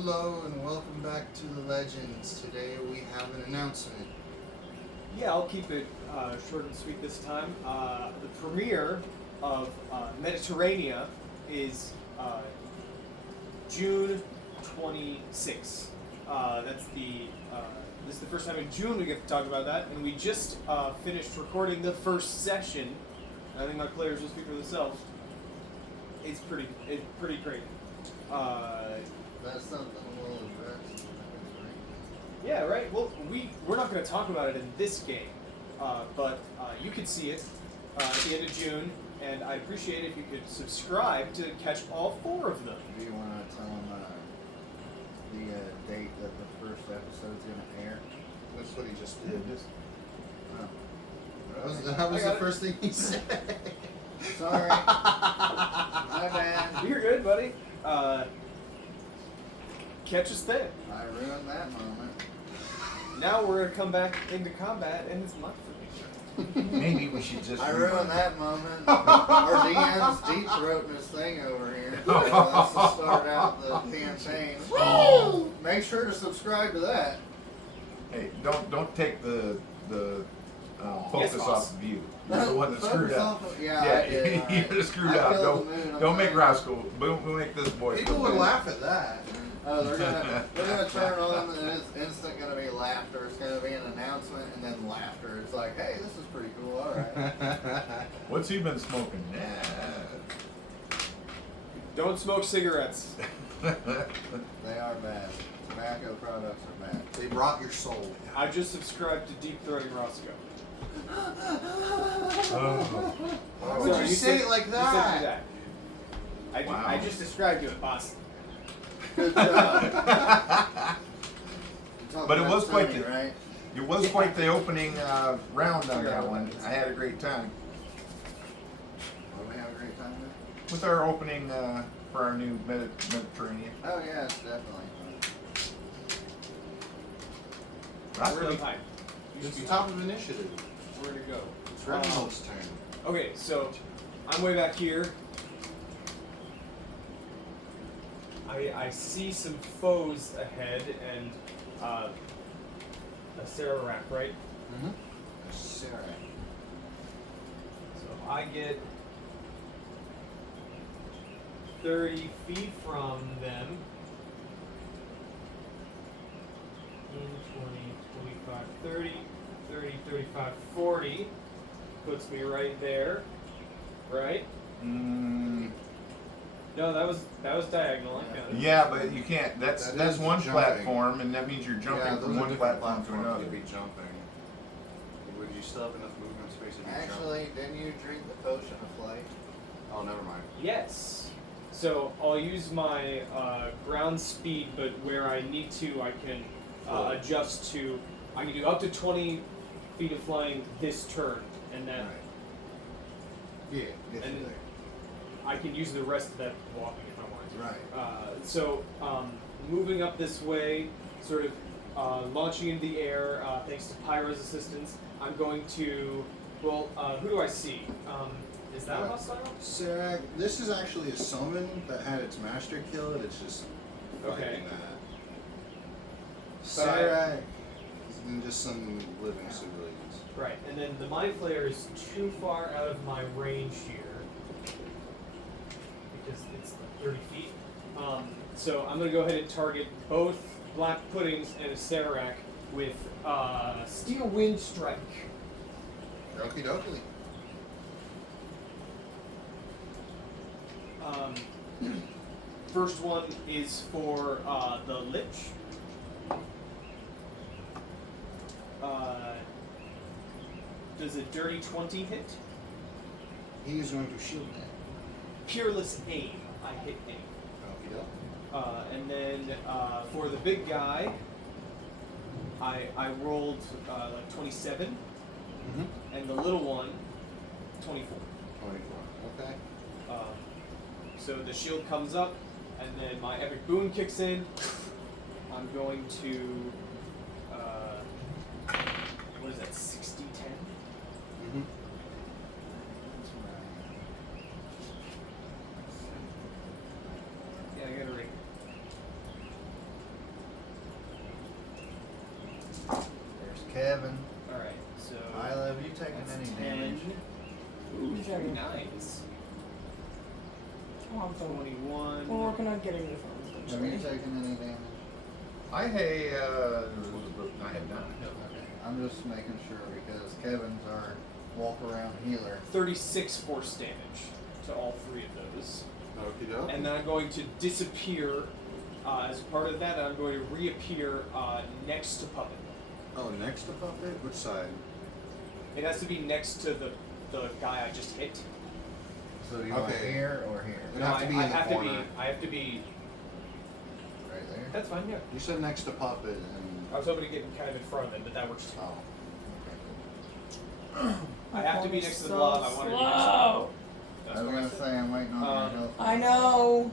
Hello and welcome back to the Legends. Today we have an announcement. Yeah, I'll keep it short and sweet this time. The premiere of Mediterranean is June 26th. This is the first time in June we get to talk about that, and we just finished recording the first session. I think my players will speak for themselves. It's pretty great. That's something we'll address. Yeah, right. Well, we're not going to talk about it in this game, but you could see it at the end of June, and I'd appreciate it if you could subscribe to catch all 4 of them. Do you want to tell them the date that the first episode's going to air? That's what he just did. That was the first thing he said. Sorry. My bad. You're good, buddy. Catch us there. I ruined that moment. Now we're going to come back into combat, and it's my turn. Maybe we should just. I ruined that moment. Our DM's deep throating this thing over here. Let's just start out the campaign. Make sure to subscribe to that. Hey, don't take the focus Yes, off of you. You're the one that screwed up. Yeah, I did. All right. You're screwed I up. killed the moon, Don't make okay. Roscoe. We'll make this boy. People feel would bad. laugh at that. Oh, they're gonna turn on, and it's instant gonna be laughter. It's gonna be an announcement, and then laughter. It's like, hey, this is pretty cool. All right. What's he been smoking? Yeah. Don't smoke cigarettes. They are bad. Tobacco products are bad. They rot your soul. I just subscribed to Deep Throating Roscoe. Oh. Why would you say it like You that? said do that. Wow. I just described you, boss. Good job. But it was quite the- right. It was quite the opening round on that one. I had a great time Well, we have a great time with. with our opening for our new Mediterranean. Oh yeah, it's definitely Roscoe, Really high. It's the top of initiative. Where to go? It's Reginald's turn. Okay, so I'm way back here. I see some foes ahead and a Sararak, right? fun. Sarah. So I get 30 feet from them. 20, 25, 30, 30, 35, 40. Puts me right there. Right? No, that was diagonal. I counted. Yeah, but you can't. That's That is one jumping. platform, and that means you're jumping Yeah, from those are one different platform to platforms. another. You'd be jumping. Would you still have enough movement space if you jump? Actually, didn't you drink the potion of flight? Oh, never mind. Yes. So I'll use my ground speed, but where I need to, I can adjust to. I can do up to 20 feet of flying this turn, and then Yeah, get And- you there. I can use the rest of that walking if I wanted to. Right. So moving up this way, sort of launching into the air, thanks to Pyro's assistance, I'm going to. Well, who do I see? Is that a hostile? Sarah, this is actually a summon that had its master killed. It's just Okay. fighting that. Sarah, and just some living civilians. Right, and then the Mind Flayer is too far out of my range here because it's 30 feet. So I'm going to go ahead and target both Black Puddings and a Sararak with Steel Wind Strike. Okie dokie. First one is for the Lich. Does a dirty 20 hit? He is going to shield that. Peerless Aim. I hit aim. Okie doke. And then for the big guy, I rolled like 27, Mm-hmm. and the little one, 24. 24. Okay. So the shield comes up, and then my epic boon kicks in. I'm going to, what is that, 60-10? Mm-hmm. Yeah, I got it right. Kevin. Alright, so. Isla, have you taken that's any 10. damage? Ooh, Whichever. 9s. Oh, I'm fine. 21. We're working on getting uniforms. Have you taken any damage? I have not. Okay. I'm just making sure because Kevin's our walk around healer. 36 force damage to all 3 of those. Okie doke. And then I'm going to disappear. As part of that, I'm going to reappear next to Puppet. Oh, next to Puppet? Which side? It has to be next to the guy I just hit. So you want Okay. here or here? It'd have to be in the corner. I have to be. Right there? That's fine. Yeah. You said next to Puppet, and I was hoping to get kind of in front of them, but that works too. Oh. I have to be next to the So blob. I want to be next to the slow. That's I was what gonna said. say I'm waiting on your help. I know.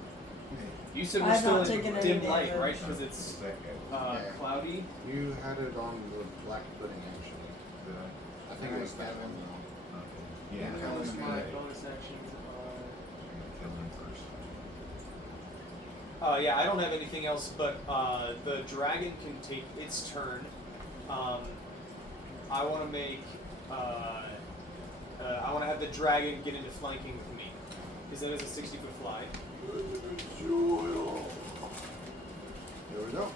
You said I we're have still not in taken any dim light, damage. right? Because it's That guy. Yeah. cloudy. you had it on the black pudding, actually. Did I? I think it was that one, though. Okay. Yeah. Tell Bonus me my good. bonus actions. Kill him first. Yeah, I don't have anything else, but the dragon can take its turn. I want to make. I want to have the dragon get into flanking with me, because that is a 60-foot fly. There we go.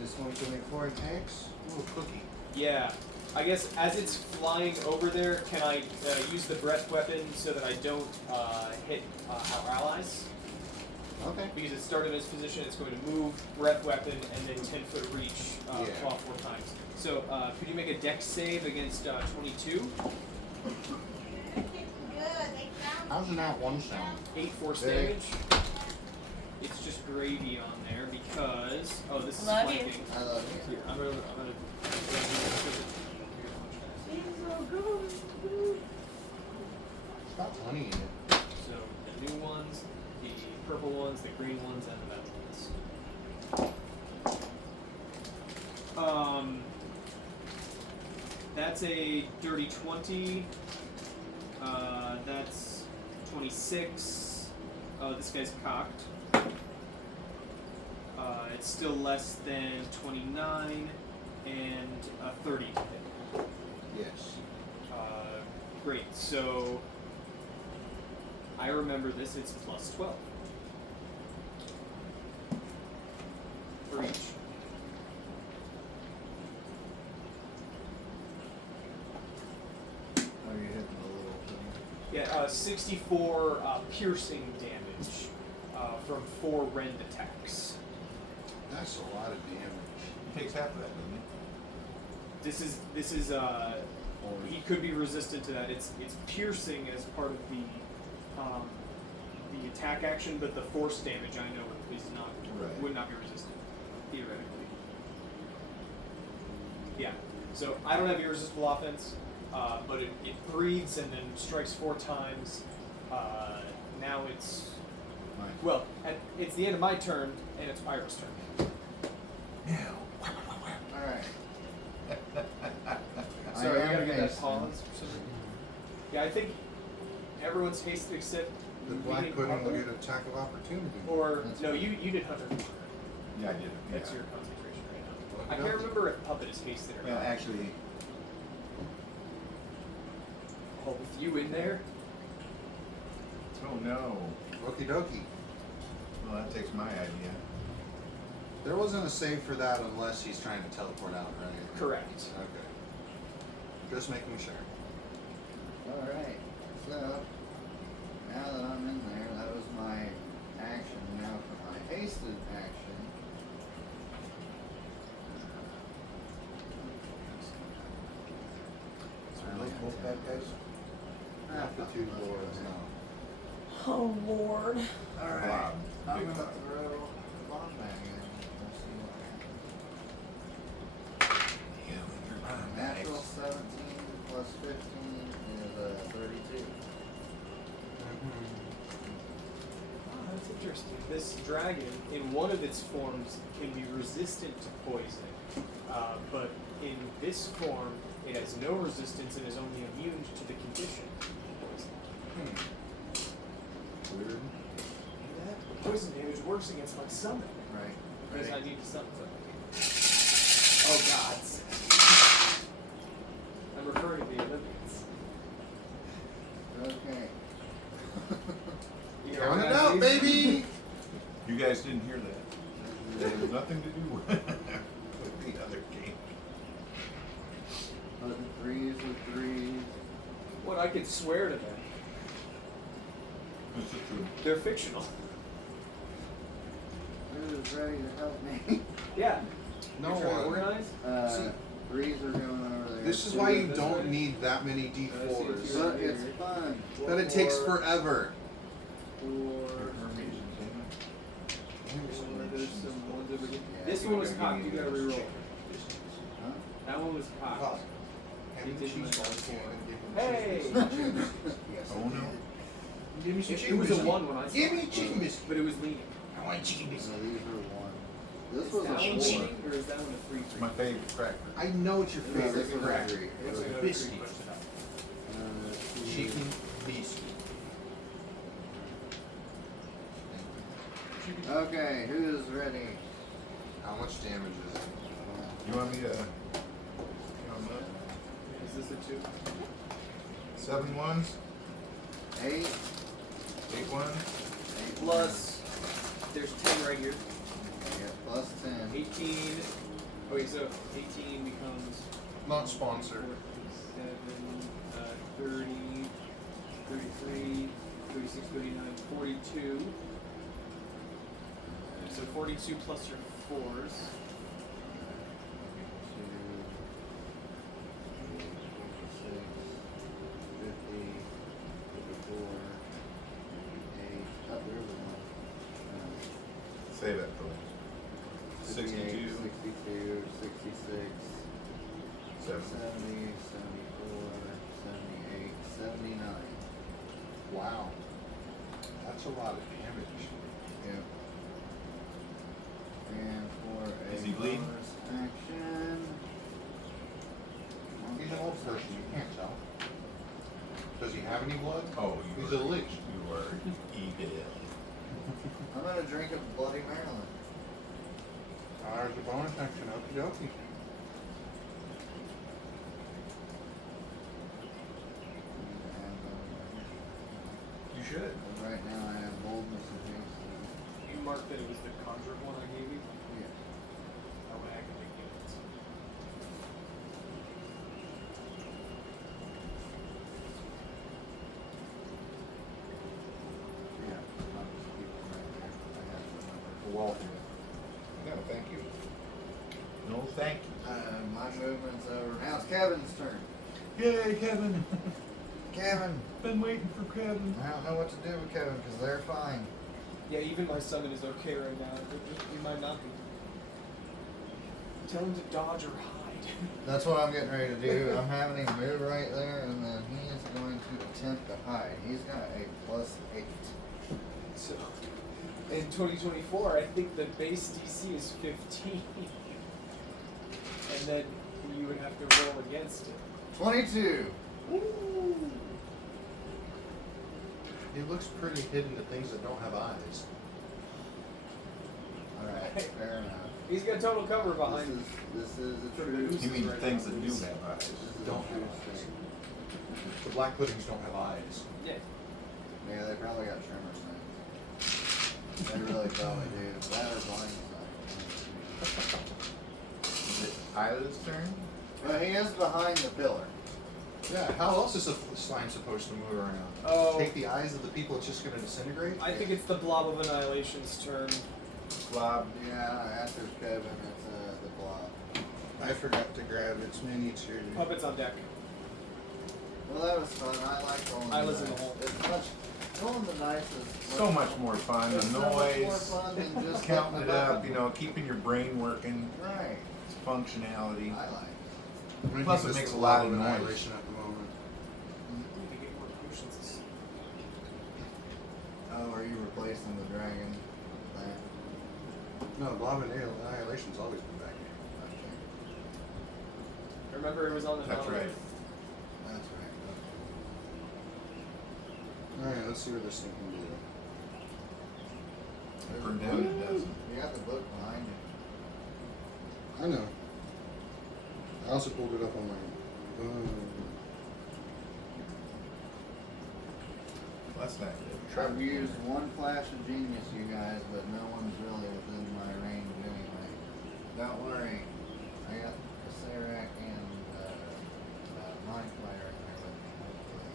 This one's gonna be 4 attacks. Ooh, cookie. Yeah, I guess as it's flying over there, can I use the breath weapon so that I don't hit our allies? Okay. Because it started in its position, it's going to move, breath weapon, and then 10-foot reach, Yeah. claw 4 times. So, could you make a dex save against 22? How's an at 1 sound? 8 force Hey. damage. It's just gravy on there because this is Love you. flanking. I love you. Here, I'm gonna It's got honey in it. So the new ones, the purple ones, the green ones, and the red ones. That's a dirty 20. That's 26. Oh, this guy's cocked. It's still less than 29 and 30 to hit. Yes. Great. So I remember this. It's plus 12 for each. Are you hitting the little thing? Yeah, 64 piercing damage from 4 rend attacks. That's a lot of damage. He takes half of that, doesn't he? This is he could be resistant to that. It's piercing as part of the attack action, but the force damage I know is not Right. would not be resistant theoretically. Yeah. So I don't have irresistible offense, but it breathes and then strikes 4 times. Now it's Nice. well, it's the end of my turn and it's Pyro's turn. Now. Alright. Sorry, I we gotta am get that hasting. pause for some reason. Yeah, I think everyone's hasted except The we black did pudding will Hunter. get attack of opportunity. Or That's no, right. you did Hunter. Yeah, I did. That's Yeah. your concentration right now. Well, I can't remember if Puppet is hasted or Well, not. actually, Oh, with you in there? oh no. Okie dokie. Well, that takes my idea. There wasn't a save for that unless he's trying to teleport out, right? Correct. Okay. Just making sure. Alright. So, now that I'm in there, that was my action. Now for my hasted action. Like both bad guys? Not the two lords, no. Oh Lord. Alright. Blob. I'm Big gonna blob. throw the bomb back in. Let's see what happens. You and your mind. Natural 17 plus 15 is 32. Oh, that's interesting. This dragon, in one of its forms, can be resistant to poison. But in this form, it has no resistance and is only immune to the condition of poison. Weird. That poison damage works against my summon. Right. Because I Ready? need to summon something. Oh God. I'm referring to the Olympians. Okay. You Count it organize out, these? baby! You guys didn't hear that. It has nothing to do with the other game. Putting threes with threes. What, I could swear to them. This is true. They're fictional. Who's ready to help me? Yeah. No You're trying to one. organize? Threes are going over there. This is why you This don't way? need that many D4s. But it's fun. But it takes forever. This one was cocked. You gotta reroll. Huh? That one was cocked. Hand me the cheese balls for it and give them Hey! cheese biscuits. Yes, Oh, I no. did. Give me some It chicken was a biscuits. 1 when I saw Give me it. chicken biscuits. But it was leaning. I want chicken So biscuits. these are one. This Is was that a one 4. leaning or is that one a 3-3? It's my favorite cracker. I know it's your No, this favorite was a cracker. 3. Looks like another Biscuit. 3 pushed it up. Chicken biscuit. Okay, who's ready? How much damage is it? You want me to count up? Is this a 2? 7 ones, 8. 8 ones. 8 Plus, there's 10 right here. Yeah, plus 10. 18. Okay, so 18 becomes Not sponsored. 47, 30, 33, 36, 39, 42. So 42 plus your 4s. 8. Save it for 62, 62, 66, 7. 70, 74, 78, 79. Wow. That's a lot of damage. Yeah. And for a Is he bleeding? bonus action. He's an old person, you can't tell. Does he have any blood? Oh, He's you a lich. are evil. I'm gonna drink a Bloody Maryland. There's a bonus action, okie dokie. You should. Right now I have boldness and haste. You marked that it was the conjured one I gave you. Yeah. That way I can make units. Yeah. I'll just keep them right there. I have the number. Well, no, thank you. No, thank you. My movement's over. Now it's Kevin's turn. Yay, Kevin. Kevin. Been waiting for Kevin. I don't know what to do with Kevin because they're fine. Yeah, even my summon is okay right now. He might not be. Tell him to dodge or hide. That's what I'm getting ready to do. I'm having him move right there, and then he is going to attempt to hide. He's got a +8. So, in 2024, I think the base DC is 15. And then you would have to roll against it. 22. Ooh. He looks pretty hidden to things that don't have eyes. Alright, fair enough. He's got total cover behind him. This is a For the truth. Ooze. You mean Right things now, that do Ooze. have eyes? This is Don't a have truth eyes. thing. The black puddings don't have eyes. Yeah. Yeah, they probably got trimmer snakes. They really probably do. That or blind sight. Is it Isla's turn? But he is behind the pillar. Yeah, how else is the slime supposed to move around? Oh. Take the eyes of the people it's just going to disintegrate? I think it's the Blob of Annihilation's turn. Blob. Yeah, after Kevin, it's the blob. I forgot to grab its mini too. Puppets on deck. Well, that was fun. I like rolling Isla's the in the dice. hole. It's much, rolling the dice is So much more fun. It's The so much more noise, fun than just counting hitting it the up, button. you know, keeping your brain working, Right. its functionality. I like. Plus it makes a lot of noise. Annihilation at the moment. They get more potions. Oh, are you replacing the dragon? Thing? No, Blob and Annihilation's always been back here. Okay. Remember, it was on the That's monolith. right. That's right. Alright, let's see what this thing can do. Burned down it doesn't. You got the book behind you. I know. I also pulled it up on my. That's not good. I've used one flash of genius, you guys, but no one's really within my range anyway. Don't worry. I got the Serac and Mind Flayer in there with me, hopefully.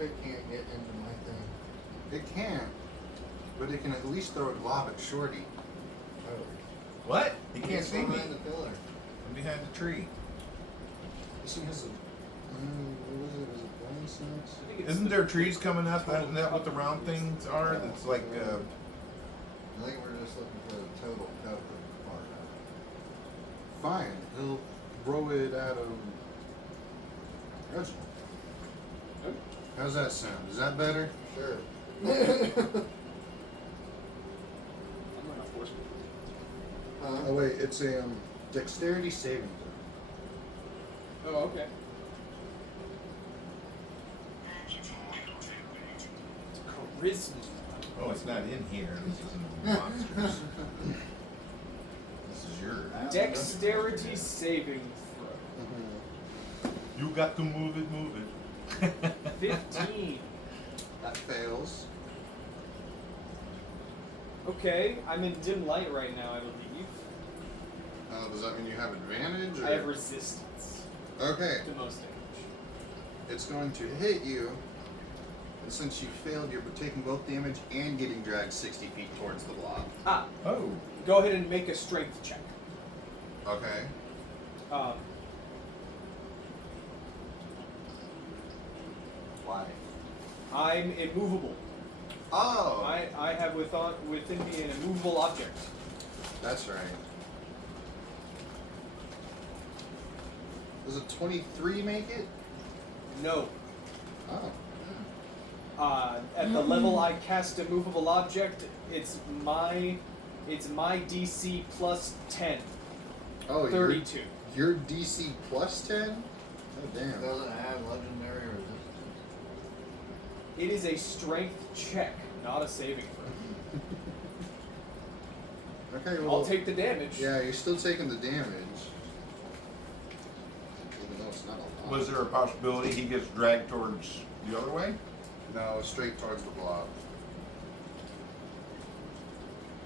It can't get into my thing. It can, but it can at least throw a glob at Shorty. Oh. What? He can't It's see me. behind the pillar. I'm behind the tree. This one has a. What was it? Is it blind sense? I think it's Isn't the- there trees coming up? Isn't that what the round things are? That's like, I think we're just looking for the total cover part of Fine. He'll throw it at Reginald. Oh, How's that sound? Is that better? it. Sure. I'm gonna force it. Oh wait, it's a dexterity saving throw. Oh, okay. Charisma. oh, it's not in here. This isn't monsters. This is yours. Dexterity saving throw. You got to move it, move it. 15. That fails. Okay, I'm in dim light right now, I believe. Does that mean you have advantage? Or? I have resistance Okay, to most damage. it's going to hit you. And since you failed, you're taking both damage and getting dragged 60 feet towards the blob. Ah, Oh. go ahead and make a strength check. Okay. Why? I'm immovable. Oh! I have within me an immovable object. That's right. Does a 23 make it? No. Oh. At the level I cast a movable object, it's my DC plus 10. Oh, 32. Your DC plus 10? Oh, damn. It doesn't have legendary resistance. It is a strength check, not a saving throw. Okay, well. I'll take the damage. Yeah, you're still taking the damage. Even though it's not a lot. Was there a possibility he gets dragged towards the other way? No, straight towards the blob.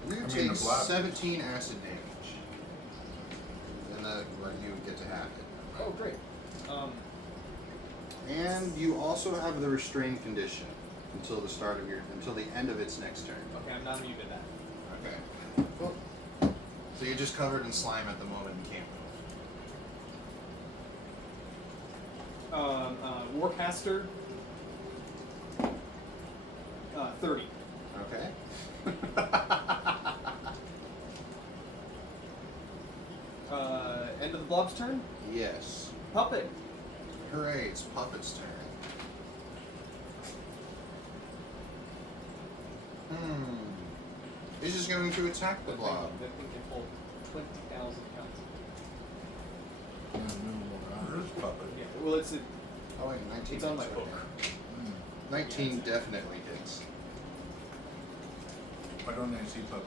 You I mean, take the blob. 17 acid damage. And that you get to have it. Oh, great. And you also have the restrained condition until the end of its next turn. Okay, I'm not immune to that. Okay. Cool. So you're just covered in slime at the moment and can't move. Warcaster. 30. Okay. End of the blob's turn. Yes. Puppet. Hooray, it's Puppet's turn. He's just going to attack the blob. That thing can hold 20,000 pounds. There is puppet. Yeah. Well, it's a, Oh wait, 19. it's on my hits book. right now. 19 definitely hits. Why don't I see puppet?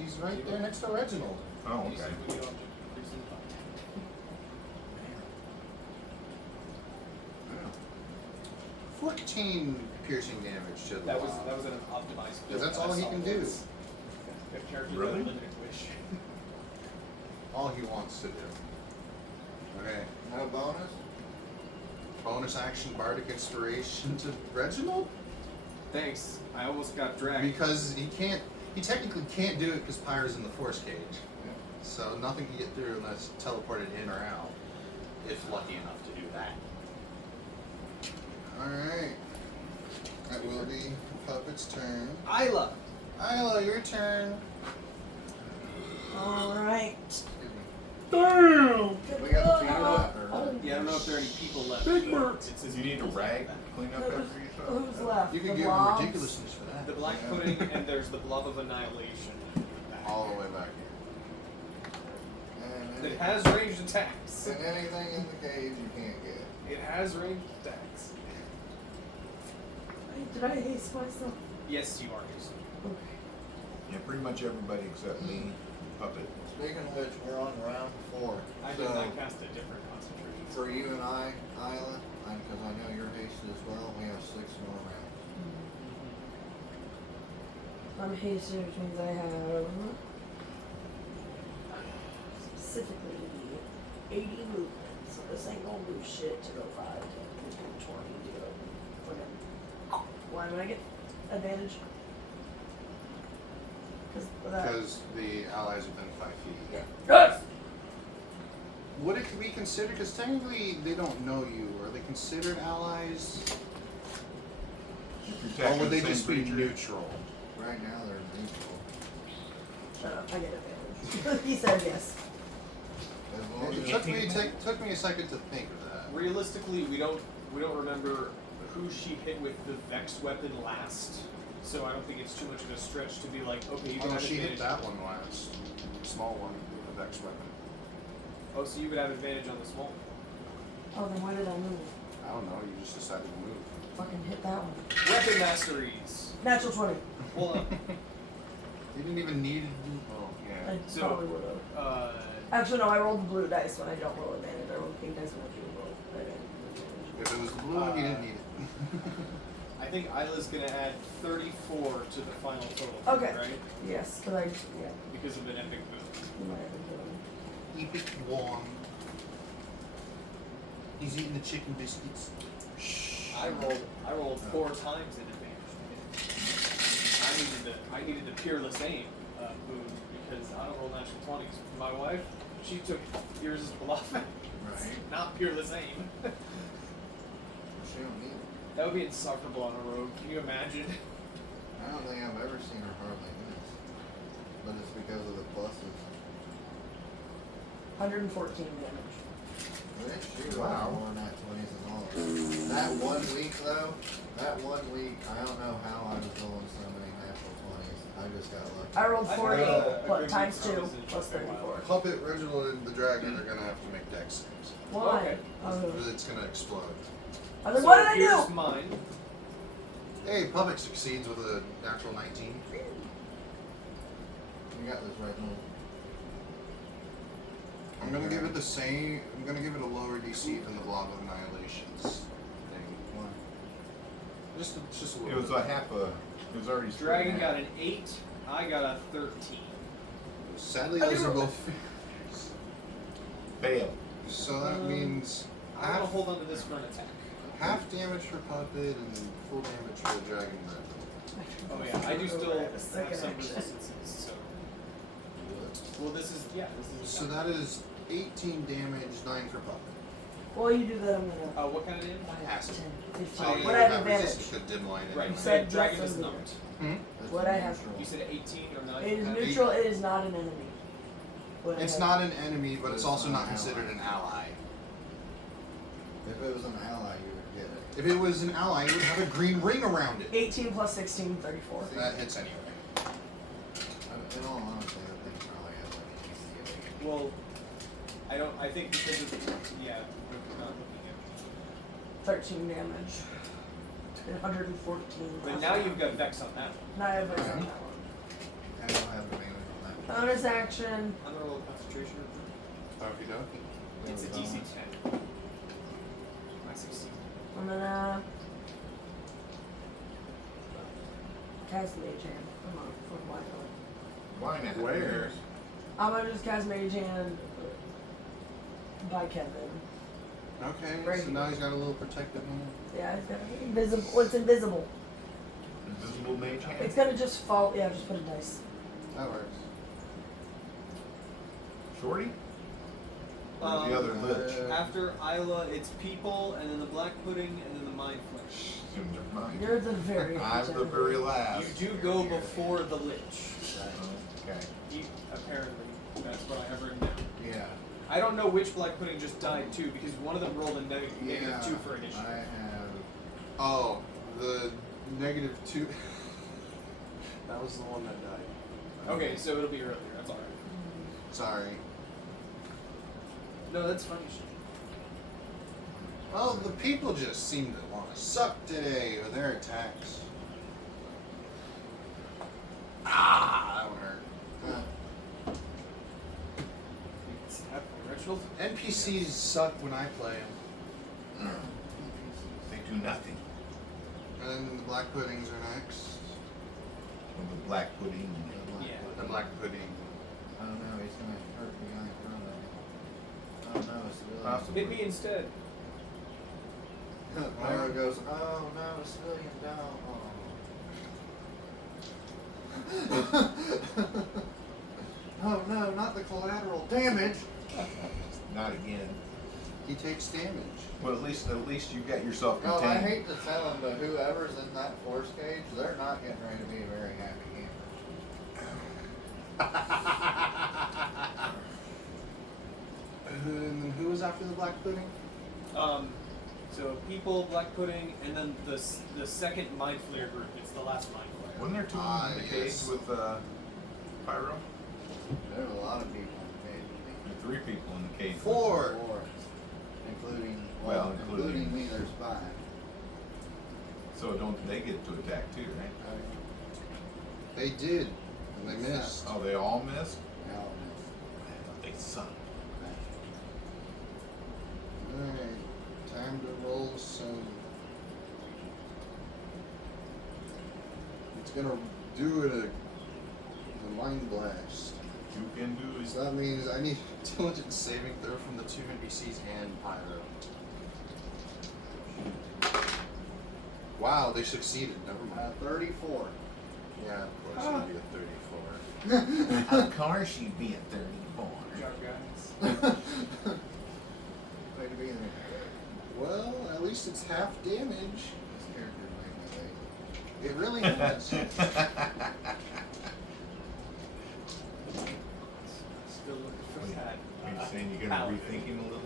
He's right there next to Reginald. Oh, You see okay. when the object increases in size. 14 piercing damage to the That was blob. an optimized. Yeah, that's build all I he saw can do. once. Got a character with a Really? limited wish. All he wants to do. Okay. No bonus? Bonus action Bardic Inspiration to Reginald? Thanks. I almost got dragged. Because he technically can't do it because Pyre's in the force cage. So nothing can get through unless teleported in or out. If lucky enough to do that. Alright. That will be Puppet's turn. Isla. Isla, your turn. Alright. Excuse me. Damn! We got the people left, or Yeah, I don't know if there are any people left. Big but bird. it says You need a rag to clean up after yourself? Who's left? You The could give him blobs? ridiculousness for that. The black pudding and there's the blob of annihilation. All the way back here. And It any- has ranged attacks. and anything in the cage you can't get. It has ranged attacks. Did I haste myself? Yes, you are. Yes. Okay. Yeah, pretty much everybody except me, Puppet. Speaking of which, we're on round 4. I so did not cast a different concentration. for you and I, Isla, because I know you're hasted as well, we have 6 more rounds. I'm hasted, which means I have specifically 80 movement. So this ain't gonna do shit to go 5, 10, 15, 20 to go. Fucking. Why do I get advantage? Because the allies within 5 feet. Yeah. Yes! Would it be considered? Because technically they don't know you. Are they considered allies? If you're Or attacking would they the same just be creature, neutral? Right now, they're neutral. Shut up, I get advantage. He said yes. As long It as took me a second to think of that. Realistically, we don't remember who she hit with the Vex weapon last, so I don't think it's too much of a stretch to be like, okay, you can Oh, have she hit advantage. that one last. Small one with the Vex weapon. Oh, so you would have advantage on the small. Oh, then why did I move? I don't know, you just decided to move. Fucking hit that one. Weapon masteries. Natural 20. Hold on. You didn't even need it. Oh, I yeah. So- probably would have. Uh, Actually, no, I rolled the blue dice when I don't roll advantage. I rolled the pink dice when I do roll advantage. If it was the blue one, you didn't need it. I think Isla's gonna add 34 to the final total. Okay. Right? Yes, because I, yeah, Because of an epic move. you might have been doing. Epic one. He's eating the chicken biscuits. I rolled 4 times in advantage. I needed the peerless aim boon because I don't roll natural 20s. My wife, she took irresistible offense, Right. not peerless aim. she don't need it. That would be insufferable on a rogue. Can you imagine? I don't think I've ever seen her hardly miss. But it's because of the pluses. 114 damage. She Wow. more than that 20s and all of them. That 1 week though, I don't know how I was rolling so many natural 20s. I just got lucky. I rolled I 40 had a but good times week 2 when I was in plus Chester Wild. 34. Puppet, Reginald, and the dragon are gonna have to make dex saves. Why? Okay. It's gonna explode. I was like, So what did I here's do? mine. Hey, Puppet succeeds with a natural 19. You got this right now. I'm gonna give it the same. I'm gonna give it a lower DC than the Blob of Annihilations thing. One. Just a it little was bit. a half a. It was already split Dragon in got half. an 8. I got a 13. Sadly, I those think are we're- both Fail. So that means I'm gonna half, hold on to this for an attack. half damage for Puppet and full damage for the Dragon. Oh yeah, I do still have a have second some action. resistances, so. Well, this is So that is 18 damage, 9 for Puppet. Well, you do that, I'm gonna. what kind of damage? Acid. 10, 15. So you What would I have have advantage? resistance to dim light. Right, anyway. you said said dragon just is under not. Hmm? That's What a I have- neutral. You said 18 or 9? It is neutral, it is not an enemy. What I It's have- not an enemy, but it's It's also not not an considered an ally. If it was an ally, you would get it. If it was an ally, it would have a green ring around it. 18 plus 16, 34. That hits anyway. In all honesty, I think probably has like an Well, I think because of yeah, we're not looking at. 13 damage. 114. But now you've got Vex on that one. Now I have Vex on Yeah. that one. I don't have advantage on that. Bonus action. I'm gonna roll a concentration. Okie dokie. It's a DC 10. I succeed. I'm gonna cast Mage Hand. Come on, for why not? Why not? Where? I'm gonna just cast Mage Hand by Kevin. Okay, Right so here. now he's got a little protective on Yeah, it's gonna be invisible. Well, it's invisible. Invisible mage hand. It's gonna just fall. Yeah, just put a dice. it. That works. Shorty? Or the other lich? After Isla, it's people, and then the black pudding, and then the mind flesh. You're the very. I'm the degenerate. very last. You do go before the lich. Okay. You, apparently, that's what I have written down. Yeah. I don't know which black pudding just died too, because one of them rolled a negative Yeah. 2 for initiative. I have. Oh, the -2. That was the one that died. Okay, so it'll be earlier. That's alright. Sorry. No, that's fine. Well, the people just seem to want to suck today with their attacks. Ah, that one hurt. Snap from Richard. NPCs suck when I play them. They do nothing. And then the black puddings are next. With the black pudding. Yeah. The black pudding. Oh no, he's gonna hurt the guy in front of him. Oh no, civilian. Possibly. Hit me instead. Pyro goes, oh no, civilian down. Oh. Oh no, not the collateral damage. Not again. He takes damage. Well, at least you got yourself No, I contained. hate to tell him, but whoever's in that force cage, they're not getting ready to be a very happy gamer. And then who was after the black pudding? So people, black pudding, and then the second mind flayer group. It's the last mind flayer. Wasn't there two Ah, in the cage yes. with Pyro? There's a lot of people in the cage. There were 3 people in the cage. Four. Four. Including, Well, including including- me, there's 5. So don't they get to attack too, right? They did, and they missed. Oh, they all missed? Now, They suck. Alright, time to roll some. It's gonna do it the mind blast. You can do So that means I need intelligence saving throw from the 2 NPCs and Pyro. Wow, they succeeded. Never mind. 34. Yeah, of course it'd be a 34. Of course you'd be at 34. Good job, guys. Way to be there. Well, at least it's half damage. This character made me lazy. It really has. Still looking for that. Are you saying you're gonna paladin. rethink him a little bit?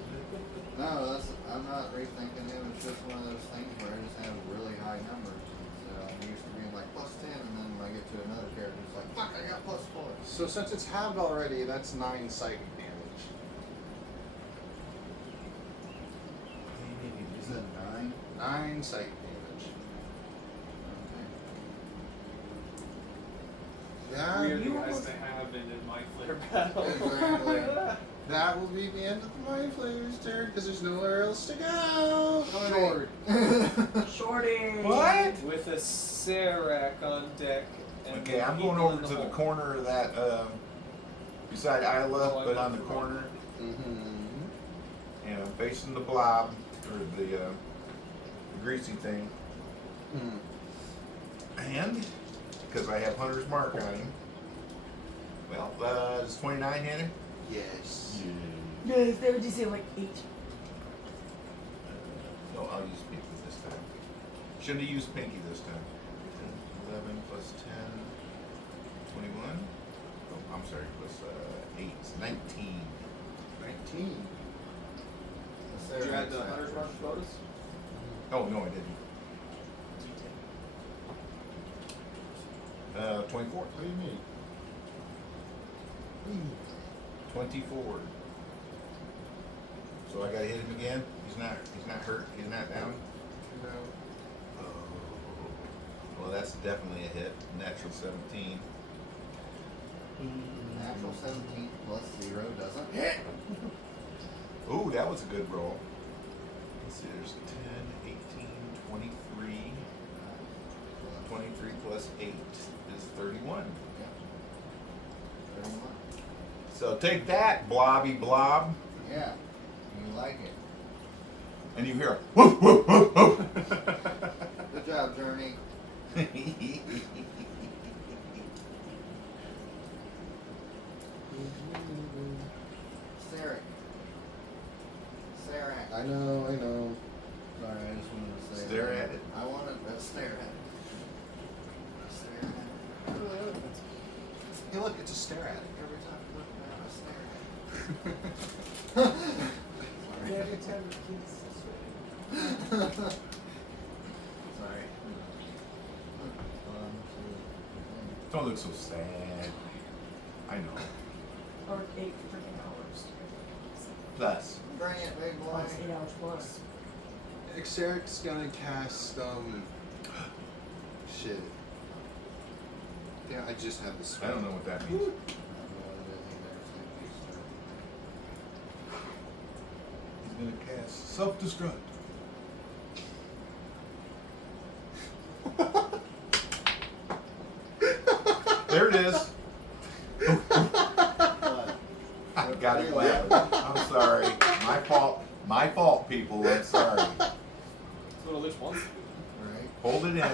No, I'm not rethinking it. It's just one of those things where I just have really high numbers. So I'm used to being like +10, and then when I get to another character, it's like, fuck, I got +4. So since it's halved already, that's 9 psychic damage. Is it 9? 9 psychic damage. Okay. That, We are the you guys almost- to have in a mind flayer battle. Exactly. that will be the end of the Mind Flayer's turn because there's nowhere else to go. Short. Shorty. With a Serac on deck. And Okay, I'm people going over in to the hole. corner of that, beside Isla, but on the corner, Mm-hmm. and I'm facing the blob, or the greasy thing. And, because I have Hunter's Mark on him, well, is 29 hit him? Yes. Yes, they would just say like 8. No, I'll use Pinky this time. Shouldn't have used Pinky this time. 11 plus 10, 21. Oh, I'm sorry, plus 8, 19. 19. Did you add the Hunter's Mark bonus? Oh, no, I didn't. 24. What do you mean? 24. So I gotta hit him again. He's not hurt. He's not down. No. Oh. Well, that's definitely a hit. Natural 17. Natural 17 plus 0 doesn't hit. Ooh, that was a good roll. Let's see, there's 10, 18, 23. 23 plus 8 is 31. Yeah. 31. So take that, blobby blob. Yeah. You like it. And you hear a woof, woof, woof, woof. Good job, Journey. Serac. Serac. I know. Sorry, I just wanted to say Stare that. at it. I wanted to stare at it. Stare at it. Hey, look, it's a stare at it. Every time I look down, I stare at it. Yeah, every time the kids Sorry. Don't look so sad. I know. Or 8 freaking hours. Plus. Bring it, big boy. Plus 8 hours plus. Xeric's gonna cast shit. Yeah, I just had this. I don't know what that means. I don't know what it is either, He's gonna cast self-destruct. There it is. What? I got it laughing. I'm sorry. My fault. My fault, people. I'm sorry. That's what a lich wants to do. Right? Hold it in. Lich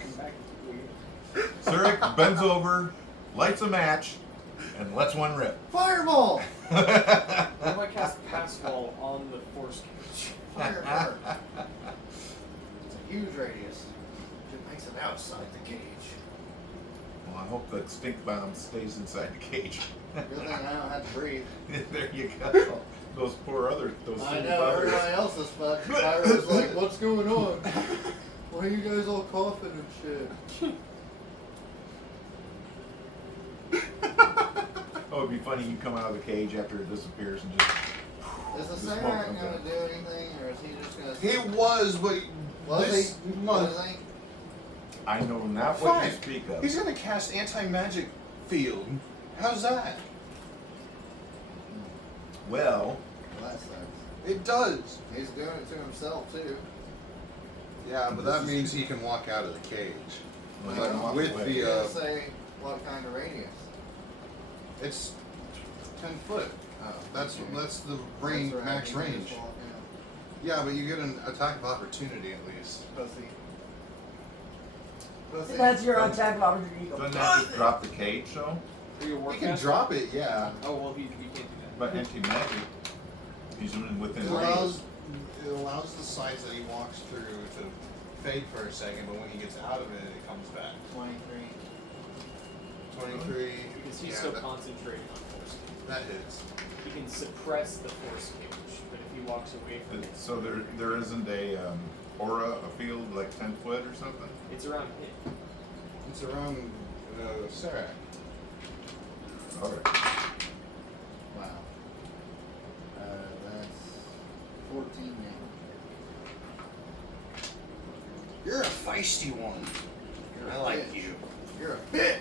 come back into weird. Zurich bends over, lights a match, and lets one rip. Fireball! What if I cast Pass Wall on the force cage? Fire! It's a huge radius. It makes it outside the cage. Well, I hope that stink bomb stays inside the cage. Good thing I don't have to breathe. There you go. Those poor those I stink know, bombers. everybody else is fucked. Fire was like, what's going on? Why are you guys all coughing and shit? Oh, it'd be funny. You come out of the cage after it disappears and just. Is the smoke Serac comes gonna out. do anything, or is he just gonna... He was, but Was this he? month. Was he? I know not what you Fine. speak of. He's gonna cast anti-magic field. How's that? Well, Well, that sucks. It does. He's doing it to himself, too. Yeah, but that means he can walk out of the cage. well, But he walks with away. the, He didn't say what kind of radius. It's 10 foot. Oh, That's okay. the range, That's right, max he can range. just walk out. Yeah, but you get an attack of opportunity at least. Pussy. Pussy. That's your attack of opportunity. Doesn't that just drop the cage, though? Are you a He can warcaster? drop it, yeah. Oh, well, he can't do that. But anti-magic, he's within It range. allows the sides that he walks through to fade for a second, but when he gets out of it, it comes back. 23. 23. Because he's yeah, so that, concentrated on force. that hits. He can suppress the force cage, but if he walks away from it, So there isn't a aura, a field like 10 foot or something? it's around him. It's around Serac. All right. Wow. That's 14 now. You're a feisty one. You're I a like bitch. you. You're a bitch!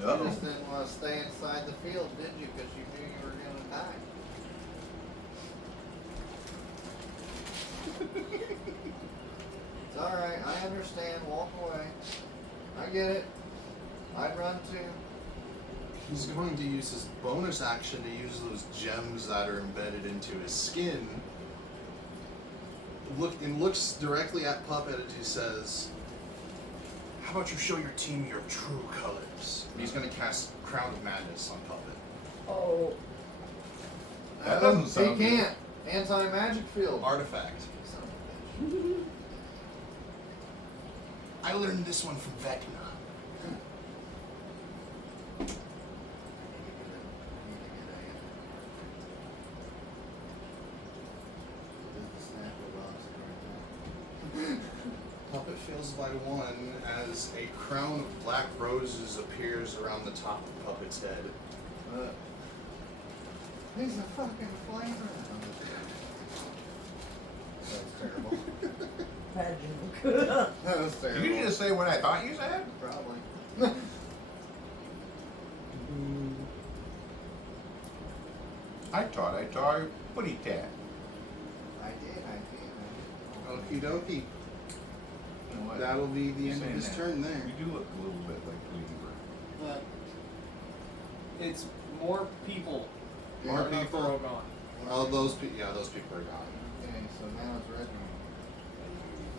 You Uh-oh. just didn't want to stay inside the field, did you? Because you knew you were going to die. It's alright, I understand. Walk away. I get it. I'd run too. He's going to use his bonus action to use those gems that are embedded into his skin. Looks directly at Puppet and he says, "How about you show your team your true colors?" And he's going to cast Crown of Madness on Puppet. Oh, That doesn't sound He good. can't. Anti-magic field. Artifact. Son of a bitch. I learned this one from Vecna. Puppet fails by 1 as a crown of black roses appears around the top of Puppet's head. He's a fucking flavor. That was terrible. bad joke. That was terrible. Did you just say what I thought you said? Probably. I thought I saw a putty tat. I did. Okie dokie. You know what? That'll be the end of Saying his that, turn there. We do look a little bit like Cleaver. It's more people. More Not people? Throgon. Oh, those people. Yeah, those people are gone. Okay, so now it's Reginald.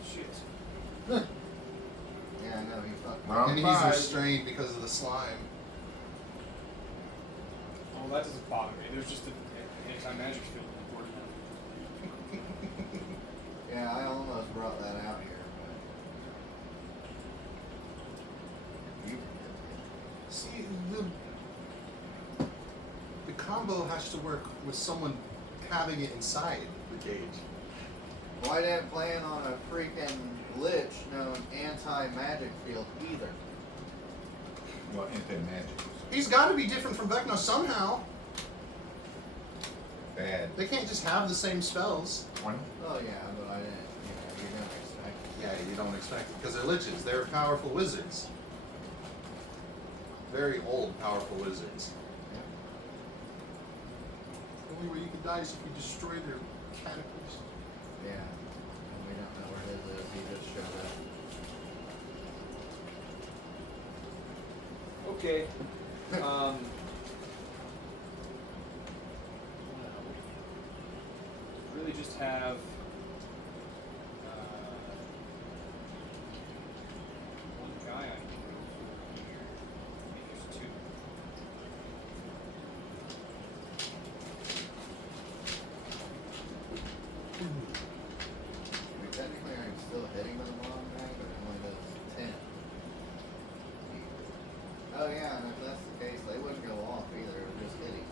Shit. Yeah, I know, he fucked. Round And he's 5. restrained because of the slime. Oh, that doesn't bother me. There's just an anti-magic field important now. Yeah, I almost brought that out here, but you See, the combo has to work with someone having it inside the cage. Well, I didn't plan on a freaking lich known anti-magic field either. Well, anti-magic. He's got to be different from Vecna somehow. Bad. They can't just have the same spells. One. Oh yeah, but I didn't. You're gonna expect. Yeah, you don't expect it because they're liches. They're powerful wizards. Very old, powerful wizards. The only way you can die is if you destroy their cataclysm. Yeah. And we don't know where his is. He just showed up. Okay. Really just have one guy I can go for here. Maybe there's two. I mean, technically I'm still hitting with a long guy, but it only does 10. Oh yeah, and if that's the case, they wouldn't go off either. It would just hitting.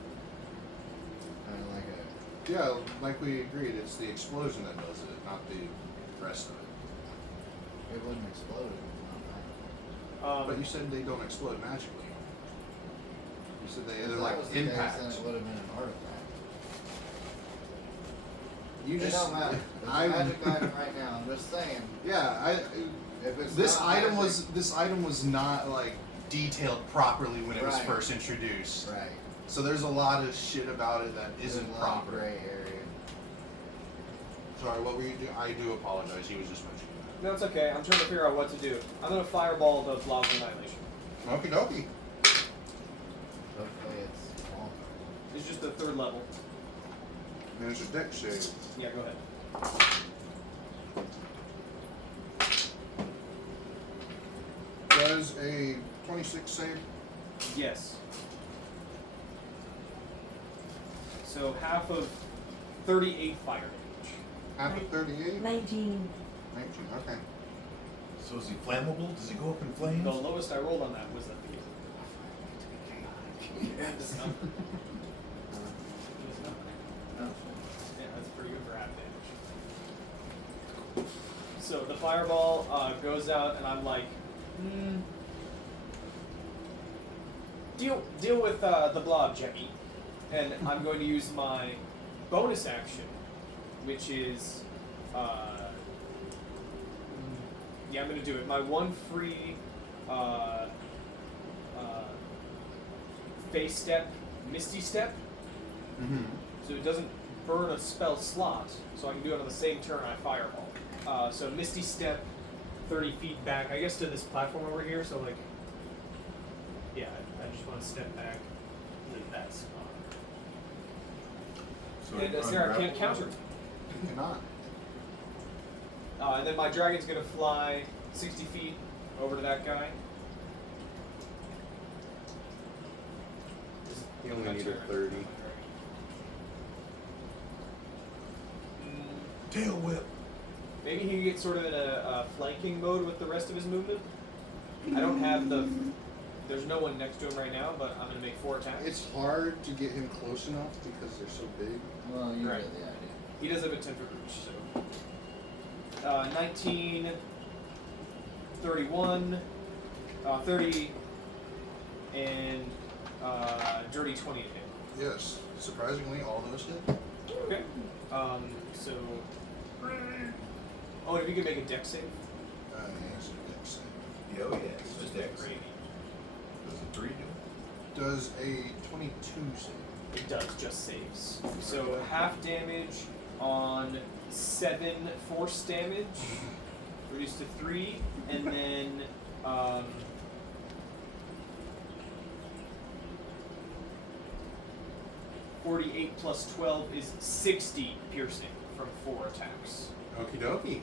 Kind of like a. Yeah, like we agreed, it's the explosion that does it, not the rest of it. It wouldn't explode if it's not magical. But you said they don't explode magically. You said If they're that like was the case, impact. then it would have been an artifact. You It just don't matter. It's a I magic item right now. I'm just saying. yeah, If it's this not item magic- this item was not like detailed properly when it was Right. first introduced. right. So there's a lot of shit about it that isn't There's a lot of proper. gray area. Sorry, what were you doing? I do apologize. He was just mentioning No, it's okay. I'm trying to figure out what to do. I'm gonna fireball the blob of annihilation. that. Okie dokie. Hopefully it's small. It's just the third level. There's a deck save. Yeah, go ahead. Does a 26 save? Yes. So half of 38 fire damage. Half of 38? 19. 19, okay. So is he flammable? Does he go up in flames? The lowest I rolled on that was a 3. Yes. It's not. Yeah, that's pretty good for half damage. So the fireball goes out, and I'm like, deal with the blob, Jemmy. And I'm going to use my bonus action, which is, yeah, I'm going to do it. My one free face step, misty step. Mm-hmm. So it doesn't burn a spell slot, so I can do it on the same turn I fireball. So Misty Step, 30 feet back, I guess to this platform over here, so like, yeah, I just want to step back to that spot. So And you Sarah ungrapple can't counter it? me. You cannot. And then my dragon's going to fly 60 feet over to that guy. You only My need a turn. 30. Tail whip. Maybe he gets sort of in a flanking mode with the rest of his movement. I don't have the. There's no one next to him right now, but I'm going to make 4 attacks. It's hard to get him close enough because they're so big. Well, you Right. get the idea. He does have a 10 foot reach, so. 19, 31, 30, and dirty 20 to hit. Yes. Surprisingly, all those hit. Okay. So. Oh, and if you can make a dex save. Yes, a deck save. Yeah, oh yeah. It's It's just a dex. great. Does a 3 do? Does a 22 save? It does, just saves. So half damage on 7 force damage, reduced to 3, and then 48 plus 12 is 60 piercing from 4 attacks. Okie dokie.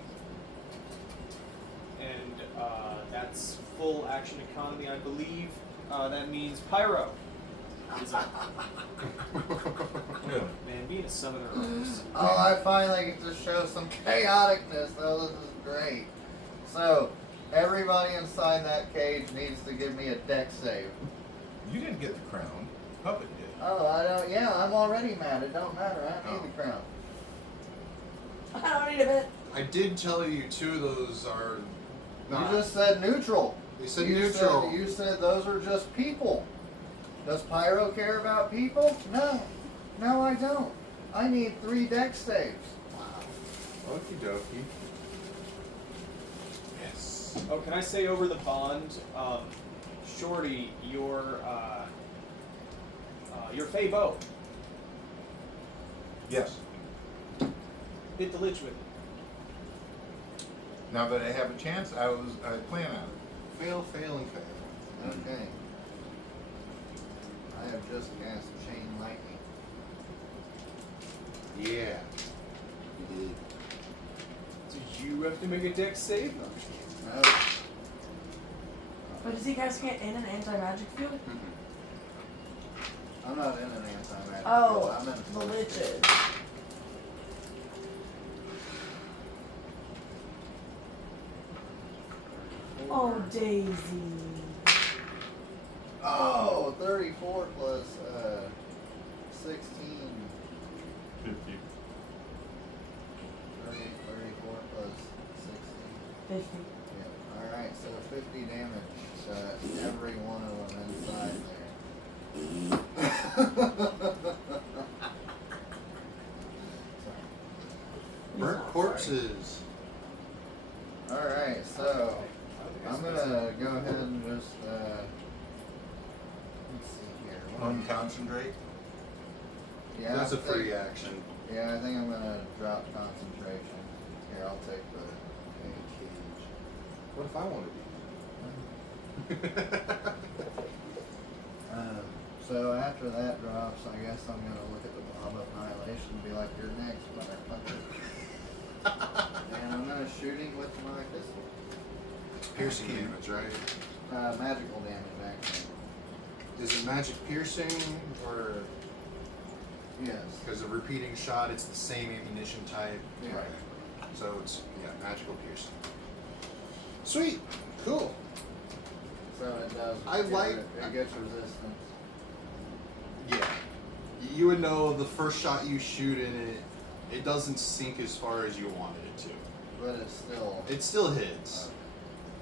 And that's full action economy, I believe. That means Pyro is up. Yeah. Man, being a summoner is Oh, I finally get to show some chaoticness. Oh, this is great. So, everybody inside that cage needs to give me a dex save. You didn't get the crown. Puppet did. Oh, I don't. Yeah, I'm already mad. It don't matter. I don't need the crown. I don't need a bit. I did tell you 2 of those are not. You just said neutral. You said you neutral. Said, you said those are just people. Does Pyro care about people? No. No, I don't. I need 3 deck saves. Wow. Okie dokie. Yes. Oh, can I say over the bond, Shorty, your Fey bow, Yes. hit the lich with it. Now that I have a chance, I plan on it. Fail, fail, and fail. Okay. I have just cast Chain Lightning. Yeah. You did. Did you have to make a dex save? No, I'm just kidding. No. But is he casting it in an anti-magic field? I'm not in an anti-magic Oh, field. I'm in the force liches. field. Oh, Daisy. Oh, 34 plus 16. 50. 34 plus 16. 50. Yeah. Alright, so 50 damage to every one of them inside there. Burnt corpses. Alright, so I'm gonna go ahead and just let's see here. Unconcentrate. Yeah, That's I a free think- action. Yeah, I think I'm gonna drop concentration. Here, I'll take the cage. What if I want to be? So after that drops, I guess I'm gonna look at the Blob of Annihilation and be like, "You're next, motherfucker." And I'm gonna shoot him with my pistol. Piercing damage, right? Magical damage, actually. Is it magic piercing or Yes. because a repeating shot? It's the same ammunition type. Yeah. Right. So it's magical piercing. Sweet. Cool. So it does. I like- It gets resistance. Yeah. You would know the first shot you shoot in it, it doesn't sink as far as you wanted it to. But it's still. It still hits.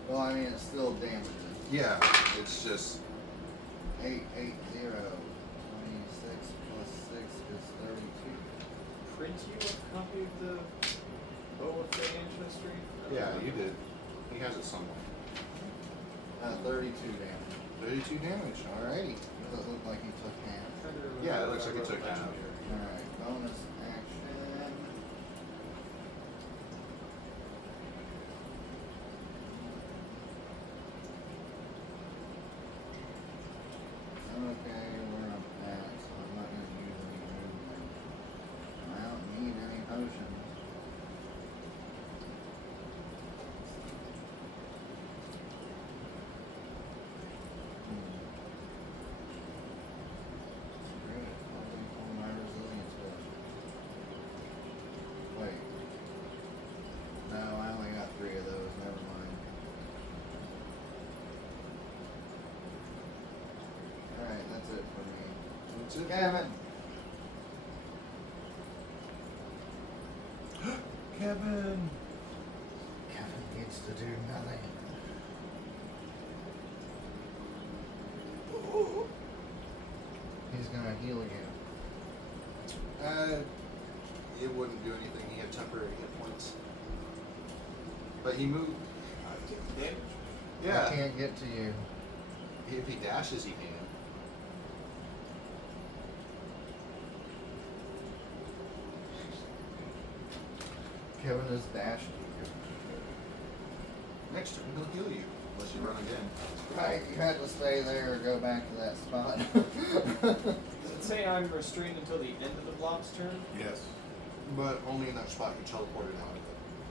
Well, I mean, it still damages. Yeah. It's just 880. 26 plus 6 is 32. Print you a copy of the Bow of Fey Ancestry? yeah. You did. He has it somewhere. 32 damage. 32 damage. Alrighty. Does it look like he took half? Yeah, it looks like it took half. Alright, bonus action. Okay, where I'm at, so I'm not gonna use any movement. I don't need any potions. Great, I'll take all my resilience with. Wait. No, I only got 3 of those, never mind. Alright, that's it for me. That's it. Kevin! Kevin. Kevin needs to do nothing. He's gonna heal you. It wouldn't do anything. He had temporary hit points. But he moved. Damage? I Yeah. can't get to you. If he dashes, he can. Kevin is dashed you. Next turn, he'll heal you. Unless you run again. Right, you had to stay there or go back to that spot. Does it say I'm restrained until the end of the blob's turn? Yes. But only in that spot you teleported out of it.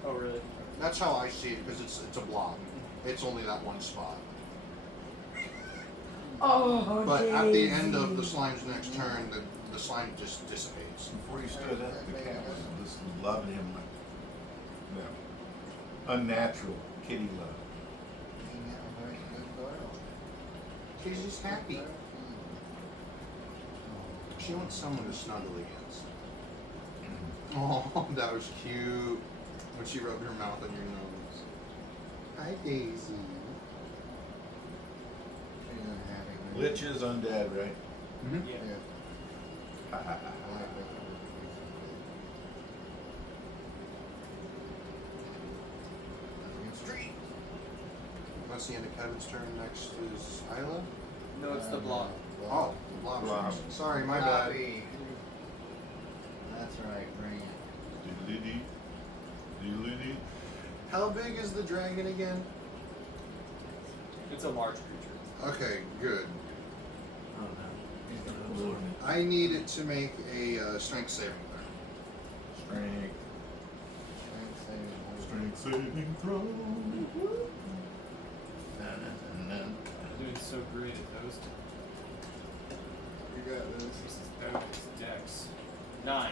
Oh, really? That's how I see it because it's a block. It's only that one spot. Oh, But at the end Daisy. of the slime's next turn, the slime just dissipates. Before you stood up, the cat was just loving him. Yeah. Unnatural kitty love. She's just happy. She wants someone to snuggle against. Oh, that was cute. When she rubbed her mouth on your nose. Hi, Daisy. She's in a happy mood. Lich is undead, right? Mm-hmm. Yeah. Yeah. I like that. it's the end of Kevin's turn. Next is Isla. No, it's the blob. Oh, the blob. Blob. Sorry, my bad. Blobby. That's right, bring it. Diddly-dee. Diddly-dee. How big is the dragon again? It's a large creature. Okay, good. Oh no. He's gonna absorb it. I need it to make a strength saving throw. Strength. Strength saving. Strength saving throw. Doing so great at those. You got this. Oh, it's Dex. 9.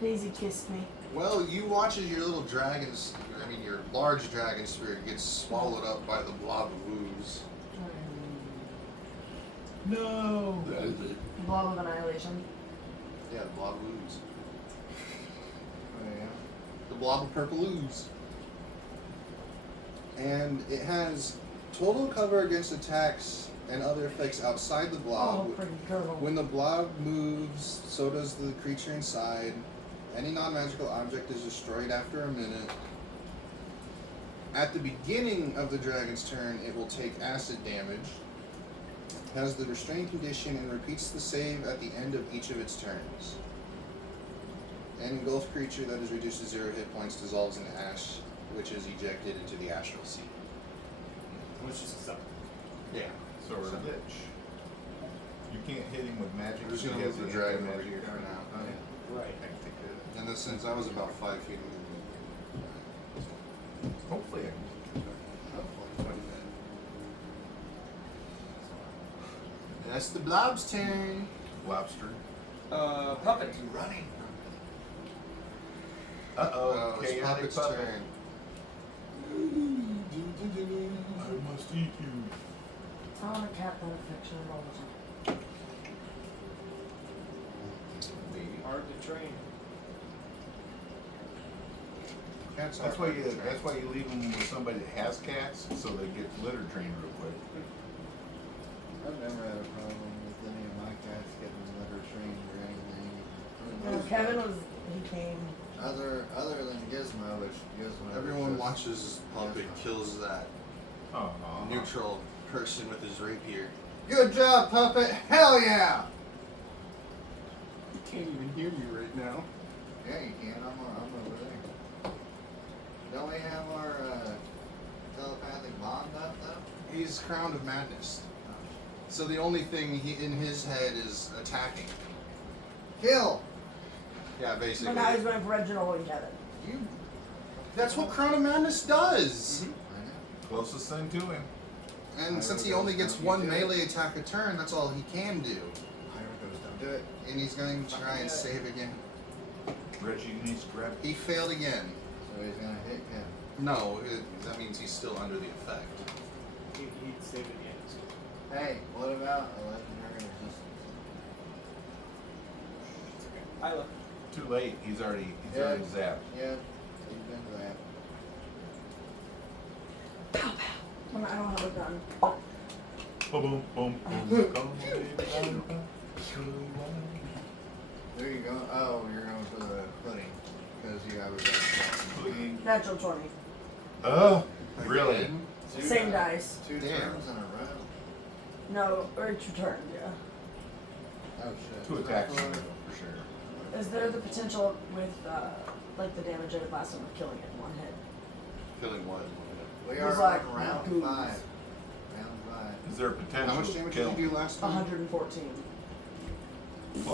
Daisy kissed me. Well, you watch as your little dragon's, your large dragon spirit gets swallowed up by the blob of ooze. No. Blob of annihilation. Yeah, the blob of ooze. Oh yeah. The blob of purple ooze. And it has total cover against attacks and other effects outside the blob. Oh, pretty girl. When the blob moves, so does the creature inside. Any non-magical object is destroyed after a minute. At the beginning of the dragon's turn, it will take acid damage, has the restrained condition, and repeats the save at the end of each of its turns. An engulfed creature that is reduced to 0 hit points dissolves in ash, which is ejected into the astral sea. Which is suck. Yeah. So we're a lich. You can't hit him with magic. I'm just so gonna he has move the the dragon over anti-magic here for card. now. Oh, yeah. Right. I can take care of that. And then since I was about 5 feet away. Hopefully I can. That's the blob's turn. Lobster. Puppet. Running. Uh-oh. It's Chaotic Puppet's puppet. turn. I must eat you. I want a cat that affection all the time. Baby. Hard to train. Cats That's are why hard you. to train. That's why you leave them with somebody that has cats, so they get litter trained real quick. I've never had a problem with any of my cats getting litter trained or anything. No, Kevin was, he came. Other than Gizmo, which Gizmo. Everyone just- watches Puppet kills that Oh. neutral person with his rapier. Good job, Puppet! Hell yeah! You can't even hear me right now. Yeah, you can. I'm over there. Don't we have our telepathic bond up though? He's Crown of Madness. So the only thing in his head is attacking. Kill! Yeah, But basically. now he's going for Reginald and Kevin. You. That's what Crown of Madness does. I know. Closest thing to him. And Pyro since he goes only gets down, one you do it. melee attack a turn, that's all he can do. Pyro goes down. Do it. And he's going to try and save again. Reggie needs to grab. He failed again. So he's gonna hit Kevin. No, that means he's still under the effect. He'd save it again. So. Hey, what about a legendary resistance? Isla. Too late. He's already zapped. Yeah, you've been to that. I don't have a gun. Boom, boom, boom. Come, baby, There you go. Oh, you're going for the pudding. Because you have a red Pudding. Natural 20. Oh, really? Again? Same dice. Two Damn. turns in a row. No, or each return, yeah. Oh shit. 2 attacks in a row, for sure. Is there the potential with, like the damage I did last time of killing it in one hit? Killing what? We It are was on like round goons. 5. Round 5. Is there a potential How much damage kill? did you do last time? 114.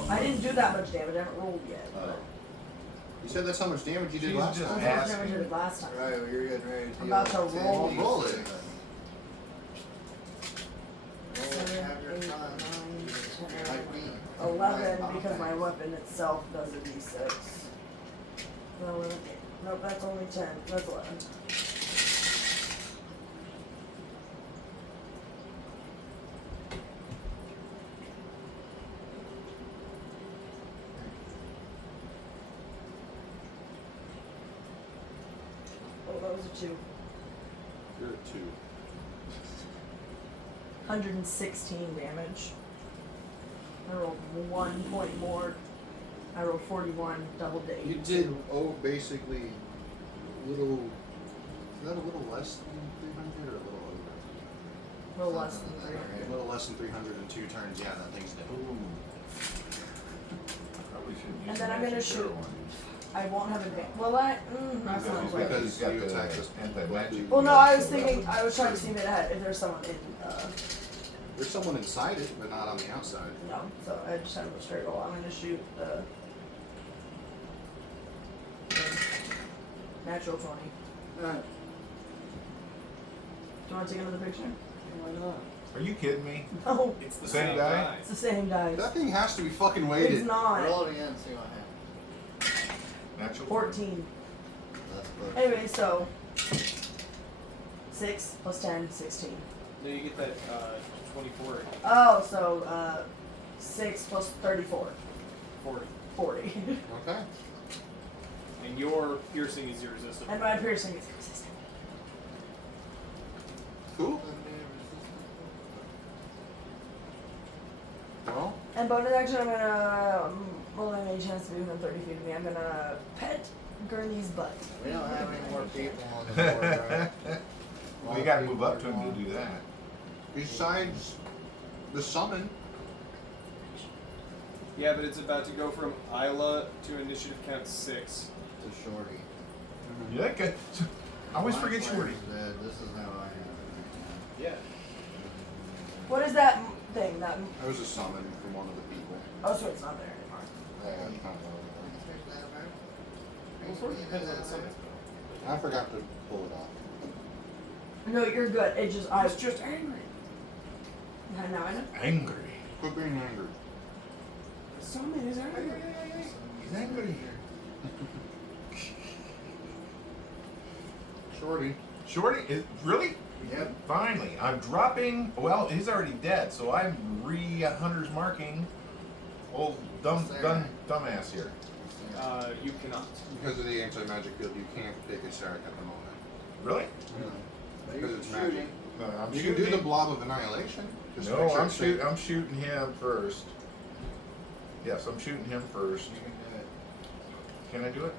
I didn't do that much damage, I haven't rolled yet. Oh. You said that's how much damage you did She's last just time. That's how much asking. damage I did last time. Right, well, you're getting ready to I'm about to deal roll. 10 Roll d6. it. Roll it, 7, have your 8, fun. 9, Like 10, me. 11 My because my offense. weapon itself does a d6. No, 11. Nope, that's only 10. That's 11. Oh, that was a 2. You're a 2. 116 damage. I rolled 1 point more. I rolled 41, doubled to 82. You did, basically, is that a little less than 300 or a little over? A little less Something than in that 300. A area. little less than 302 turns. Yeah, that thing's dead. Ooh. Probably shouldn't use And then I'm magic gonna shoot. arrow on you. I won't have advantage. Well, that. That's Because not he's quite. got- Because got you the attack this anti-magic. Well, no, I was thinking. I was trying to see if it had, if there's someone in. There's someone inside it, but not on the outside. No, so I just have a straight roll. I'm gonna shoot the natural 20. Alright. Do you want to take another picture? Why not? Are you kidding me? No, It's the Same same guy? guy. it's the same dice. That thing has to be fucking It's weighted. not. Roll it again and see what happens. Natural 14. That's close. Anyway, so 6 plus 10, 16. No, you get that 24, Oh, so 6 plus 34, 40. 40. Okay. And your piercing is irresistible. And my piercing is consistent. Cool. Well, And bonus action, I'm gonna rolling any chance to be within 30 feet of me. I'm gonna pet Gurney's butt. We don't have any more people on the board, right? We gotta move up to him to do that. besides the summon, Yeah, but it's about to go from Isla to initiative count 6. To Shorty. Yeah, okay. I always My forget player's Shorty. dead. This is how I have it Yeah. What is that thing? That that was a summon from one of the people. oh, so it's not there anymore. right now. Yeah, kind Well, it sort of depends on the summon spell. I forgot to pull it off. No, you're good. It just I was just angry. now I know. Angry. Quit being angry. The summon is angry. He's angry. Shorty. Shorty is really? Yep. Finally, I'm dropping. Well, he's already dead, so I'm hunter's marking. Old dumbass here. You cannot. Because of the anti-magic field, you can't pick a Sarek at the moment. Really? But Because you're it's shooting. magic. No, I'm You shooting. can do the blob of annihilation. Just to No, make sure I'm it's safe. shooting him first. Yes, I'm shooting him first. You can do it. Can I do it?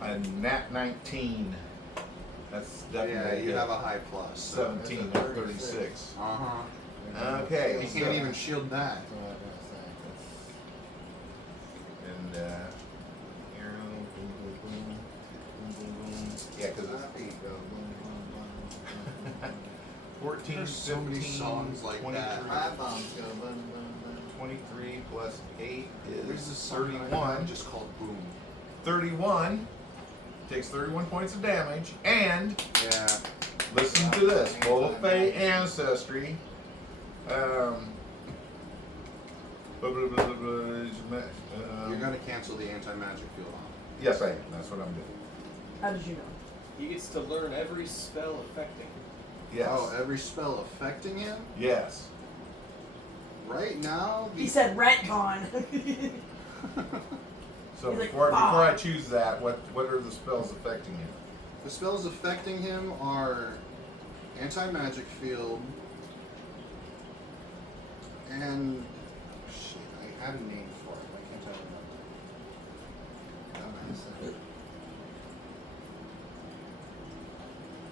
A nat 19. That's Yeah, definitely you a have a high plus. 17 That's a of 36. Uh-huh. Okay, You so- can't even shield that. That's what I was gonna say. And arrow, boom, boom, boom, boom, boom, boom. Yeah, because My it's feet go boom, boom, boom, boom, boom, 14, There's so many 15, songs like 23, that. My bombs go boom, boom, boom. 23 plus 8 There's is this song that I 31. found just called Boom. 31 takes 31 points of damage, and Yeah. listen to this: Full of Fey ancestry. Blah, blah, blah, blah, blah, You're gonna cancel the anti-magic field on. Yes, I am. That's what I'm doing. How did you know? He gets to learn every spell affecting. Yes. Oh, every spell affecting him? Yes. Right now, He said retcon. So He's like, before "Ah." I choose that, what are the spells affecting him? the spells affecting him are anti-magic field and shit. I had a name for it. Why can't I remember? Dumbass.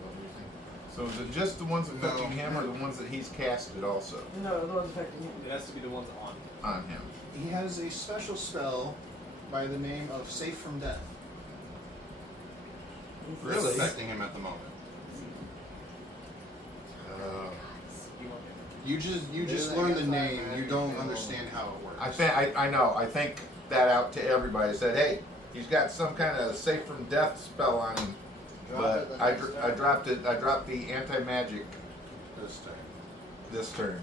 What do you think? So is it just the ones affecting No. him, or the ones that he's casted also No, the one's affecting him. It has to be the ones on. on him? He has a special spell by the name of Safe from Death. He's- Really? It's affecting him at the moment. He won't get You just Maybe learn they the got name. time You to don't feel- understand how it works. I know. I think that out to everybody. I said, hey, he's got some kind of safe from death spell on him. Drop it But the I next turn. dropped it. I dropped the anti-magic This time. this turn.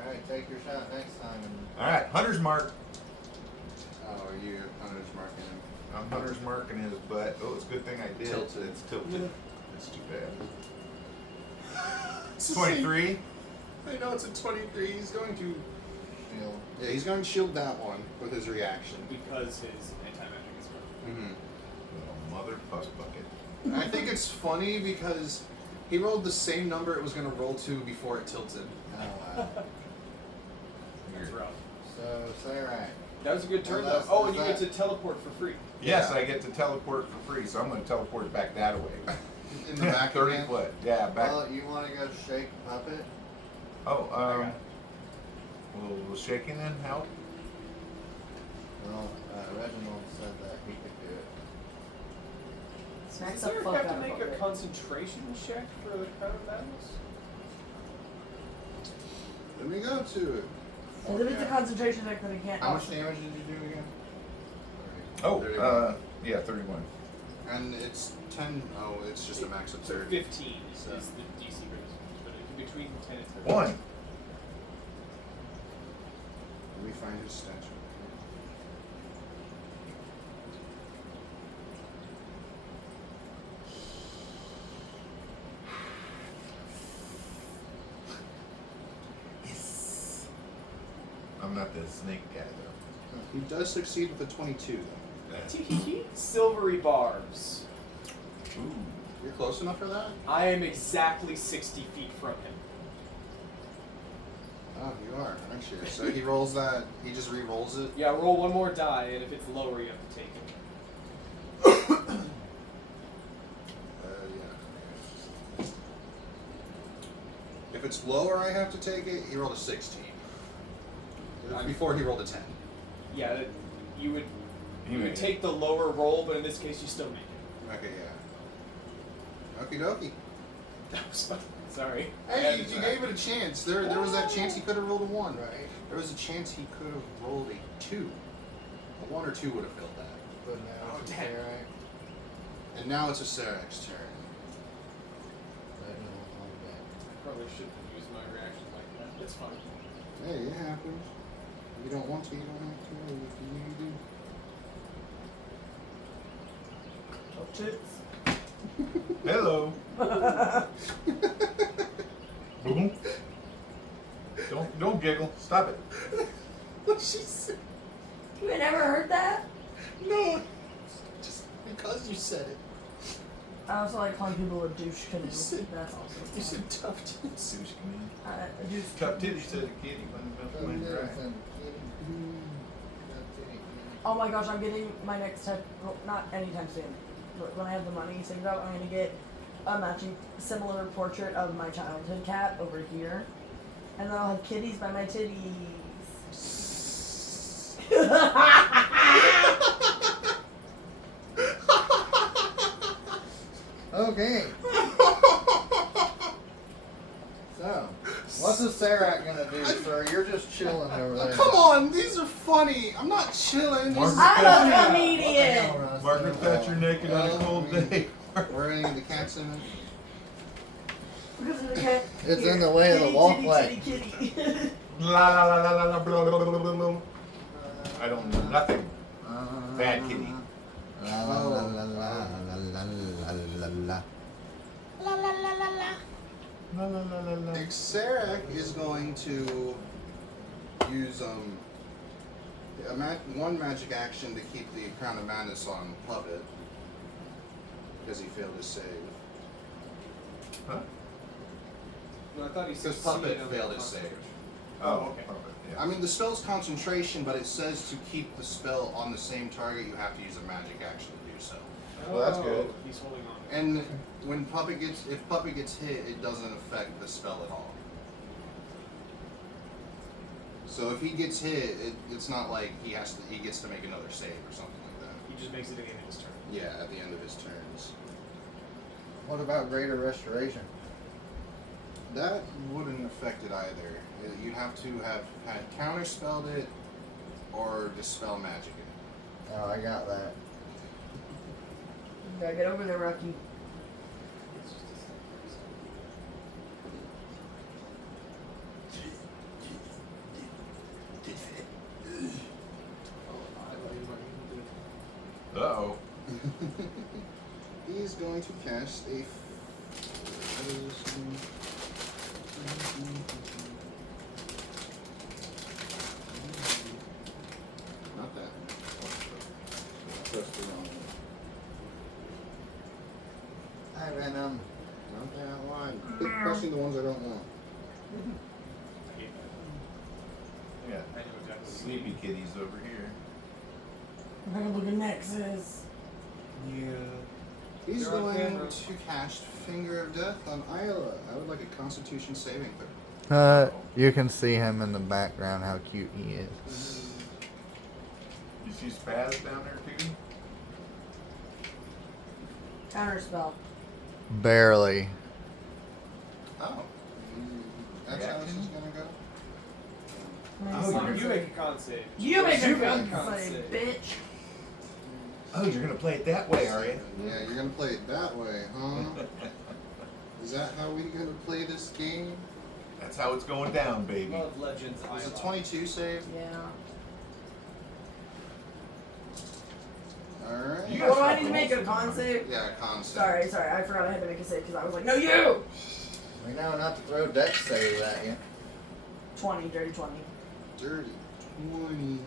Alright, take your shot next time. All right, hunter's mark. Oh, you hunter's marking him. I'm hunter's marking his butt. Oh, it's a good thing I did. Tilted. It's tilted. Yeah. It's too bad. It's the 23. I know it's a 23. He's going to. Shield. Yeah, he's going to shield that one with his reaction. because his anti-magic is gone. Mm-hmm. Little mother puss bucket. I think it's funny because he rolled the same number it was going to roll to before it tilted. Oh, wow. That's rough. So, say right. That was a good turn And though. that's- Oh, and you is get to that- teleport for free. Yes, Yeah. I get to teleport for free, so I'm going to teleport back that way. In the back 30 again? foot. Yeah, back. Well, you want to go shake puppet? Oh, I got it. will shaking then help? Well, Reginald said that he could do it. Smack Does the Eric fuck have out to of make a Puppet. concentration check for the Crown of Madness? Let me go to it. Because if it's a concentration check, then he can't. How much damage did you do again? Oh, 31. yeah, 31. And it's 10. Oh, it's just a max of So 30. 15 So. is the DC raise, but it can be between 10 and 30. 1. Let me find his statue. I'm not the snake guy though. He does succeed with a 22, though. Silvery barbs. Ooh. You're close enough for that? I am exactly 60 feet from him. Oh, you are, aren't you? So he rolls that. He just re-rolls it. Yeah, roll one more die, and if it's lower, you have to take it. Yeah. If it's lower, I have to take it. He rolled a 16. Before he rolled a 10. Yeah, you would You would made take the lower roll, but in this case, you still make it. Okay, yeah. Okie dokie. That was fun. Sorry. Hey, you gave it a chance. There was that chance he could have rolled a 1. Right. There was a chance he could have rolled a 2. A 1 or 2 would have filled that. But now Oh, it's damn. Sarak. And now it's a Sarak's turn. Reginald on deck. Probably shouldn't have used my reaction like that. That's fine. Hey, it happens. You don't want to, you don't have to. If you do. Oh, tits. Hello. Boom. Don't giggle. Stop it. What she said? You ain't never heard that? No. Just because you said it. I also like calling people a douche canoe. You said- That's also You fun. said tough tits. Douche canoe. A douche Cup canoe. titty said a kitty when the But wind there's dry. some kitty. That kitty. Oh my gosh, I'm getting my next type. Well, not anytime soon. But when I have the money saved up, I'm gonna get a matching similar portrait of my childhood cat over here, and then I'll have kitties by my titties. Okay. So, what's the Sarak gonna do, sir? You're just chilling over there. Come on, these are funny. I'm not chilling. Margaret I'm a What the hell, comedian. Rusty? Margaret Thatcher naked on a cold day. Were any of the cats in it? Because of the cat. It's in the way of the walkway. Kitty, kitty, kitty. La la la la la la blah, blah, blah, blah, blah, blah. I don't know nothing. Bad kitty. La la la la la la la la la la. La la la la la. Xerac is going to use one magic action to keep the Crown of Madness on Puppet because he failed his save. Huh? No, I thought he Because succeeded Puppet on the failed his save. concentration. Oh, okay. Yeah. I mean, the spell's concentration, but it says to keep the spell on the same target, you have to use a magic action to do so. Well, that's good. Oh, he's holding on. And when if Puppet gets hit, it doesn't affect the spell at all. So if he gets hit, it's not like he gets to make another save or something like that. He just makes it at the end of his turn. Yeah, at the end of his turns. What about Greater Restoration? That wouldn't affect it either. You'd have to have had counterspelled it or dispel magic it. Oh, I got that. You gotta get over there, Rocky. It's just a Uh-oh. He's going to cast a. Not that. Press the wrong one. Hi, Venom. Not that one. Keep pressing the ones I don't want. I hate that. Yeah. I know exactly. Sleepy kitties over here. I'm gonna look at Nexus. Yeah. He's You're on going camera. to cast Finger of Death on Isla. I would like a Constitution saving throw. You can see him in the background, how cute he is. You see Spaz down there too? Counter spell. Barely. Oh. That's how this is going to go? You make a con save. You make a You con make a con save, save. bitch. Oh, you're gonna play it that way, are you? Yeah, you're going to play it that way, huh? Is that how we're going to play this game? That's how it's going down, baby. Love Legends. Is it 22 save? Yeah. Alright. You What do I got need to make a con rolls. save? Yeah, con save. Sorry, I forgot I had to make a save because I was like, no, you! We know not to throw dex save at you. 20, dirty 20. Dirty 20.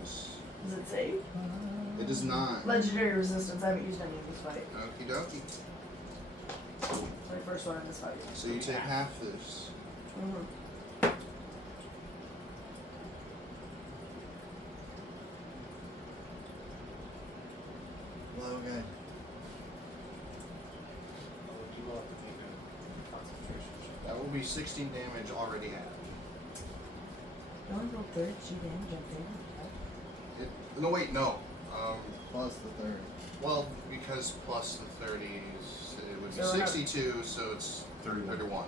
Yes. Does it save? It does not. Legendary resistance. I haven't used any in this fight. Okie dokie. It's my first one in this fight. So you take half this. Mm-hmm. Low good. You will have to make a concentration check. That will be 16 damage already had. I only rolled 32 damage, I think. No, wait, no. Plus the third. Well, because plus the 30s, it would be So we're not- 62, so it's 31.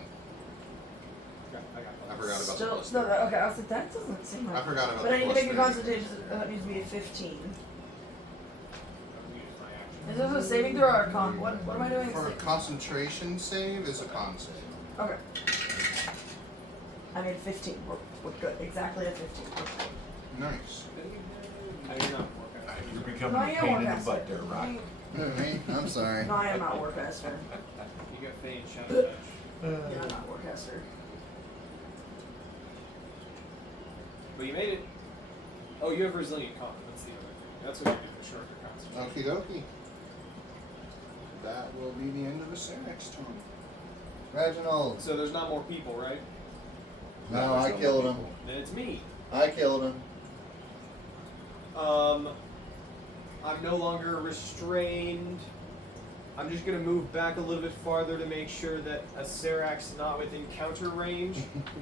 Okay, I got I forgot about the Still, plus no, 30. okay, I was like, that doesn't seem right. I forgot about But the I need to plus make a 30. concentration, that needs to be a 15. Use my action. Is this a saving throw or a con? What am I doing? For a concentration save, is a con save. Okay. I made 15. We're good. Exactly a 15. We're good. Nice. I do not work out. You're becoming No, I a am pain in the Warcaster. butt there, Rock. Who, me? I'm sorry. No, I am not Warcaster. You got Fane, Shadow Dash. Yeah, I'm not Warcaster. But you made it. Oh, you have Resilient Con. That's the other thing. That's what you do for shorter concentration. Okie dokie. That will be the end of the Serex turn. Reginald. So there's not more people, right? No, I killed him. Then it's me. I killed him. I'm no longer restrained. I'm just gonna move back a little bit farther to make sure that a Serac's not within counter range.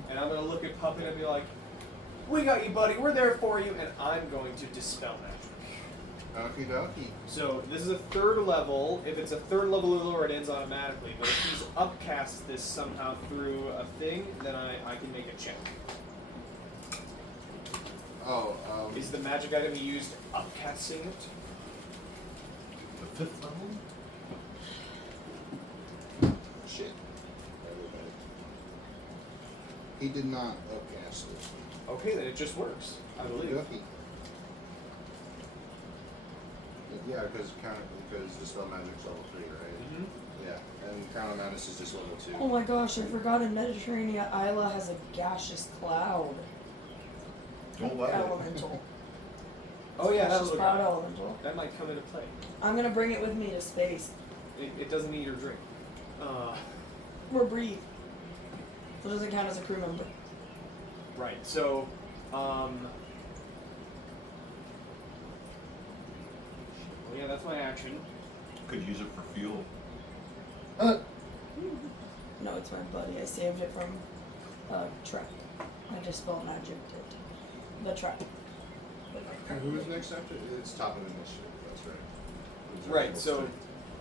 And I'm gonna look at Puppet and be like, "We got you, buddy. We're there for you." And I'm going to dispel magic. Okie dokie. So this is a third level. If it's a third level or lower, it ends automatically. But if he's upcast this somehow through a thing, then I can make a check. Oh, Is the magic item he used upcasting it? The 5th level? shit. He did not upcast it. Okay, then it just works. I believe. Okie. Yeah, because Dispel Magic's level 3, right? Mm-hmm. Yeah, and Crown of Madness is just level 2. Oh my gosh, I forgot in Mediterranean, Isla has a gaseous cloud. Don't let it. Elemental. Oh yeah, that Gaseous was cloud elemental. that might come into play. I'm gonna bring it with me to space. It doesn't eat or drink. Or breathe. So it doesn't count as a crew member. Right. So, well, yeah, that's my action. Could use it for fuel. No, it's my buddy. I saved it from trap. I just spelled magic it. The trap. Who's next after? It's top of initiative, that's right. Right. So,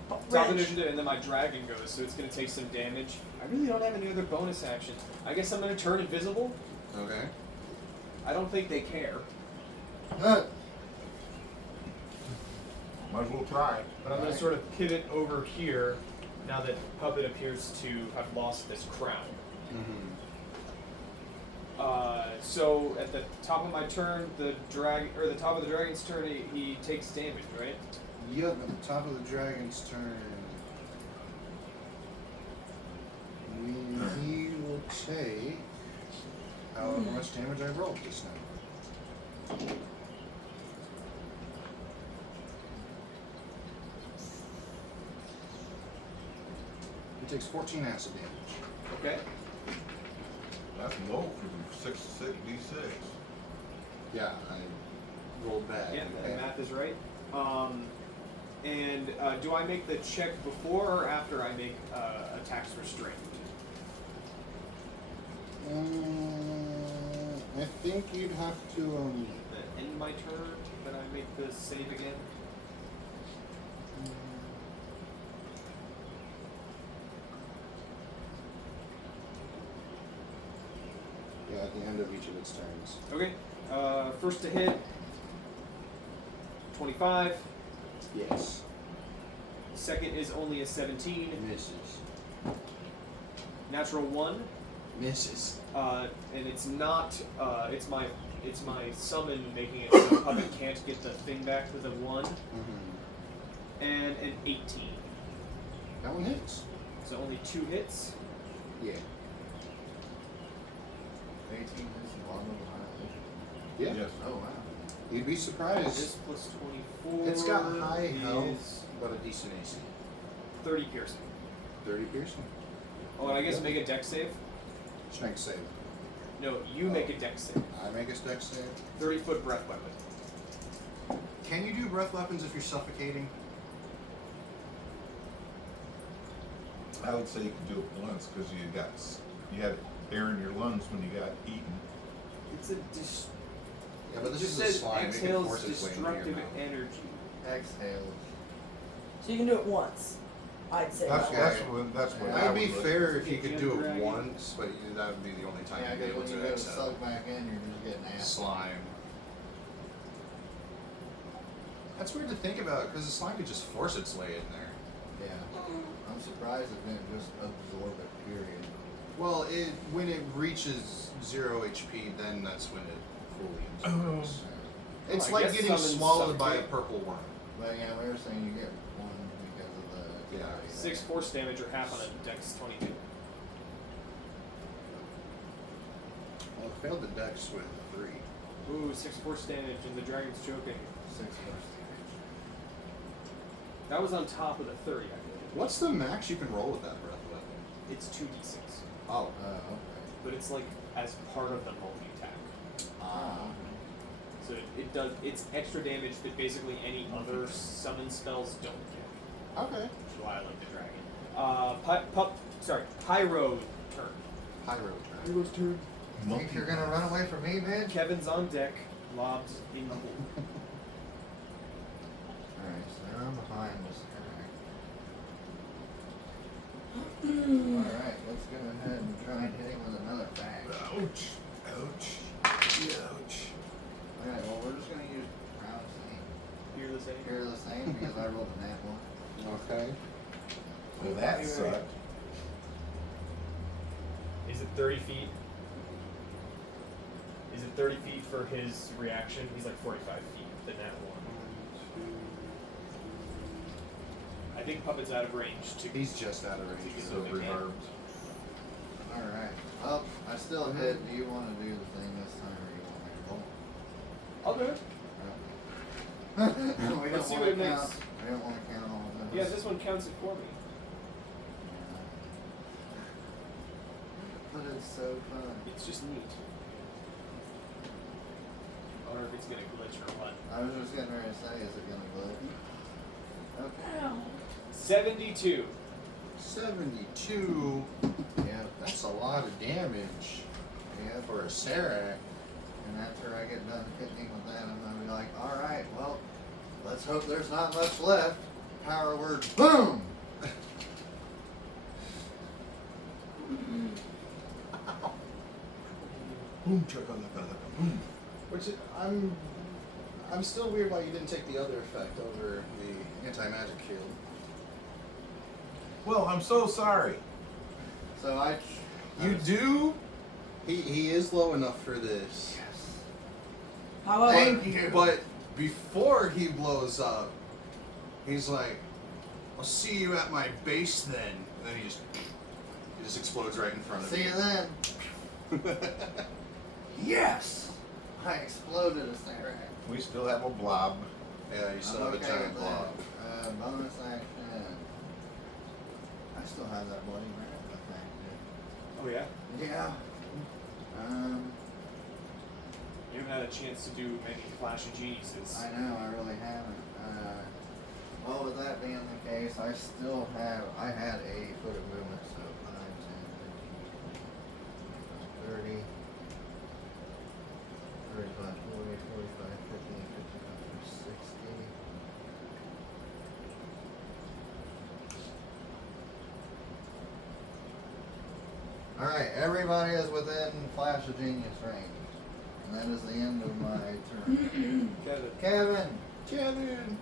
top Reg. initiative, and then my dragon goes. So it's gonna take some damage. I really don't have any other bonus actions. I guess I'm gonna turn invisible. Okay. I don't think they care. Might as well try. But I'm going to sort of pivot over here now that Puppet appears to have lost this crown. Mm-hmm. So at the top of my turn, the top of the dragon's turn, he takes damage, right? Yep, at the top of the dragon's turn. He will take however much damage I rolled just now. He takes 14 acid damage. Okay. That's low for 6d6. Yeah, I rolled bad. Yeah, Okay. the math is right. And do I make the check before or after I make attacks restrained? I think you'd have to. End my turn, then I make the save again. Yeah, at the end of each of its turns. Okay. First to hit. 25. Yes. Second is only a 17. Misses. Natural 1. Misses. And it's not. It's my summon making it so the puppet can't get the thing back with a 1. Mm-hmm. And an 18. That one hits. So only 2 hits. Yeah. 18 is the bottom of the Yeah. Yes. Oh wow. You'd be surprised. This plus 24. It's got high is health, but a decent AC. 30 piercing. 30 piercing. Oh, and I guess make a dex save? Strength save. No, you make a dex save. I make a dex save. 30-foot breath weapon. Can you do breath weapons if you're suffocating? I would say you can do it once because you had air in your lungs when you got eaten. It's a dis. Yeah, but this it just is a says slime. It can exhales force its way into your destructive mouth. energy. Exhale. So you can do it once. I'd say. That's that. that's what I It'd would be look. fair if you Get could the do it dragon. once, but that would be the only time Yeah, you'd be because able when you to go to exhale. suck back in, you're just getting acid. Slime. That's weird to think about because the slime could just force its way in there. Yeah. I'm surprised it didn't just absorb it, period. Well, when it reaches 0 HP, then that's when it fully absorbs. It's I like guess getting summons swallowed by a suffocate. purple worm. But yeah, we were saying you get one because of the Yeah. 6 force damage or half on a dex 22. Well, I failed the dex with 3. Ooh, 6 force damage and the dragon's choking. 6 force That was on top of the 30, I believe. What's the max you can roll with that breath weapon? It's 2d6. Oh. okay. But it's like as part of the multi-attack. Ah. So it does, it's extra damage that basically any other summon spells don't get. Okay. Which is why I like the dragon. Pyro turn. Pyro turn. Pyro's turn. Think you're gonna run away from me, bitch? Kevin's on deck, lobs in the pool. Alright, so I'm behind this guy. Alright, let's go ahead and try and hit him with another bag. Ouch! Ouch! Ouch! Alright, well we're just gonna use Proud Saint. Hear the same? Here the same because I rolled a nat one. Okay. Well, that sucked. Is it 30 feet? Is it 30 feet for his reaction? He's like 45 feet, the nat one. I think Puppet's out of range to He's just out of range. He's So over we can't. barbed. Alright. Well, I still hit. Do you want to do the thing this time or you want me to roll? I'll do it. we Let's see don't what it wanna makes. count. We don't want to count all of those. Yeah, this one counts it for me. But it's so fun. It's just neat. I wonder if it's gonna glitch or what. I was just getting ready to say, is it gonna glitch? Okay. 72. 72. Yeah. That's a lot of damage. Yeah. For a Serac. And after I get done hitting with that, I'm gonna be like, alright, well, let's hope there's not much left. Power word, boom! Boom! Chakalaka! Boom! Which I'm still weird why you didn't take the other effect over the anti-magic shield. Well, I'm so sorry. So You do? He is low enough for this. Yes. However, Thank you. But before he blows up, he's like, I'll see you at my base then. And then he just explodes right in front of See you then. Yes! I exploded a Serac. We still have a blob. Yeah, you still I'm have a okay giant with that. blob. Bonus action. I still have that bloody breath, I think. Oh yeah? Yeah. You haven't had a chance to do many Flash of Geniuses. I know, I really haven't. Well, with that being the case, I had a foot of movement, so 5, 10, 15, 30, 35, 40, 45, 50, 55, 60. Alright, everybody is within Flash of Genius range. And that is the end of my turn. Kevin. Kevin!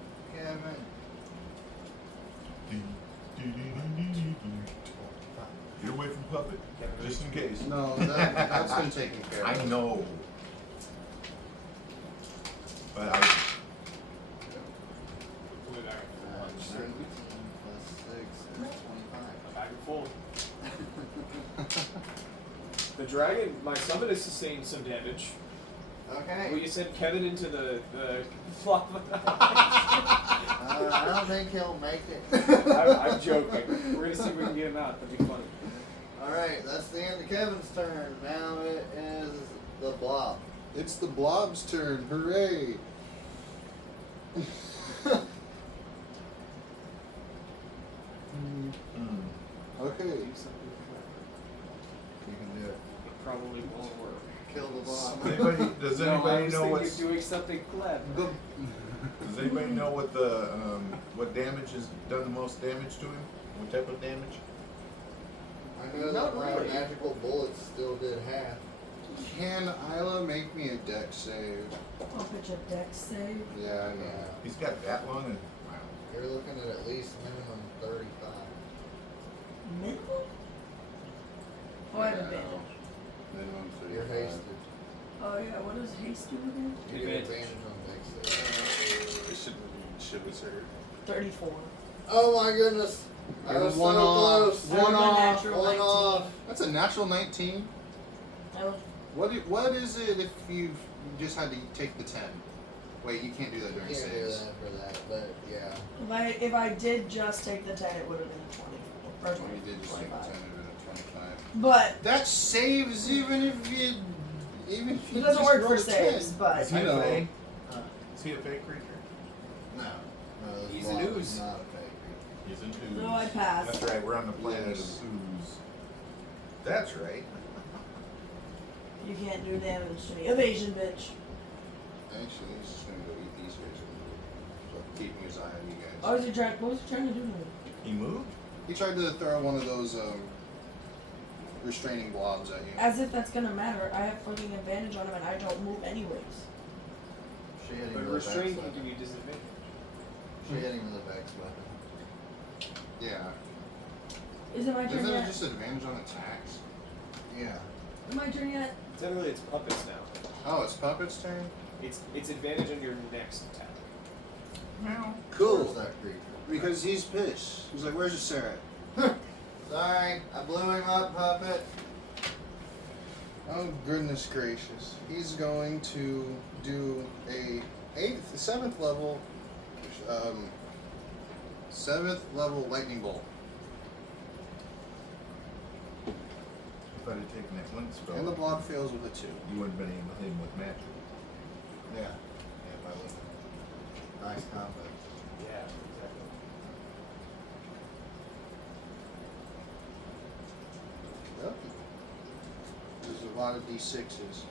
Get away from puppet, just in case. No, that's been taken care of. I know. But I, 19 plus 6 is 25. Back and forth. The dragon, my summon has sustained some damage. Okay. Will you send Kevin into the flop? I don't think he'll make it. I'm joking. We're gonna see if we can get him out. That'd be funny. Alright, that's the end of Kevin's turn. Now it is the blob. It's the blob's turn. Hooray! Okay. Do something clever. You can do it. It probably won't work. Kill the blob. does No, I anybody was know thinking what's, doing something clever. does anybody know what the, what damage has done the most damage to him? What type of damage? I know Not that my really. magical bullets still did half. Can Isla make me a deck save? I'll pitch a deck save. Yeah, I know. Yeah. He's got that long and, wow. You're looking at least minimum 35. Minimum? Oh, I have advantage. Minimum 35. You're hasted. Oh yeah, what does haste do again? You get Advantage. advantage on deck save. Should we say 34. Oh my goodness! I You're was so one off. close. I have a off. natural One 19. off. That's a natural 19. I was, What is it if you just had to take the 10? Wait, you can't do that You during can't do saves. that for that, but yeah. if I did just take the 10, it would have been a 20 or 20. You did just take the 10 25. and a 25. But That saves even if you it doesn't just work roll for a 10. saves. But Is he I know. a fey? Is he a fey creature? No. No, this He's an blob ooze. is not a fake creature. He's an ooze. no, I passed. That's right, we're on the planet Yes. of ooze. That's right. You can't do damage to me. Evasion, bitch. Actually, he's just gonna go eat these guys. So keeping his eye on you guys. What was he trying to do to me? He moved? He tried to throw one of those restraining blobs at you. As if that's gonna matter. I have fucking advantage on him and I don't move anyways. She hit him But with a vex restraint can weapon. give you disadvantage. She hit him with a vex weapon. Yeah. Is it my turn Isn't it yet? just advantage on attacks? Yeah. Is it my turn yet? Technically, it's puppets now. Oh, it's Puppet's turn? It's advantage on your next attack. Where's that creature? Because he's pissed. He's like, where's your Sarah? Sorry, I blew him up, puppet. Oh, goodness gracious. He's going to do a 7th level, 7th level lightning bolt. If I'd have taken that one spell, And the blob fails with a 2. you wouldn't have been able to hit him with magic. Yeah. Yeah, if I was nice combo. Yeah, exactly. Yep. There's a lot of D6s.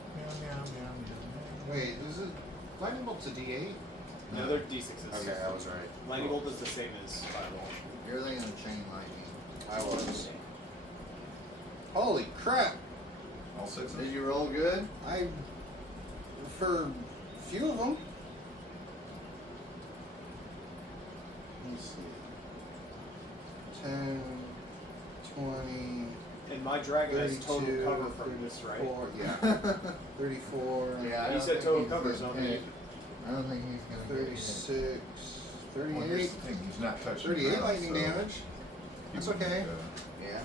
Wait, is it lightning bolt's a D8? No, they're d6s. Okay, I was right. Lightning bolt is the same as fireball. You're thinking of chain lightning. I was. Holy crap! All 6 of Did them? you roll good? For a few of them. Let's see. 10, 20, And my dragon has 32, total cover from this, right? 34, yeah. 34, Yeah, I You don't said think total he's cover, gonna so hit. I don't think he's gonna get hit. 36, Well, 38, here's the thing, he's not touching the 38 ground, lightning so damage. That's okay. Yeah.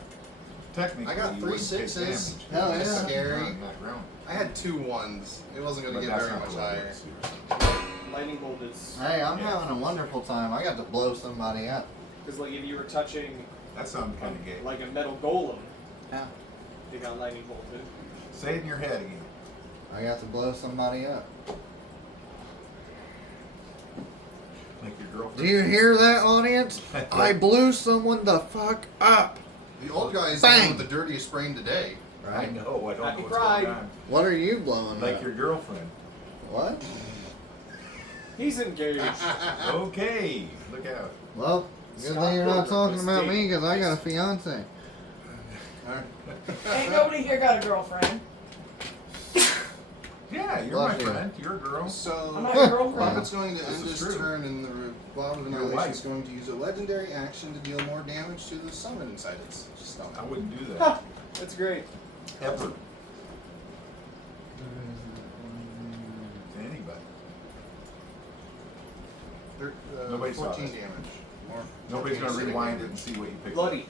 Technically, I got you 3 wouldn't take 6s. damage. Hell That's yeah. scary. Not ground. I had 2 1s. It wasn't going But to get that's very not much the way it higher. works. Lightning bolt is. Hey, I'm yeah. having a wonderful time. I got to blow somebody up. Because like if you were touching That sounds kind of gay. like a metal golem, Yeah. they got lightning bolted. Say it in your head again. I got to blow somebody up. Like you're girlfriend. Do you hear that, audience? I blew someone the fuck up. The old guy is the one Bang. with the dirtiest brain today. I Right? know. I don't Happy know what's Pride. going on. What are you blowing Like up? your girlfriend. What? He's engaged. Okay. Look out. Well, good Scott thing you're not Pilgrim talking was about me dating because I got a Grace. fiance. Ain't nobody here got a girlfriend. Yeah, you're Love my you. friend. You're a girl. So, I'm not your girlfriend. Puppet's going to This end is his true. turn, and the bottom of the Your annihilation is wife. going to use a legendary action to deal more damage to the summon inside its stomach. I wouldn't do Ha, that. That's great. Ever. To anybody. Nobody saw 14 this. damage. More. Nobody's 14 gonna sitting rewind it damage. and see what you picked. Bloody.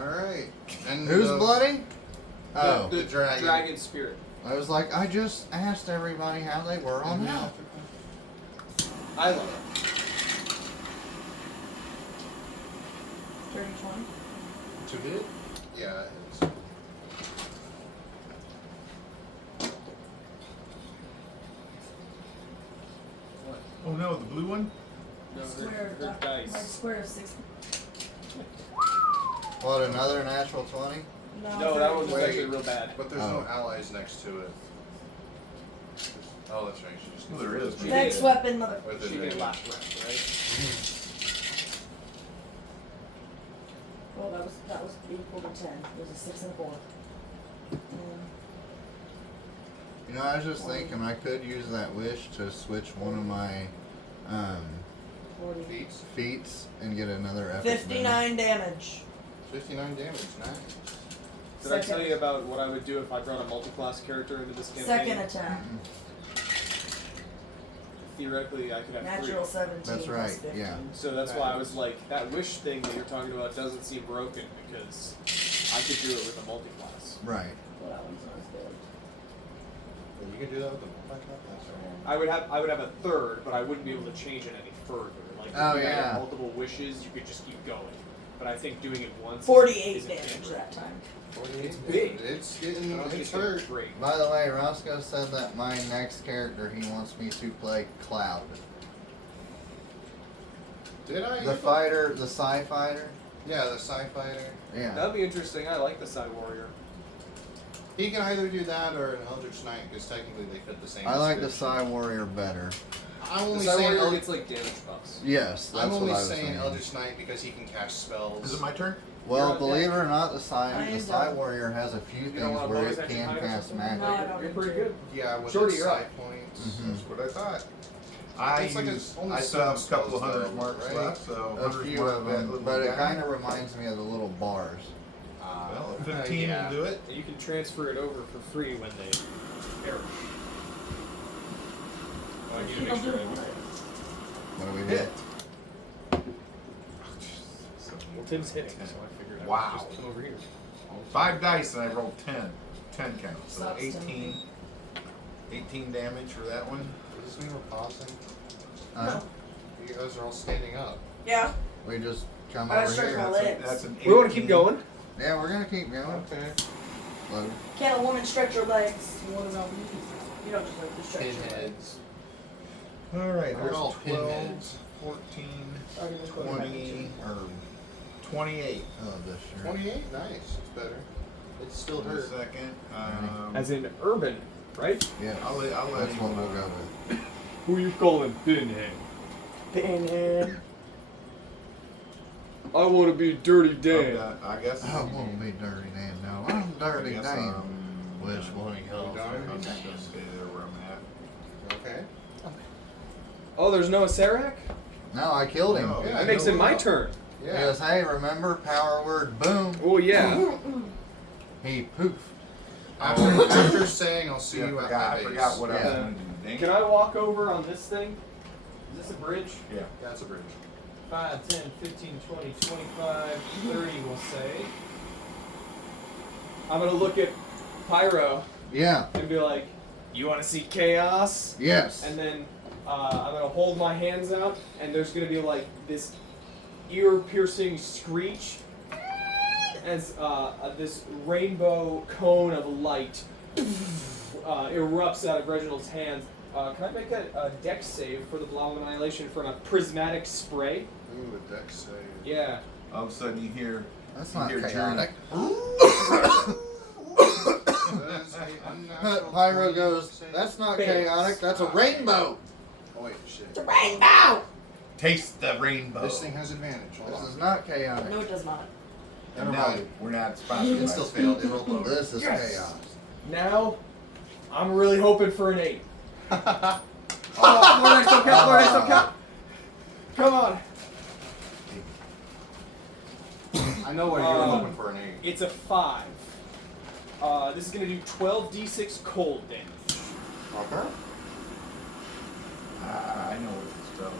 Alright. And Who's bloody? Oh, The dragon. dragon spirit. I was like, I just asked everybody how they were on health. I love it. Dirty 20. To hit? Yeah, it is. Oh no, the blue one? No, Square. her dice. Like square of 6. What, another natural 20? No, that one was Wait. actually real bad. But there's Oh. no allies next to it. Oh, that's right. You just Well, there is. She Next did. weapon, mother. With She it, can lash left, right? Well, that was equal to 10. It was a 6 and a 4. You know, I was just thinking I could use that wish to switch one of my 40. Beats. feats and get another epic 59 damage. 59 damage. Nice. Did I tell Second. you about what I would do if I brought a multi-class character into this campaign? Second attack. Theoretically, I could have Natural 3. 17. That's plus right, 15. yeah. So that's why I was like, that wish thing that you're talking about doesn't seem broken because I could do it with a multi-class. Right. Well, that one's not as good. You can do that with the multi-class. I would have a third, but I wouldn't be able to change it any further. Like if Oh, you had yeah. multiple wishes, you could just keep going. But I think doing it once 48 is damage that time. 48. It's big. It's I getting. don't think It's gonna hurt. break. By the way, Roscoe said that my next character he wants me to play Cloud. Did I? The fighter, the Psy fighter. Yeah, the Psy-Fighter. Yeah. That'd be interesting. I like the Side Warrior. He can either do that or an Eldritch Knight because technically they fit the same. I like the description. Psy warrior better. I'm The only Side saying. Warrior gets like damage buffs. Yes, that's I'm only what I was saying saying. Eldritch Knight because he can cast spells. Is it my turn? Well, You're on believe it deck. or not, the I Psy am Psy done. warrior has a few You don't things want a where bonus it action can hide or cast something? magic. No, I don't You're need pretty to. good. Yeah, with Shorty, the you're Psy up. points. Mhm. That's what I thought. I It's like used, it's only I still have a seven couple of spells, hundred though, marks right? left, so A 100 few mark of that them, little but it guy. kind of reminds me of the little bars. Well, 15 yeah. will do it. And you can transfer it over for free when they perish. I need to make sure I do that. What do we do? Hit. Well, Tim's hitting, so I figured I Wow. would just come over here. 5 dice and I rolled 10. 10 counts. So Sucks, 18. 18 damage for that one. Does this mean we're pausing? Huh? You guys are all standing up. Yeah. We just come I over stretch here. my legs. That's an 18. We want to keep going. Yeah, we're gonna keep going. Okay. Load. Can a woman stretch her legs? What about me? You don't just like to stretch your legs. Pinheads. Alright, We're there's all 12, pinheads. 14, I can just go 20, or 28. Oh, this shirt. 28? Nice. It's better. It still For a hurts. second. As in urban, right? Yeah. I'll let That's you, what we'll go with. Who you calling Pinhead? Pinhead. I want to be Dirty I guess. I won't be dirty Dan. No, I'm dirty I guess, Dan. um, Which one of y'all? done? I'm just gonna stay there where I'm at. Okay. Oh, there's Noah Serac? No, I killed him. No. Yeah, That makes no, it my no. turn. He Yeah. goes, hey, remember power word boom? Oh, yeah. He poofed. After saying I'll see Yeah, you I at forgot, my I base. forgot what I was Yeah. gonna do. Dang Can it. I walk over on this thing? Is this a bridge? Yeah. Yeah, it's a bridge. 5, 10, 15, 20, 25, 30, we'll say. I'm going to look at Pyro Yeah. and be like, you want to see chaos? Yes. And then I'm going to hold my hands out, and there's going to be like this ear-piercing screech as this rainbow cone of light erupts out of Reginald's hands, Can I make a dex save for the Blob of Annihilation from a prismatic spray? Ooh, a dex save. Yeah. All of a sudden you hear. That's you not hear chaotic. That is a unnatural Pyro 20 goes, save. that's not Fails. chaotic, that's a rainbow. Oh wait, shit. It's a rainbow! Taste the rainbow. This thing has advantage. Hold This on. is not chaotic. No, it does not. And Never now mind. we're not sponsored. It still failed. It rolled lower. This is Yes. chaos. Now, I'm really hoping for an 8. Oh, floor dice don't count, floor dice don't count. Come on. I know what you were hoping for an 8. It's a 5. This is going to do 12d6 cold damage. Okay. I know what this spell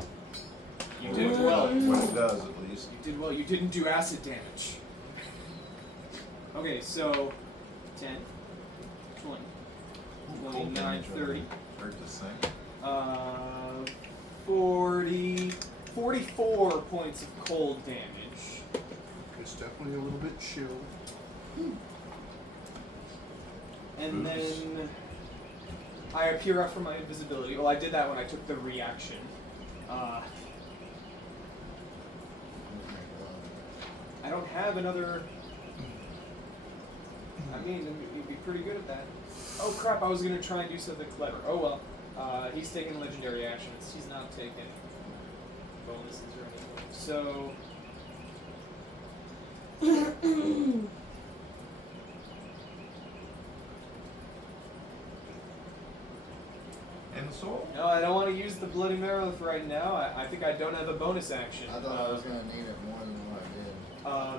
is. You did well. What it does, at least. You did well. You didn't do acid damage. Okay, so 10, 20, 29, 30, Hurt this thing. 40, 44 points of cold damage. It's definitely a little bit chill. And then I appear up from my invisibility. Well, I did that when I took the reaction. I don't have another. I mean, you'd be pretty good at that. Oh crap! I was gonna try and do something clever. Oh well. He's taking legendary actions. He's not taking bonuses or anything. So. And the soul? No, I don't want to use the Bloody Marrow for right now. I think I don't have a bonus action. I thought I was going to need it more than what I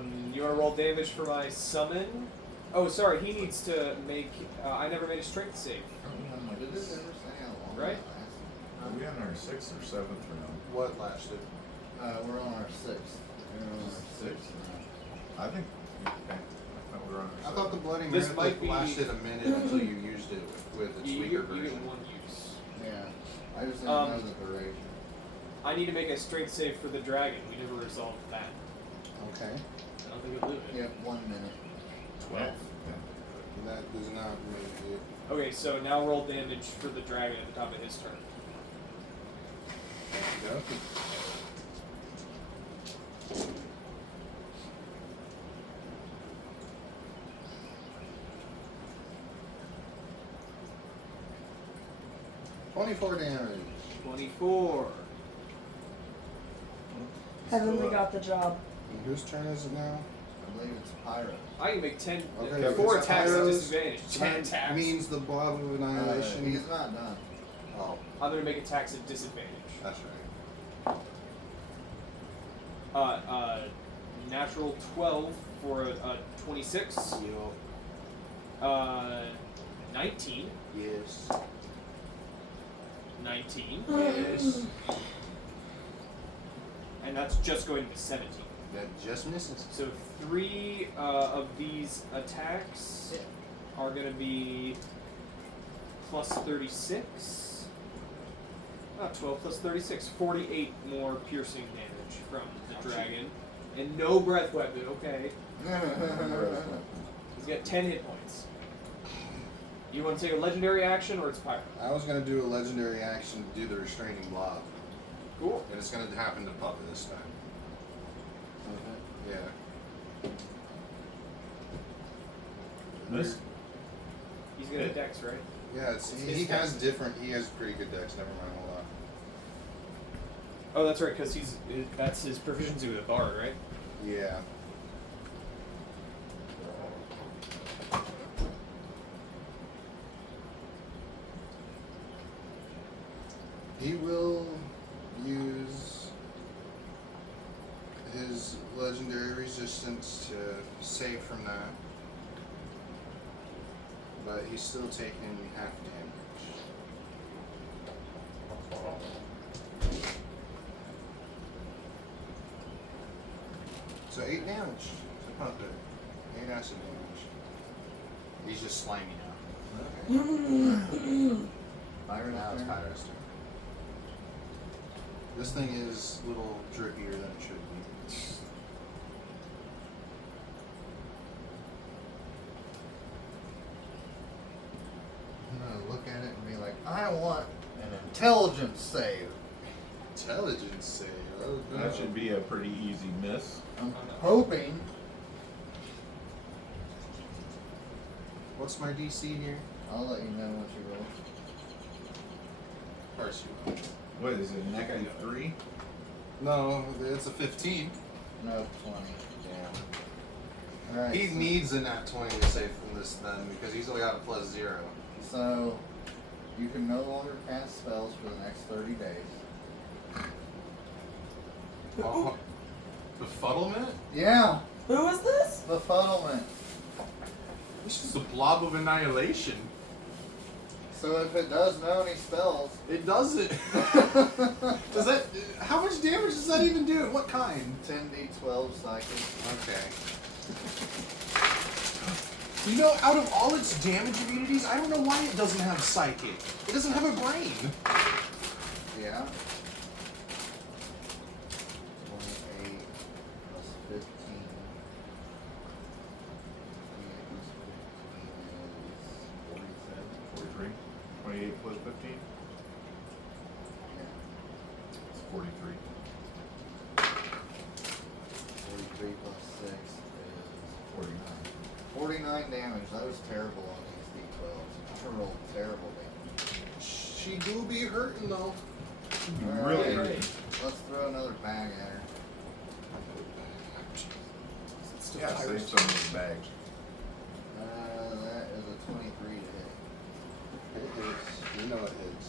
did. You want to roll damage for my summon? Oh, sorry, he needs to make. I never made a strength save. Did this ever say how long Right? Are we on our 6th or 7th round? What lasted? We're on our 6th. We're on our 6th now. I think. I thought we were on our I thought the Bloody This Mary might be- lasted a minute until you used it with its You weaker get version. one use. Yeah. I just didn't know the duration. I need to make a strength save for the dragon. We never resolved that. Okay. I don't think it'll do it. Yep, 1 minute. 12. That does not make it. Okay, so now roll damage for the dragon at the top of his turn. Okay. 24 damage. 24. Heavenly got the job. And whose turn is it now? I believe it's Pyro. I can make 10, Okay, 4 it's attacks at Pyro's disadvantage. 10 attacks. Means the blob of annihilation. He's not done. Oh, I'm going to make attacks at disadvantage. that's right. Natural 12 for a 26. 19. Yes. 19. Yes. And that's just going to be 17. That just misses. So 3 of these attacks are going to be plus 36. Not 12 plus 36. 48 more piercing damage from the dragon. And no breath weapon, okay. He's got 10 hit points. You want to take a legendary action or it's pyro? I was gonna do a legendary action to do the restraining blob, Cool. but it's gonna happen to Puppet this time. Okay. Yeah. This? He's got a dex, right? Yeah, It's he his has dex. different. He has pretty good decks. Never mind, hold on. Oh, that's right, because that's his proficiency with a bard, right? Yeah. He will use his legendary resistance to save from that, but he's still taking half damage. So 8 damage to Puppet. 8 acid damage. He's just slimy now. Pyro's Now it's turn. Pyro's turn. This thing is a little drippier than it should be. I'm gonna look intelligence save. Intelligence save. Oh, no. That should be a pretty easy miss. I'm hoping. What's my DC here? I'll let you know what you roll. Of course you will. What is it, -3? No, it's a 15. No, 20. Damn. Alright. He needs a nat 20 to save from this then, because he's only got a +0. So, you can no longer cast spells for the next 30 days. Oh, befuddlement? Yeah, Who is this? befuddlement. This is a blob of annihilation. So if it does know any spells, It doesn't. Does that? How much damage does that even do? What kind? 10d12 psychic. Okay. You know, out of all its damage immunities, I don't know why it doesn't have psychic. It doesn't have a brain. Yeah. 28 plus 15. 43. 28 plus 15? Yeah. It's 43. 43 plus 6 is 49. 49 damage. That was terrible on these d12s. I rolled terrible damage. She do be hurting though. Really? Alright, Great. let's throw another bag at her. Yeah, save some of those bags. That is a 23 to hit. It hits. You know it hits.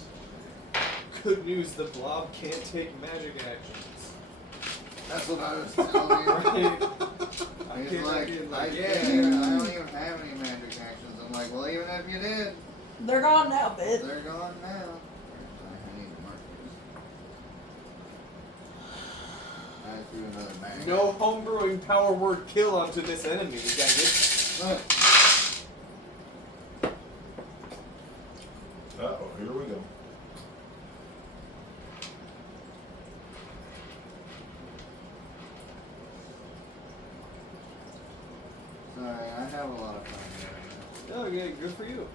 Good news, the blob can't take magic actions. That's what I was telling you. Right? I He's came like, back in I like, can't. I don't even have any magic actions. I'm like, well, even if you did, They're gone now, bitch. they're gone now. I need to mark this. I threw another bag. No homebrewing power word kill onto this enemy, dang it. Look. Uh-oh, here we go. Sorry, I have a lot of fun here. Oh, yeah, good for you.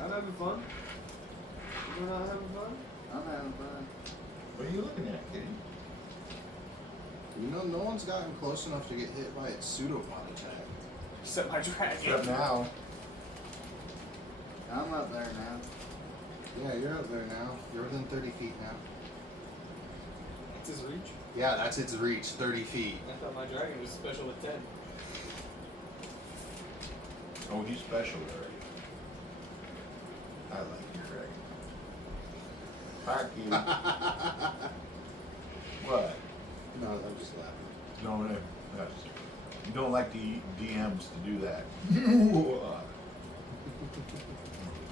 I'm having fun. You're not having fun? I'm having fun. What are you looking at, kitty? You know, no one's gotten close enough to get hit by its pseudopod attack. Except my dragon. Except now. I'm up there now. Yeah, you're up there now. You're within 30 feet now. It's his reach. Yeah, that's its reach, 30 feet. I thought my dragon was special with 10. Oh, he's special already. I like your dragon. Hi, kitty. What? No, I'm just laughing. No, no, that's, you don't like the DMs to do that.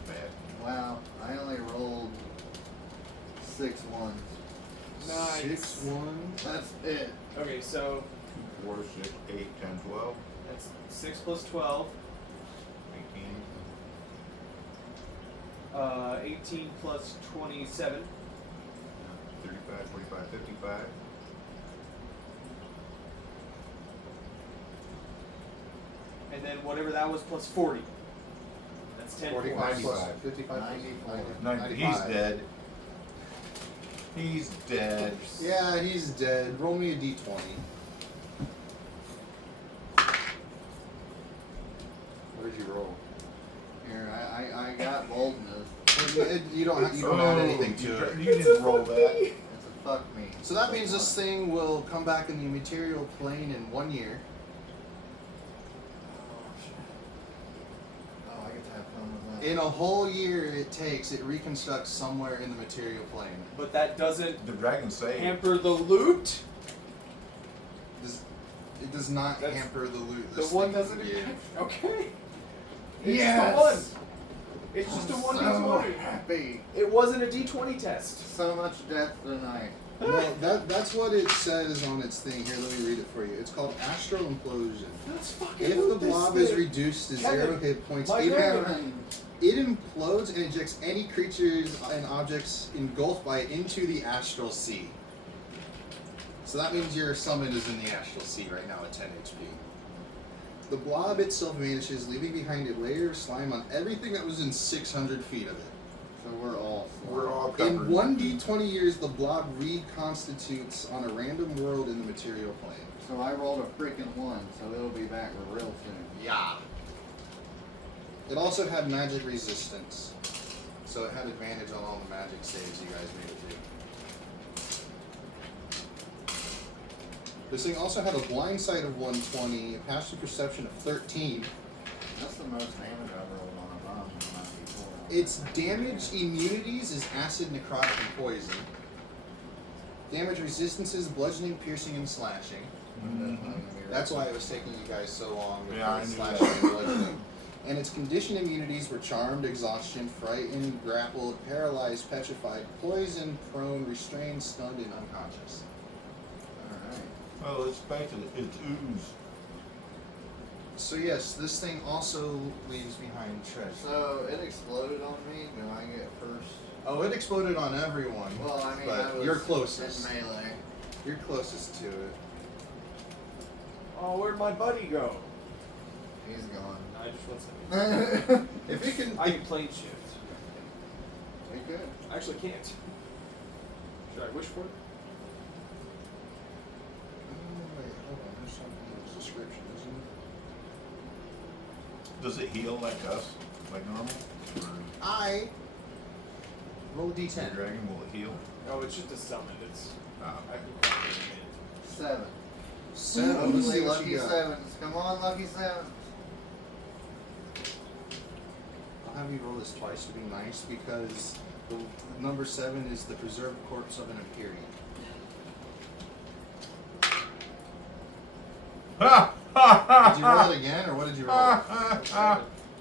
Bad. Wow, I only rolled 6 ones. Nice. 6-1. That's it. Okay, so 4, 6, 8, 10, 12, that's 6 plus 12. 18, 18 plus 27. 35, 45, 55. And then whatever that was plus 40. That's 10 45 points. plus 95. 55 plus 94. He's dead. He's dead. Yeah, he's dead. Roll me a d20. What did you roll? Here, I got boldness. You don't add anything to it. You didn't roll that. It's a fuck me. So that means this thing will come back in the material plane in 1 year. Oh, I get to have fun with that. In a whole year it takes, it reconstructs somewhere in the material plane. But that doesn't The dragon saved. hamper the loot. It does not That's- hamper the loot. The This one thing doesn't can even. get- Okay. It's Yes! just a 1. It's just a I'm 1d20. so happy. It wasn't a d20 test. So much death tonight. No, that's what it says on its thing. Here, let me read it for you. It's called Astral Implosion. Let's fucking If the loot this blob is thing. reduced to Kevin, 0 hit points, my it, dragon. it implodes and ejects any creatures and objects engulfed by it into the astral sea. So that means your summon is in the astral sea right now at 10 HP. The blob itself vanishes, leaving behind a layer of slime on everything that was in 600 feet of it. So we're all We're all In covered. 1d20 years, the blob reconstitutes on a random world in the material plane. So I rolled a freaking 1, so it'll be back real soon. Yeah. It also had magic resistance, so it had advantage on all the magic saves you guys made it do. This thing also had a blind sight of 120, a passive perception of 13. That's the most damage I've rolled on a bomb in my before. Its damage immunities is acid, necrotic, and poison. Damage resistances, bludgeoning, piercing, and slashing. That's why it was taking you guys so long with Yeah, I the knew slashing that. and bludgeoning. And its condition immunities were charmed, exhaustion, frightened, grappled, paralyzed, petrified, poisoned, prone, restrained, stunned, and unconscious. Alright. Well, it's back to it's ooze. So yes, this thing also leaves behind treasure. So it exploded on me. Do I get first? Oh, it exploded on everyone. Well, I mean, but I was you're closest. in melee. You're closest to it. Oh, where'd my buddy go? He's gone. I just want something. If it can, I can plane shift. We could. I actually can't. Should I wish for it? Wait, hold on. There's something in this description, isn't it? Does it heal like us, like normal? Or I roll a the d10. dragon will it heal? Oh, it's just a summon. It's Oh. I can call it in. 7. 7. Let's Hopefully see what lucky you got. 7s. Come on, lucky 7s. I'll have you roll this twice to be nice because the number 7 is the preserved corpse of an Imperium. Did you roll it again, or what did you roll?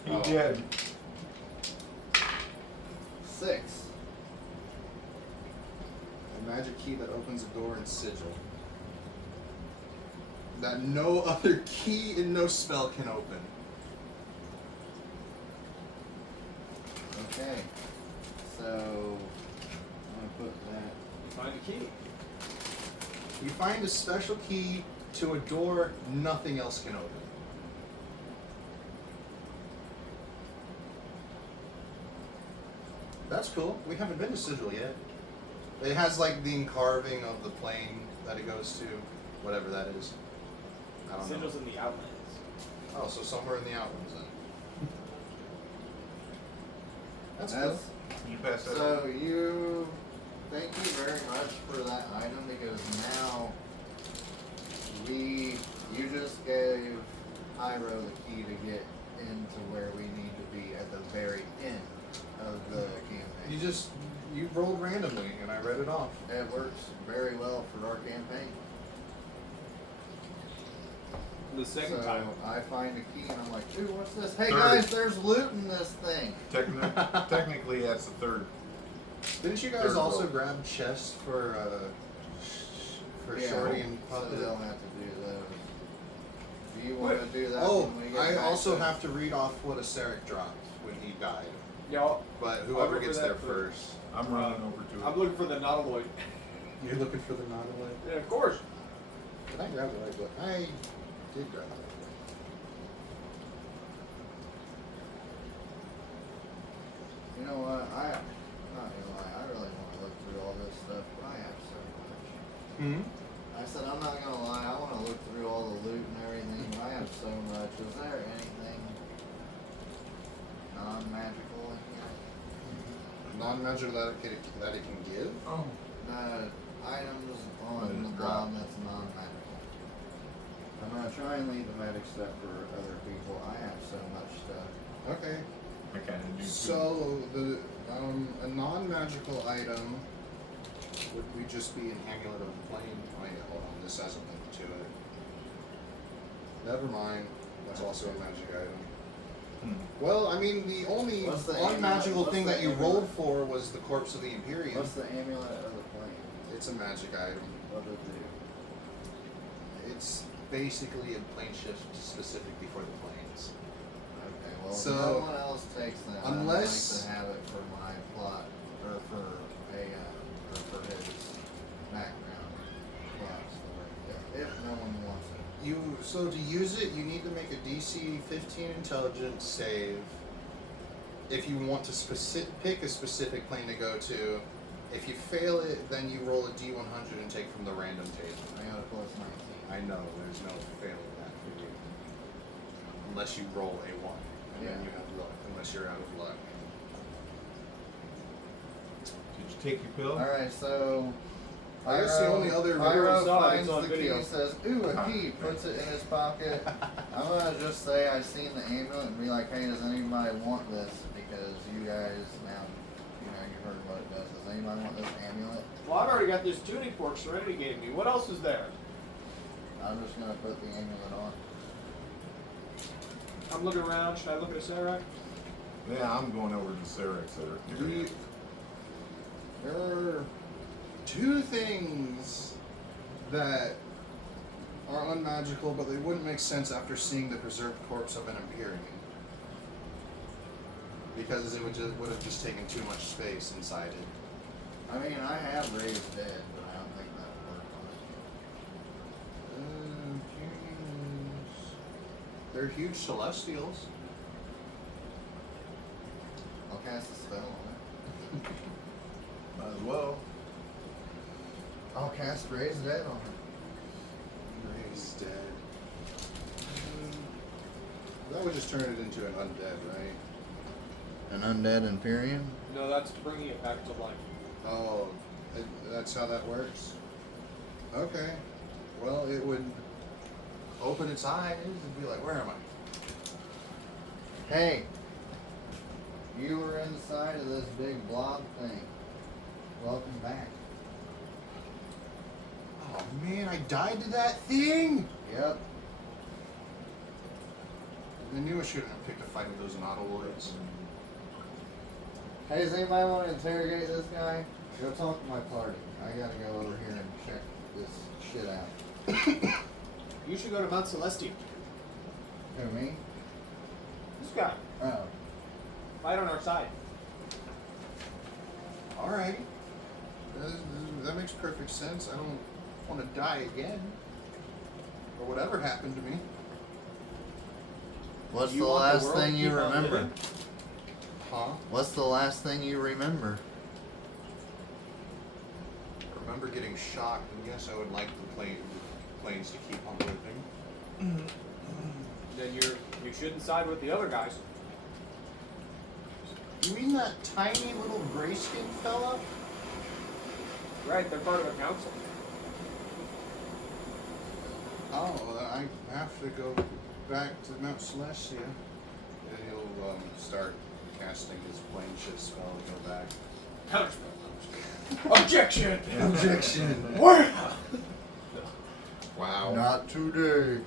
He Oh. did. 6. A magic key that opens a door in sigil that no other key and no spell can open. Okay. So I'm gonna put that. Find a key. You find a special key to a door nothing else can open. That's cool. We haven't been to Sigil yet. It has like the carving of the plane that it goes to, whatever that is. I don't know. Sigils in the Outlands. Oh, so somewhere in the Outlands then. That's cool. That's You pass that so over. you. Thank you very much for that item because now you just gave Hyro the key to get into where we need to be at the very end of the campaign. You rolled randomly and I read it off. It works very well for our campaign. The second so time. I find a key and I'm like, dude, what's this? Hey Third. guys, there's loot in this thing. Technically, that's the third. Didn't you guys Third also roll. grab chests for Yeah, Shorty and so Puppet? they'll have to do those. Do you want to do that? Oh, when we get I back also to- have to read off what Aseric dropped when he died. Y'all, But I'll whoever go for gets that there for- first. I'm running over to it. I'm looking for the Nautiloid. You're looking for the Nautilus? Yeah, of course. Did I grab the right book? I did grab the right book. You know what? Not gonna lie, I really want to look through all this stuff, but I have so much. Hmm? I said I'm not gonna lie, I want to look through all the loot and everything, but I have so much. Is there anything non-magical in here? Non-magic that it can give? Oh. Items Let on it the drop. bomb that's non-magical. I'm gonna try and leave the magic stuff for other people. I have so much stuff. Okay. I kind of do. So a non-magical item would we just be an amulet of the plane? Oh yeah, hold on, this has a link to it. Never mind. That's also a magic item. Hmm. Well, I mean, the only What's the unmagical amulet? thing What's that the you amulet? rolled for was the corpse of the Imperium. What's the amulet of the plane? It's a magic item. What does it do? It's basically a plane shift specifically for the planes. Okay, well, So, no one else takes that. unless- I'd like to have it for my plot, or for or for his background plot story. If no one wants it. So to use it, you need to make a DC 15 intelligence save if you want to pick a specific plane to go to, if you fail it, then you roll a D100 and take from the random table. I got a plus 19. I know there's no failing that for you, unless you roll a 1, and then Yeah. you have luck. Unless you're out of luck. Did you take your pill? Alright, so. I guess the only other Pyro saw it, finds it's on the video. key, says, ooh, a key, puts it in his pocket. I'm gonna just say I seen the amulet and be like, hey, does anybody want this? Because you guys now, you heard what it does. Does anybody want this amulet? Well, I've already got this tuning fork Serenity gave me. What else is there? I'm just gonna put the amulet on. I'm looking around. Should I look at a Sarak? Yeah, I'm going over to Sarah's there. There are 2 things that are unmagical, but they wouldn't make sense after seeing the preserved corpse of an Empyrean. Because it would have just taken too much space inside it. I mean, I have raised dead, but I don't think that would work on it. They're huge celestials. I'll cast a spell on it. Might as well. I'll cast raise dead on it. Raised dead. That would just turn it into an undead, right? An undead Empyrean? No, that's bringing it back to life. Oh, that's how that works? Okay. Well, it would open its eyes and be like, where am I? Hey! You were inside of this big blob thing. Welcome back. Oh man, I died to that thing! Yep. I knew I shouldn't have picked a fight with those nautiloids. Hey, does anybody want to interrogate this guy? Go talk to my party. I gotta go over here and check this shit out. You should go to Mount Celestium. Who, me? This guy. Oh. Right on our side. Alright. That makes perfect sense. I don't want to die again. Or whatever happened to me. What's You the want the last world to thing you keep on remember? living? Huh? What's the last thing you remember? I remember getting shocked, and yes, I would like the planes to keep on living. Then you shouldn't side with the other guys. You mean that tiny little grayskin fella? Right, they're part of a council. Oh, well, I have to go back to Mount Celestia. And he'll start casting his plane shift spell and go back. Counterspell. Objection! Objection! Wow! Wow. Not today.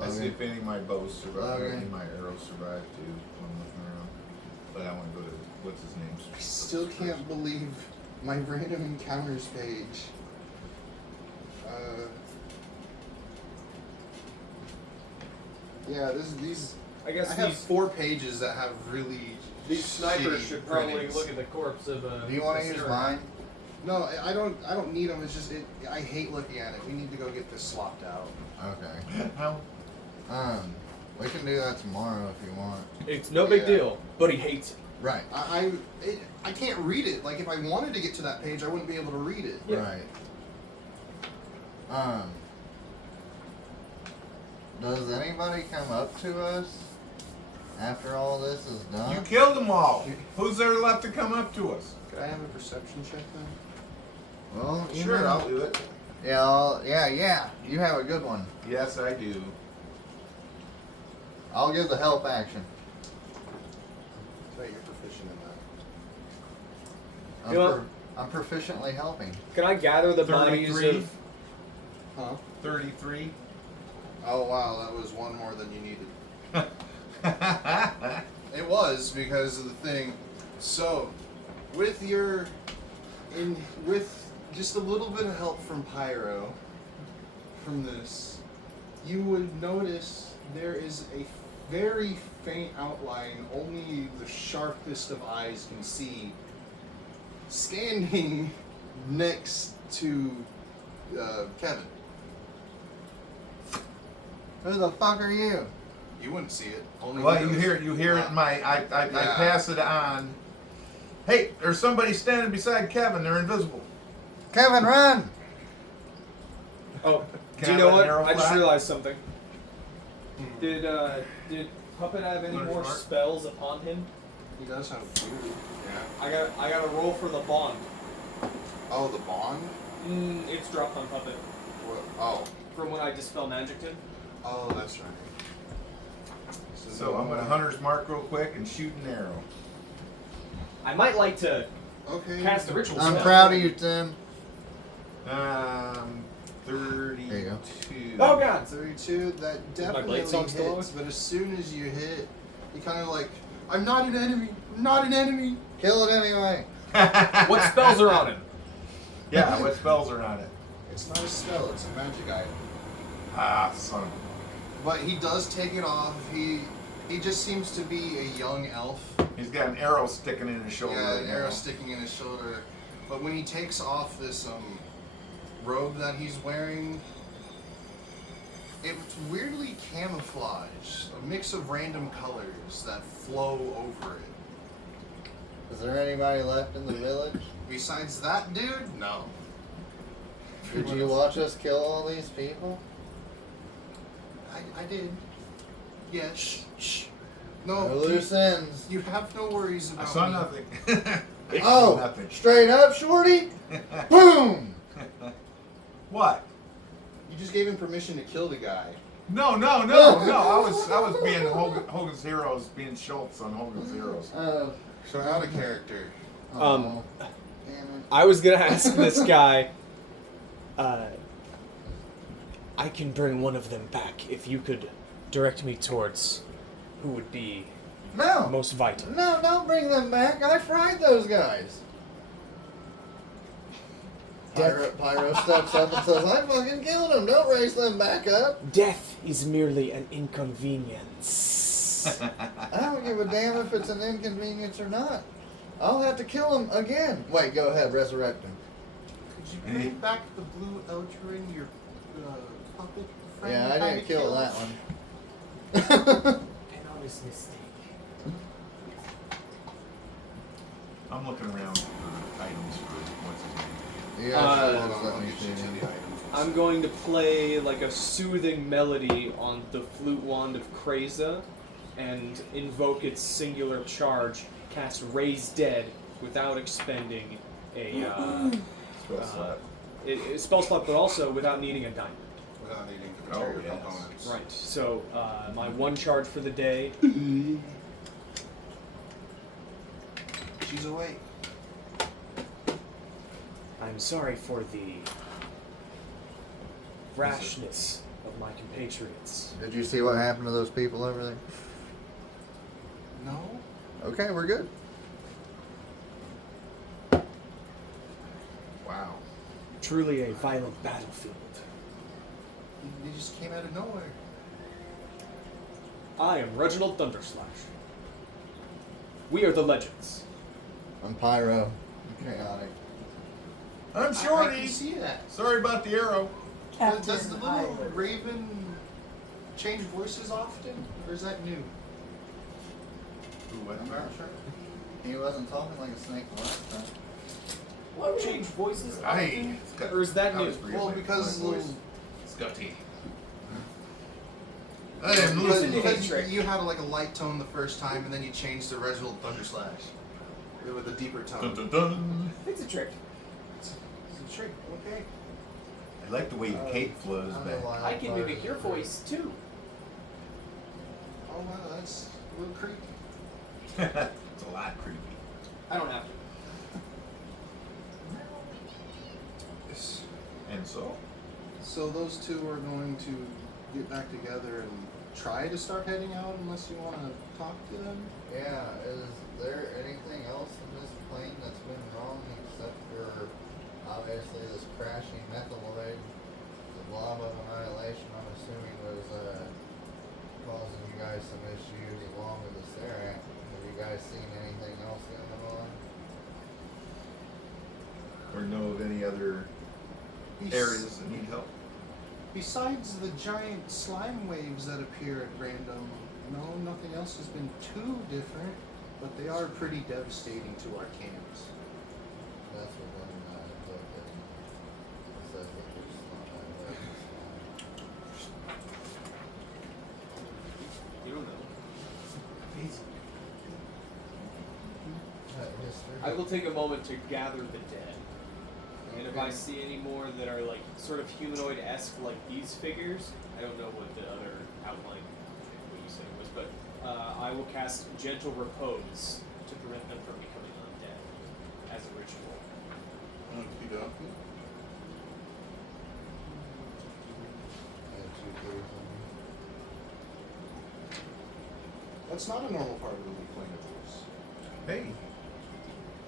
I see if any of my bows survive, Okay. any of my arrows survive too. When I'm looking around. But I want to go to what's his name? I still can't believe my random encounters page. Yeah, these. I guess I have these 4 pages that have really. snipers shitty should probably printings. look at the corpse of a. Do you want a to use Sarak. mine? No, I don't need them. It's just I hate looking at it. We need to go get this swapped out. Okay. How? We can do that tomorrow if you want. It's no big Yeah. deal, but he hates it. Right. I can't read it. Like if I wanted to get to that page, I wouldn't be able to read it. Yeah. Right. Does anybody come up to us after all this is done? You killed them all. Who's there left to come up to us? Could I have a perception check then? Well, you Sure, know. I'll do it. Yeah, yeah. You have a good one. Yes, I do. I'll give the help action. Right, you're proficient in that. I'm, You know I'm proficiently helping. Can I gather the bodies 33. of? Huh? 33. Oh wow, that was one more than you needed. It was because of the thing. So, with just a little bit of help from Pyro, from this, you would notice there is a very faint outline, only the sharpest of eyes can see, standing next to Kevin. Who the fuck are you? You wouldn't see it. Only Well, you heroes. hear it in my. I pass it on. Hey, there's somebody standing beside Kevin. They're invisible. Kevin, run! Oh, Can do you I know have a what? narrow I just flat? realized something. Did Puppet have any Wanna more smart? spells upon him? He does have a beard. Yeah. I got to roll for the bond. Oh, the bond? It's dropped on Puppet What? Oh. from when I dispel magic him. Oh, that's right. So I'm gonna hunter's mark real quick and shoot an arrow. I might like to Okay. cast a ritual I'm spell. proud of you, Tim. 32. There you go. Oh God! 32, that my definitely blade song still hits, on? but as soon as you hit, you kind of like, I'm not an enemy, I'm not an enemy. Kill it anyway. What spells are on him? Yeah, what spells are on it? It's not a spell, it's a magic item. Ah, son of But he does take it off. He just seems to be a young elf. He's got an arrow sticking in his shoulder. Yeah, right an now. arrow sticking in his shoulder. But when he takes off this robe that he's wearing, it's weirdly camouflaged. A mix of random colors that flow over it. Is there anybody left in the village? Besides that dude, no. Did you watch us kill all these people? I did. Yes. Shh. No, No loose ends. you have no worries I about saw me. nothing. Oh, Nothing. straight up, Shorty. Boom. What? You just gave him permission to kill the guy. No. I was being Hogan's Heroes, being Schultz on Hogan's Heroes. So out of character. Um, Damn it. I was gonna ask this guy. I can bring one of them back if you could direct me towards who would be No. most vital. No, don't bring them back. I fried those guys. Pyro steps up and says, I fucking killed them. Don't raise them back up. Death is merely an inconvenience. I don't give a damn if it's an inconvenience or not. I'll have to kill him again. Wait, go ahead. Resurrect him. Could you bring back the blue Eldrin, your puppet friend? Yeah, I didn't kill that one. An honest mistake. I'm looking around for items for what's his name. Yeah, Uh, sure, Hold just on, let I'll me get you see. to the items. I'm going to play like a soothing melody on the flute wand of Kreza and invoke its singular charge, cast Raise Dead without expending a Spell slot. spell slot, but also without needing a diamond. Without needing the Oh, material yes. components. Right, so my one charge for the day. She's awake. I'm sorry for the rashness of my compatriots. Did you see what happened to those people over there? No? Okay, we're good. Wow. Truly a violent battlefield. They just came out of nowhere. I am Reginald Thunderslash. We are the legends. I'm Pyro. Chaotic. I'm I Shorty. can see that. Sorry about the arrow. Does the little raven change voices often? Or is that new? Ooh, what? I'm not sure. He wasn't talking like a snake last time. What change voices? Aye. Or is that I new? was forgetting Well, my because voice. Scotty. I am Listen losing. to because trick. you had like a light tone the first time, and then you changed to Reginald Thunderslash with a deeper Dun, tone. dun, dun. It's a trick. It's a trick. Okay. I like the way the cape flows back. I can mimic your voice too. Oh wow, that's a little creepy. It's a lot creepy. I don't have to. Yes. And so? So those two are going to get back together and try to start heading out, unless you want to talk to them. Yeah, is there anything else in this plane that's been wrong except for obviously this crashing methyloid? The blob of annihilation, I'm assuming, was causing you guys some issues along with the Serac. Have you guys seen anything else going on? Or know of any other areas that need help? Besides the giant slime waves that appear at random, No, nothing else has been too different, but they are pretty devastating to our camps. That's what one book and it says that there's not that way. You don't know. History. I will take a moment to gather the dead. And if I see any more that are like sort of humanoid-esque like these figures, I don't know what the other outline, what you said it was, but I will cast Gentle Repose to prevent them from becoming undead as a ritual. Okie dokie. I have 2 clues on me. That's not a normal part of the League Plane of Ooze. Hey,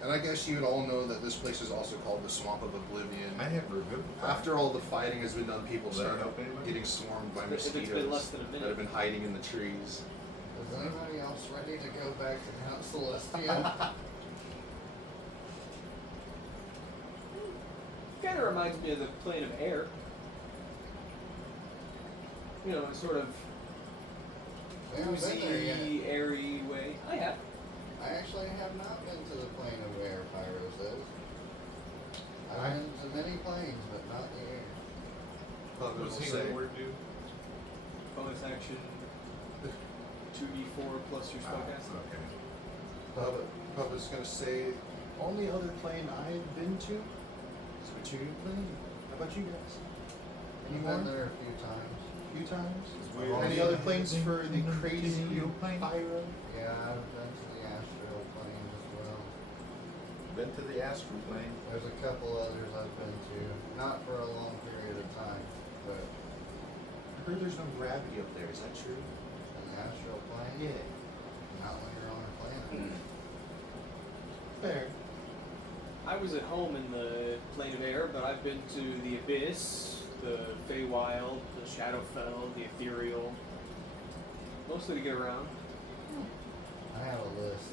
And I guess you would all know that this place is also called the Swamp of Oblivion. I have reviewed. After all the fighting has been done, people Will that start help anybody? getting swarmed by If it's been mosquitoes less than a minute. that have been hiding in the trees. Is anybody else ready to go back to Mount Celestia? Kind of reminds me of the plane of air. You know, in sort of We haven't been there yet. oozy, airy way. I have. I actually have not been to the plane of air, Pyro says. I've been to many planes, but not the air. Puppet What does will healing say, word do? Bonus action 2d4 plus your spellcasting. Okay. Puppet's gonna say, only other plane I've been to is Material Plane. How about you guys? I've Any been more? there a few times. A few times? weird. Any other planes for the crazy Plane? Pyro? Yeah, I've been to the astral plane as well. Been to the astral plane. There's a couple others I've been to, not for a long period of time, but I heard there's no gravity up there, is that true? in the astral plane, Yeah. not when you're on a planet. Fair. I was at home in the plane of air, but I've been to the Abyss, the Feywild, the Shadowfell, the Ethereal. Mostly to get around. I have a list.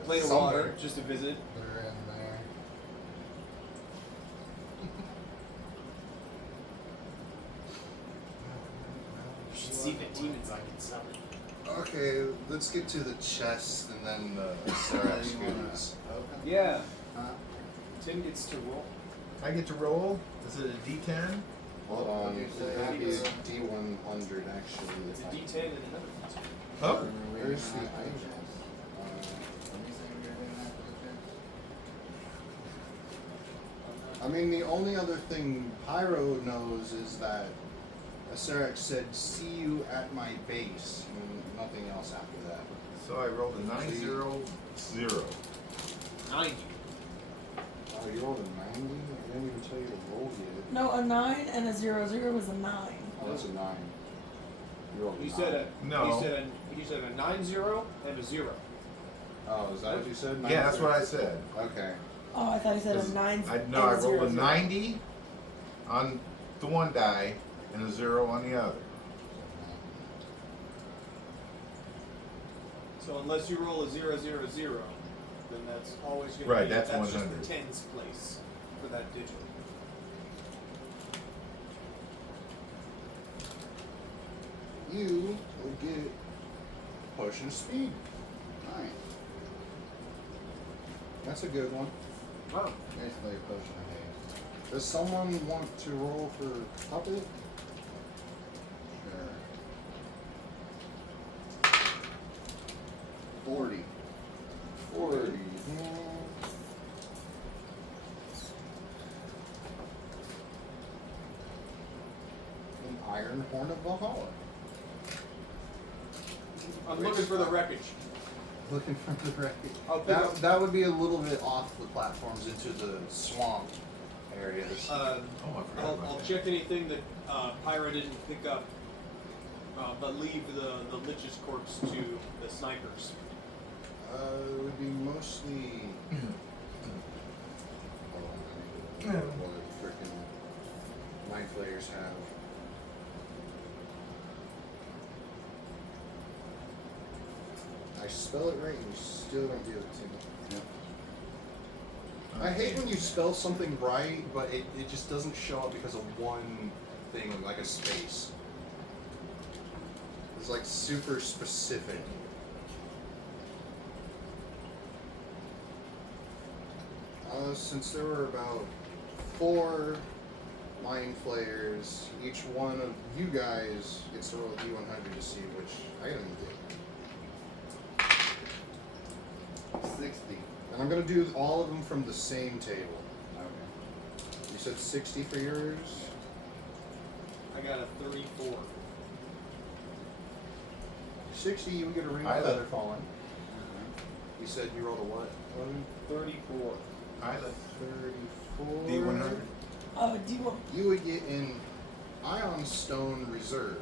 of Plane of Somewhere. water, just to visit. that are in there. You should see the demons I can summon. Okay, let's get to the chest and then the Serac Do you wanna scoots. open? Yeah, Huh? Tim gets to roll. I get to roll. Is it a D10? Hold What on, would you say? that'd be a D100 actually. It's a D10 and another D10. Oh. Or we're reading Where's that the for the item? chest? Let me see if you're doing that for the chest. I mean, the only other thing Pyro knows is that Serac said, "See you at my base," and nothing else after that. So I rolled a 900. 90. Oh, you rolled a 90? I didn't even tell you to roll yet. No, a 9 and a 0 is a 9. Oh, that's a 9. You rolled a You 9. said No. You said a 9-0 and a 0. Oh, is that what you said? Yeah, that's what I said. Okay. Oh, I thought he said a 9 I and no, I a 0. rolled a 90 on the one die and a 0 on the other. So unless you roll a 0-0-0, then that's always going to Right, be that's just 100. the tens place for that digit. You will get Potion of Speed. Nice. That's a good one. Wow. Basically a potion of haste. Does someone want to roll for Puppet? Sure. 40. 40. An Iron Horn of Valhalla. I'm looking for the wreckage. Looking for the wreckage. I'll pick up- That would be a little bit off the platforms into the swamp areas. Oh, I forgot I'll about that. check anything that Pyra didn't pick up, but leave the Lich's corpse to the snipers. It would be mostly what frickin' mind flayers have. I spell it right and you still don't give it to me. Yep. I hate when you spell something right, but it just doesn't show up because of one thing, like a space. It's like super specific. Since there were about 4 mind flayers, each one of you guys gets to roll a d100 to see which item you get. 60. And I'm going to do all of them from the same table. Okay. You said 60 for yours? I got a 34. 60, you would get a ring of Isla. feather falling. You said you rolled a what? 34. Isla. 34. D100. Oh, do you want? You would get an Ion Stone Reserve.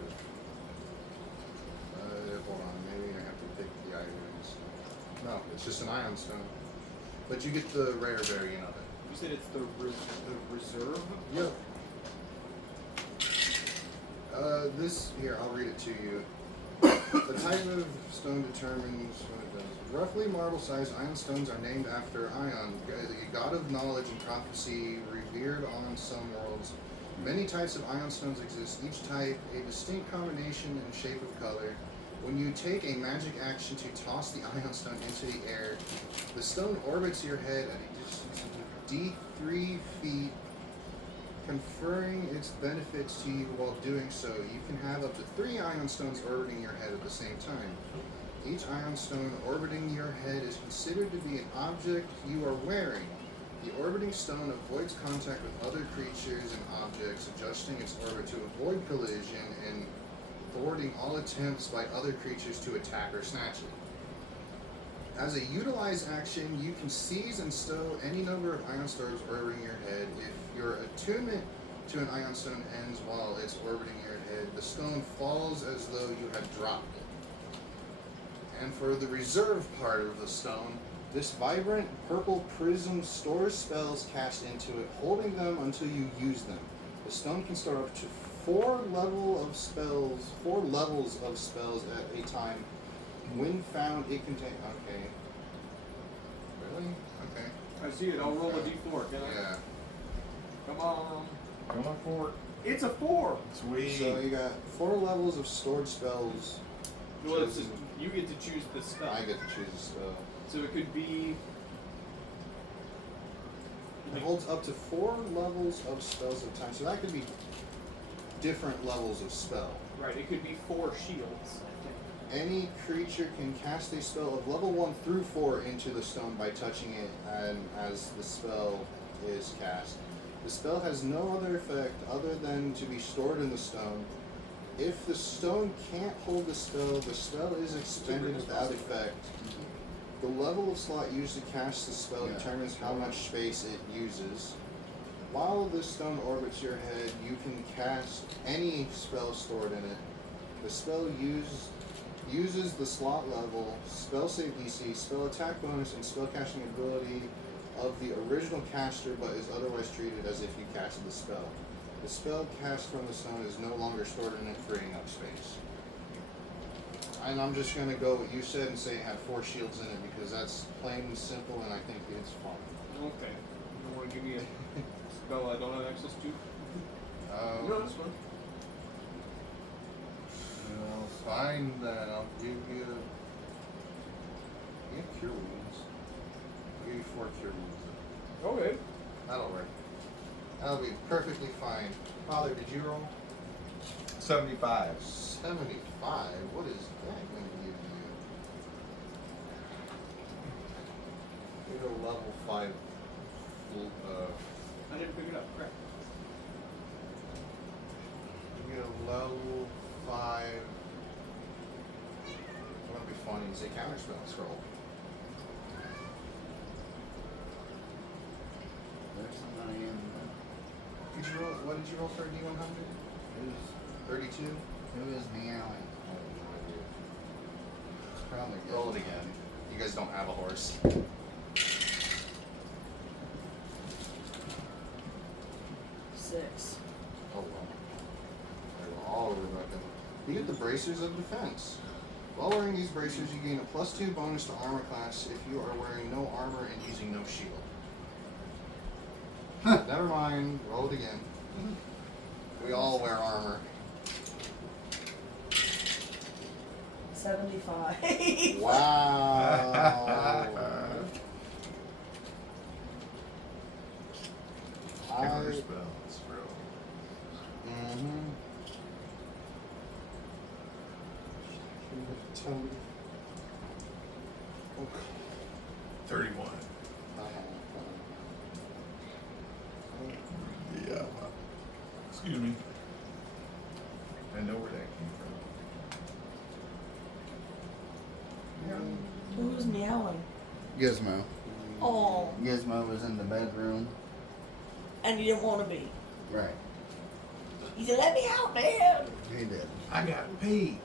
Hold on, maybe I have to pick the items. No, it's just an Ion Stone. But you get the rare variant of it. You said it's the reserve? Yep. This, here, I'll read it to you. The type of stone determines what it does. Roughly marble-sized ion stones are named after Ion, the god of knowledge and prophecy revered on some worlds. Many types of ion stones exist, each type a distinct combination and shape of color. When you take a magic action to toss the ion stone into the air, the stone orbits your head at a distance of d3 feet, conferring its benefits to you while doing so. You can have up to 3 ion stones orbiting your head at the same time. Each ion stone orbiting your head is considered to be an object you are wearing. The orbiting stone avoids contact with other creatures and objects, adjusting its orbit to avoid collision and thwarting all attempts by other creatures to attack or snatch it. As a utilized action, you can seize and stow any number of ion stones orbiting your head. If your attunement to an ion stone ends while it's orbiting your head, the stone falls as though you had dropped it. And for the reserve part of the stone, this vibrant purple prism stores spells cast into it, holding them until you use them. The stone can store up to 4 levels of spells at a time. When found, it contains. Okay. Really? Okay. I see it. I'll roll a d4, can I? Yeah. Come on. Come on forward. It's a 4. Sweet. So you got 4 levels of stored spells. Well, it's just, you get to choose the spell. I get to choose a spell. So it could be. It holds up to 4 levels of spells at a time. So that could be different levels of spell. Right, it could be 4 shields, I think. Any creature can cast a spell of level 1 through 4 into the stone by touching it and as the spell is cast. The spell has no other effect other than to be stored in the stone. If the stone can't hold the spell is expended without effect. The level of slot used to cast the spell determines how much space it uses. While the stone orbits your head, you can cast any spell stored in it. The spell uses the slot level, spell save DC, spell attack bonus, and spell casting ability of the original caster, but is otherwise treated as if you casted the spell. The spell cast from the stone is no longer stored in it, freeing up space. And I'm just going to go what you said and say it had 4 shields in it because that's plain and simple, and I think it's fun. Okay. You don't want to give me a spell I don't have access to? No, this one. Well, fine then. I'll give you. You have cure wounds. I'll give you 4 cure wounds. Okay. That'll work. That'll be perfectly fine. Father, did you roll? 75. 75? What is that going to give you? You go level 5. I didn't pick it up. Crap. You get a level 5. What would be funny is a counterspell scroll. There's somebody in the. Did you roll? What did you roll for a D100? Who's, 32. who is meowing? It's probably good. Roll it again. You guys don't have a horse. 6. Oh well. They were all over about them. You get the bracers of defense. While wearing these bracers, you gain a +2 bonus to armor class if you are wearing no armor and using no shield. Never mind. Roll it again. We all wear armor. 75. Wow. Counter spells, bro. Mm-hmm. Okay. 31. Yeah. Excuse me. I know where that came from. Who's meowing? Gizmo. Oh, Gizmo was in the bedroom. and you didn't want to be. Right. You said, "Let me out, man." He did. I got paid.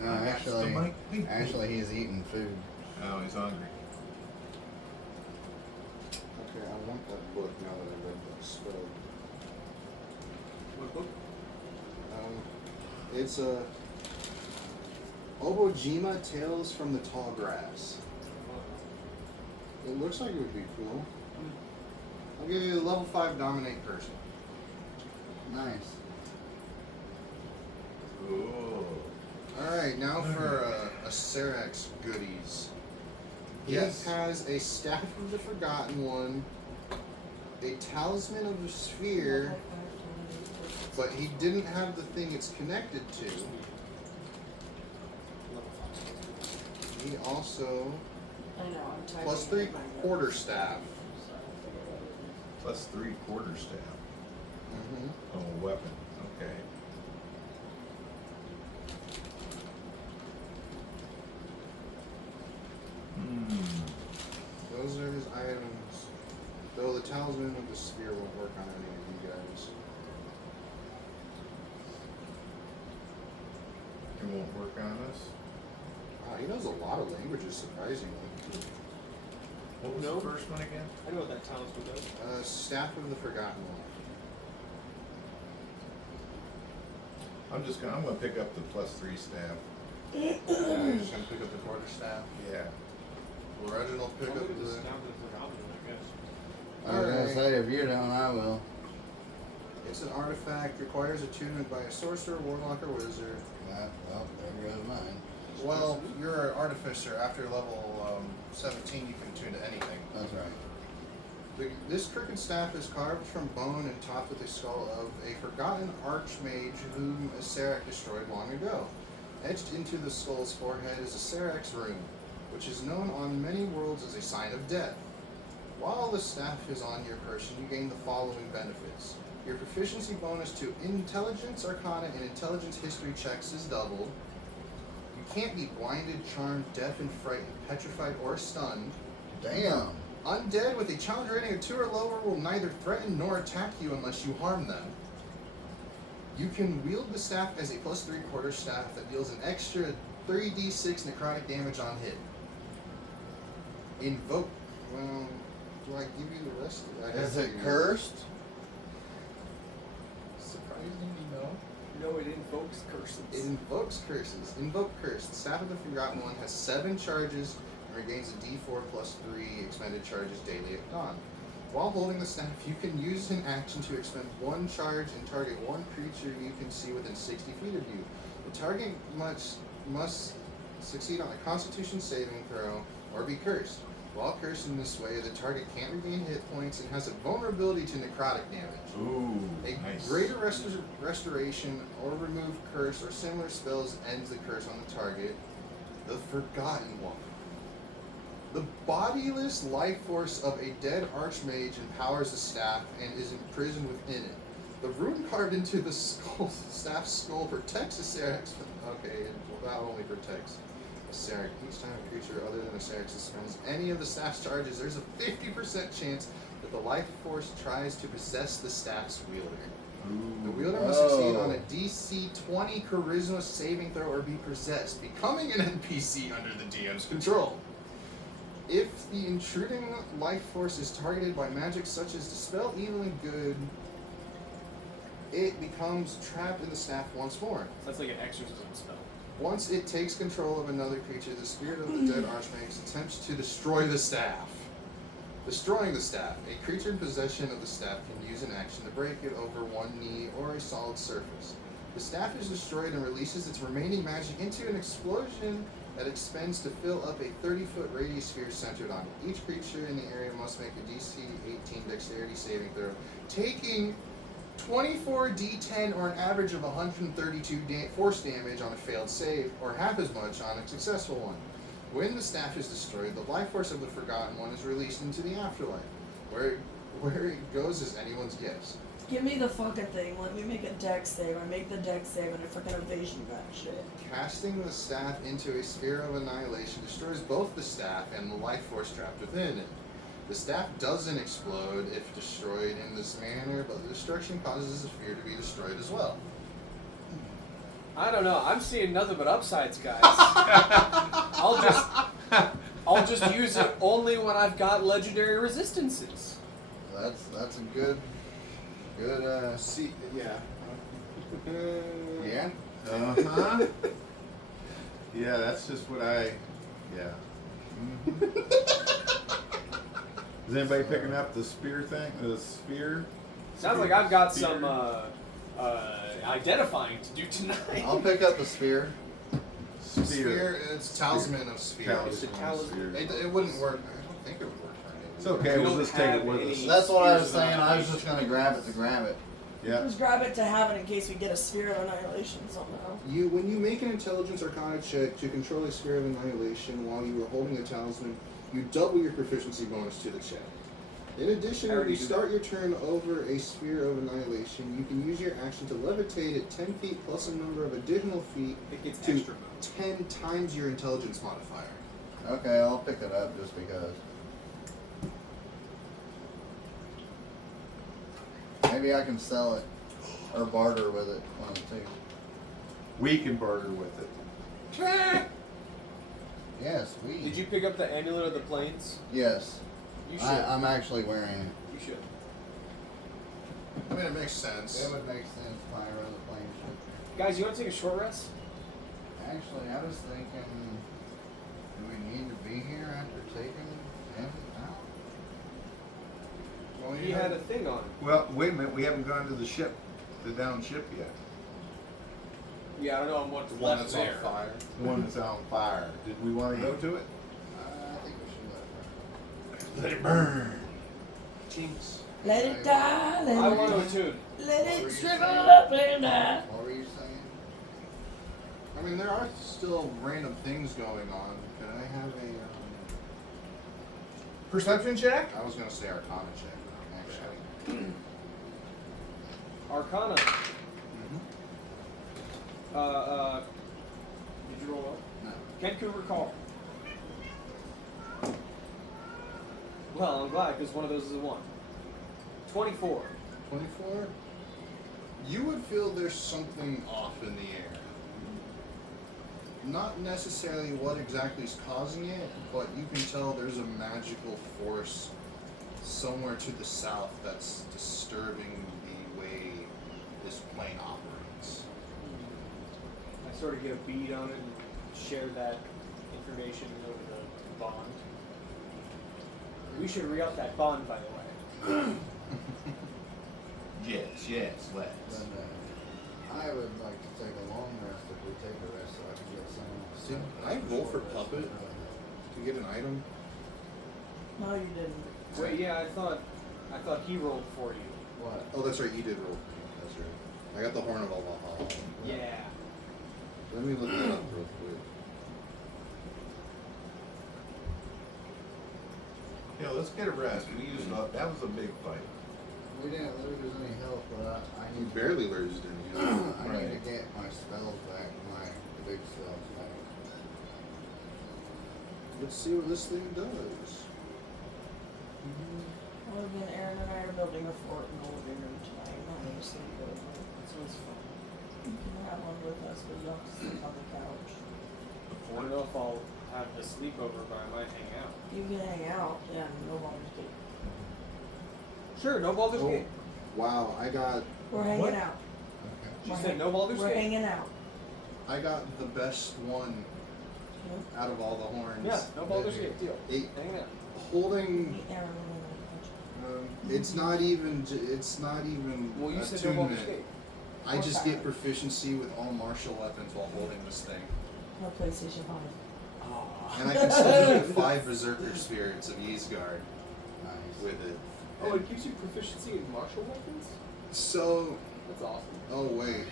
No, I got the mic. actually, he's eating food. Oh, he's hungry. Okay, I want that book now that I read that spell. What book? It's a Obojima Tales from the Tall Grass. It looks like it would be cool. I'll give you a level 5 dominate person. Nice. Oh. Alright, now for a Serax goodies. He Yes. has a Staff of the Forgotten One, a Talisman of the Sphere, but he didn't have the thing it's connected to. He also I know, I'm tired. +3 quarterstaff. +3 quarterstaff. Mm-hmm. Oh, weapon. Okay. Those are his items. Though the Talisman of the Sphere won't work on any of you guys. It won't work on us. Wow, he knows a lot of languages, surprisingly. What was No. the first one again? I know what that talisman does. Staff of the Forgotten One. I'm gonna pick up the +3 staff. You're just gonna pick up the quarterstaff. Yeah. Well, Reginald pick I'll up look at the. this down to the goblin, I guess. I was gonna Alright. say, if you don't, I will. It's an artifact, requires attunement by a sorcerer, warlock, or wizard. Well, there goes mine. Well, you're an artificer. After level 17, you can attune to anything. That's right. This crooked staff is carved from bone and topped with a skull of a forgotten archmage whom a Serac destroyed long ago. Etched into the skull's forehead is a Serac's rune, which is known on many worlds as a sign of death. While the staff is on your person, you gain the following benefits. Your proficiency bonus to Intelligence, Arcana, and Intelligence History checks is doubled. You can't be blinded, charmed, deaf and frightened, petrified, or stunned. Damn. Undead with a challenge rating of 2 or lower will neither threaten nor attack you unless you harm them. You can wield the staff as a +3 quarterstaff that deals an extra 3d6 necrotic damage on hit. Invoke. Well, do I give you the rest of it? Is it cursed? Surprisingly, no. No, it invokes curses. It invokes curses. Invoke curse. The Staff of the Forgotten One has 7 charges and regains a d4 +3 expended charges daily at dawn. While holding the staff, you can use an action to expend 1 charge and target 1 creature you can see within 60 feet of you. The target must succeed on a Constitution saving throw or be cursed. While cursed in this way, the target can't regain hit points and has a vulnerability to necrotic damage. Ooh, A nice. greater restoration or remove curse or similar spells ends the curse on the target. The Forgotten One. The bodiless life force of a dead archmage empowers the staff and is imprisoned within it. The rune carved into the staff's skull protects the Serax. Okay, that only protects a Serac. Each time a creature other than a Serac suspends any of the staff's charges, there's a 50% chance that the life force tries to possess the staff's wielder. The wielder must succeed on a DC 20 Charisma saving throw or be possessed, becoming an NPC under the DM's control. If the intruding life force is targeted by magic such as Dispel Evil and Good, it becomes trapped in the staff once more. That's like an exorcism spell. Once it takes control of another creature, the spirit of the dead archmage attempts to destroy the staff. Destroying the staff. A creature in possession of the staff can use an action to break it over one knee or a solid surface. The staff is destroyed and releases its remaining magic into an explosion that expends to fill up a 30-foot radius sphere centered on it. Each creature in the area must make a DC 18 dexterity saving throw, taking 24 d10 or an average of 132 force damage on a failed save, or half as much on a successful one. When the staff is destroyed, the life force of the Forgotten One is released into the afterlife. Where it goes is anyone's guess. Give me the fucking thing. Let me make a dex save. I make the dex save and a freaking evasion that shit. Casting the staff into a sphere of annihilation destroys both the staff and the life force trapped within it. The staff doesn't explode if destroyed in this manner, but the destruction causes the sphere to be destroyed as well. I don't know. I'm seeing nothing but upsides, guys. I'll just use it only when I've got legendary resistances. That's a good. See, yeah. Yeah. Uh-huh. Yeah, that's just what I. Yeah. Is anybody picking up the spear thing? The sphere? Sounds like I've got some identifying to do tonight. I'll pick up the spear. Sphere, it's talisman of sphere. It's a talisman. It wouldn't work. I don't think it would work for any. It's okay, We we'll don't just take it have with any- us. That's what I was Spears of saying. I was just annihilation. gonna grab it to grab it. Yeah. Just grab it to have it in case we get a sphere of annihilation somehow. When you make an intelligence arcana check to control a sphere of annihilation while you are holding a talisman, you double your proficiency bonus to the check. In addition, I when already you do start your turn over a sphere of annihilation, you can use your action to levitate it 10 feet plus a number of additional feet It gets to extra bonus. 10 times your intelligence modifier. Okay, I'll pick it up just because. Maybe I can sell it or barter with it. One of the two. We can barter with it. Yes, we. Did you pick up the amulet of the plains? Yes. You should. I'm actually wearing it. You should. I mean, it makes sense. It would make sense if I run the plane ship. Guys, you want to take a short rest? Actually, I was thinking, do we need to be here after taking him out? Well, He had a thing on him. Well, wait a minute, we haven't gone to the ship, the down ship yet. Yeah, I don't know what's the one left that's there. on fire. The one that's on fire. Did we want to go to it? I think we should let Let it burn. Jinx. Let it die, let I it want to die. attune. Let What were it you shrivel saying? up and die. What were you saying? I mean, there are still random things going on. Can I have a? Perception check? I was gonna say arcana check, actually. Arcana. Mm-hmm. Did you roll up? No. Can Cooper recall? Well, I'm glad because one of those is a 1. 24. 24. You would feel there's something off in the air. Not necessarily what exactly is causing it, but you can tell there's a magical force somewhere to the south that's disturbing the way this plane operates. I sort of get a bead on it and share that information over the bond. We should re-up that bond, by the way. Yes, let's. Then, I would like to take a long rest if we take a rest so I can get some. Did I roll for puppet to get an item? No, you didn't. Wait, yeah, I thought he rolled for you. What? Oh, that's right, you did roll. That's right. I got the Horn of Allah. Yeah. Let me look that up real quick. Yeah, let's get a rest. We used up. That was a big fight. We didn't lose any health, but I You need barely losed any. I need to get my spells back, my big spells back. Let's see what this thing does. Well, again, Aaron and I are building a fort in the living room tonight. Not going to sleep over. That sounds fun. You can have one with us, but you have to sleep on the couch. I don't know if I'll have the sleepover, but I might hang out. You can hang out. Yeah, no Baldur's Gate. Sure, no Baldur's Oh, Gate. wow, I got We're hanging What? out. Okay. She We're said hang- no Baldur's We're Gate. hanging out. the best one Yeah. out of all the horns. Yeah, no Baldur's Gate deal. It, Hang out. holding, Meet Aaron when we're in the couch. it's not even. It's not even. Well, you said no Baldur's attunement. Gate. I Or just fire. get proficiency with all martial weapons while holding this thing. No PlayStation 5. Aw. And I can still get 5 Berserker Spirits of Ysgard Nice. with it. Oh, it gives you proficiency in martial weapons? So, That's awesome. oh wait,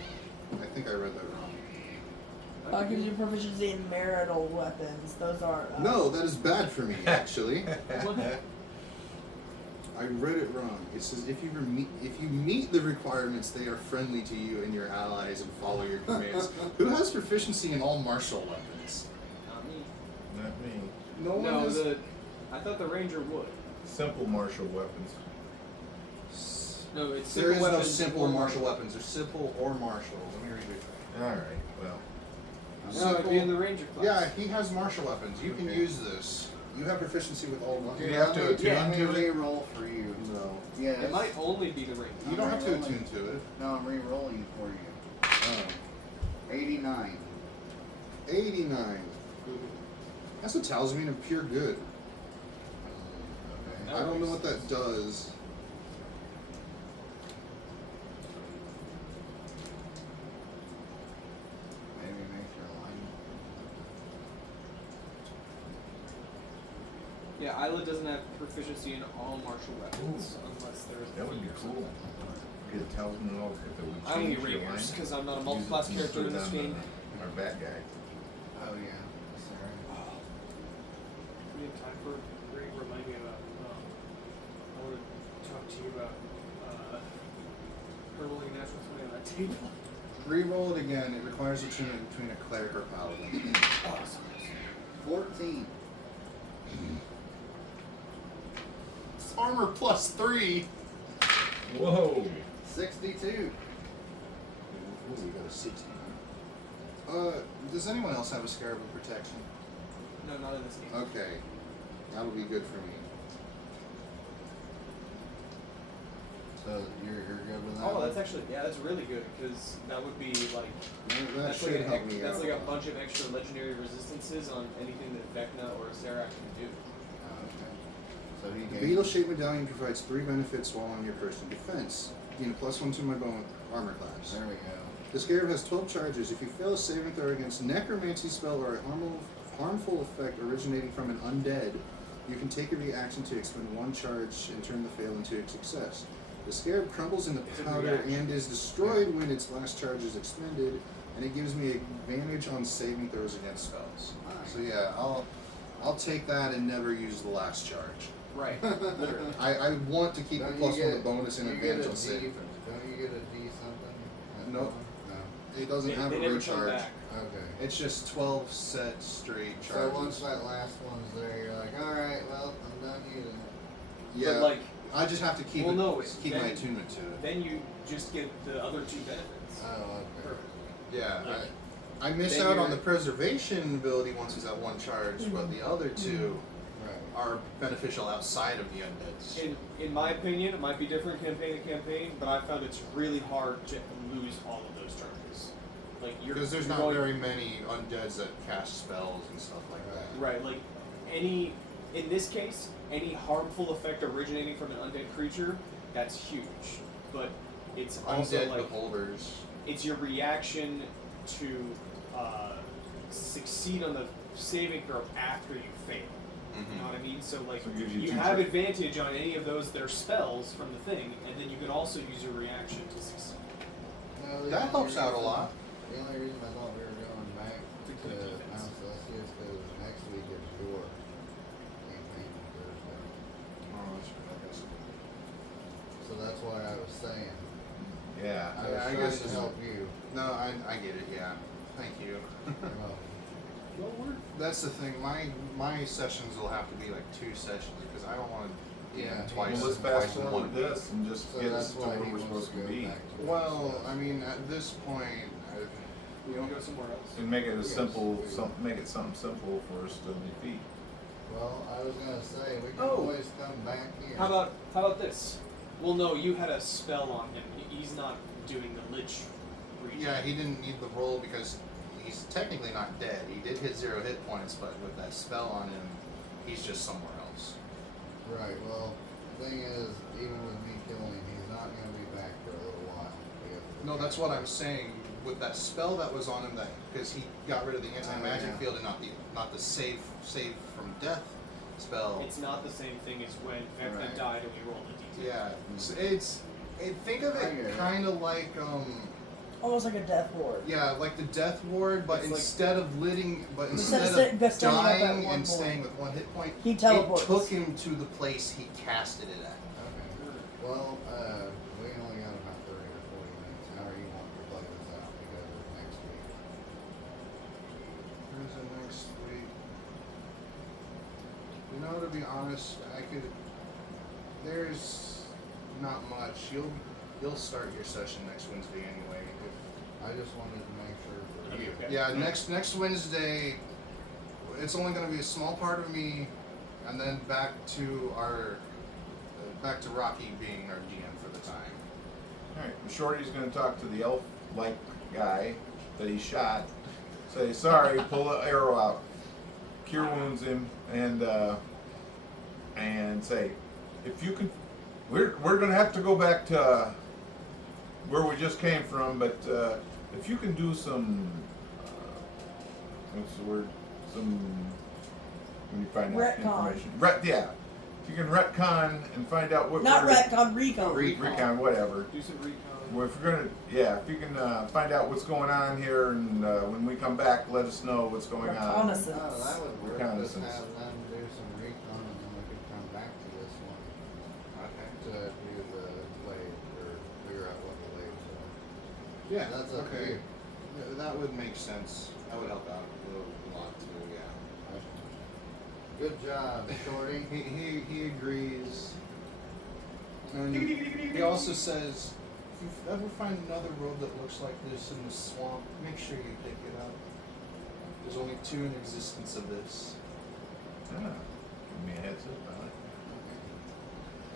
I think I read that wrong. It gives you proficiency in marital weapons. Those are. No, that is bad for me, actually. What? I read it wrong. It says if you meet the requirements, they are friendly to you and your allies and follow your commands. Who has proficiency in all martial weapons? Not me. Not me. No one No, has. I thought the ranger would. Simple martial weapons. No, it's There simple is no weapons simple or martial weapons. There's simple or martial. Let me read it. All right. Well, No, it'd be in the ranger class. Yeah, he has martial weapons. You can Okay. use this. You have proficiency with all Do weapons. you have to attune Let me to it? re-roll for you. No. Yes. It might only be the ranger. You don't have to Re-rolling. attune to it. No, I'm re-rolling for you. Oh. 89. 89. That's a talisman of pure good. Okay. I don't know what that does. Maybe make your alignment. Yeah, Isla doesn't have proficiency in all martial weapons unless there's. that would be cool. Get a talisman and all if it would I only change your rangers line. because I'm not a Use multi-class it and character put in it this on game. Our bad guy. Oh yeah. Sorry. We have time for remind me about. I want to talk to you about hurling natural 20 on that table. Reroll it again. It requires attunement between a cleric or paladin. Awesome. 14. It's armor plus 3. Whoa. 62. Ooh, we got a 60. Does anyone else have a scarab of protection? No, not in this game. Okay. That'll be good for me. So you're good with that? Oh, one? that's actually that's really good because that would be like That that's should like a, help me that's out. like a bunch of extra legendary resistances on anything that Vecna or Zarak can do. Oh, okay. So he The gave beetle-shaped medallion provides 3 benefits while on your person. Defense. Gain a +1 to my bone armor class. There we go. The scarab has 12 charges. If you fail a saving throw against necromancy spell or a harmful effect originating from an undead, you can take a reaction to expend 1 charge and turn the fail into a success. The scarab crumbles into It's a powder reaction. and is destroyed when its last charge is expended, and it gives me advantage on saving throws against spells. Nice. So yeah, I'll take that and never use the last charge. Right. Literally. I want to keep the Don't plus you 1 get- bonus and you advantage get a on saving D- throws. Don't you get a D something? Nope. No. It doesn't have they a never road come charge. back. Okay. It's just 12 set straight So charges. once that last one's there, you're like, all right, well, I'm done using it. Yeah, But like I just have to keep Well, it, no, keep my then- attunement to it. then you just get the other 2 benefits. Oh, okay. Perfect. Yeah, Like, I miss then out on you're- the preservation ability once it's at 1 charge, but the other 2 Right. are beneficial outside of the undeads. In my opinion, it might be different campaign to campaign, but I found it's really hard to lose all of those charges. Like you're Because there's you're not going- very many undeads that cast spells and stuff like that. Right, like in this case, any harmful effect originating from an undead creature, that's huge. But it's also Undead like beholders. it's your reaction to succeed on the saving throw after you fail. You know what I mean? So like So it gives you you 2 have charges. advantage on any of those that are spells from the thing, and then you can also use your reaction to succeed. No, the That only helps out a reason- lot. The only reason I thought we were going back To to keep defense. Mount Celsius because next week is your campaign Thursday. Oh, that's right, I guess. So that's why I was saying. Yeah. I was Yeah, I trying guess to it's- help you. No, I get it, yeah. Thank you. You're welcome. Well, That's the thing. My sessions will have to be like 2 sessions because I don't want to Yeah. twice, Well, let's twice fast in forward 1 week. this and just So get that's us to why where he we're wants supposed to to go be. back to Well, this. I mean, at this point, you want to go somewhere else? And make it a Yes. simple, make it something simple for us to defeat. Well, I was gonna say we can Oh. always come back here. How about this? Well, no, you had a spell on him. He's not doing the lich breach. yeah, he didn't need the roll because he's technically not dead. He did hit 0 hit points, but with that spell on him, he's just somewhere else. Right. Well, the thing is, even with me killing him, he's not gonna be back for a little while. We have to No, that's what I'm saying. With that spell that was on him, that because he got rid of the anti-magic yeah. field and not the save from death spell. It's not the same thing as when Vecna Right. died and we rolled a d10. Yeah, think of I get it it. kind of like Almost like a death ward. yeah, like the death ward, but It's like- instead of living, but Instead instead of of standing up at dying one and point. staying with one hit point, He teleports. It took him to the place he casted it at. Okay. Well, we only got about 30 or 40 minutes. How are you wanting to play this out because of next week? Who's the next week? You know, to be honest, there's not much. You'll start your session next Wednesday anyway. I just wanted to make sure for you. Okay. Yeah, next Wednesday, it's only going to be a small part of me, and then back to Rocky being our DM for the time. Alright, Shorty's gonna talk to the elf-like guy that he shot. Say, sorry, pull the arrow out. Cure wounds him, and say, if you can, we're gonna have to go back to where we just came from, but if you can do some, what's the word? When you find out Retcon. information. Yeah. If you can retcon and find out what. Not where- retcon, recon. Recon, whatever. Do some recon. Well, if you're gonna, if you can find out what's going on here, and when we come back, let us know what's going on. Reconnaissance. Oh, that would work. Just Reconnaissance. have them do some recon and then we could come back to this one to do the blade or figure out what the blade's are. Yeah, That's up to okay. you. Yeah, that would make sense. That would help out a lot too. Yeah. Good job, Shorty. He agrees. And he also says, if you ever find another road that looks like this in the swamp, make sure you pick it up. There's only 2 in existence of this. Yeah. Give me a heads up. I like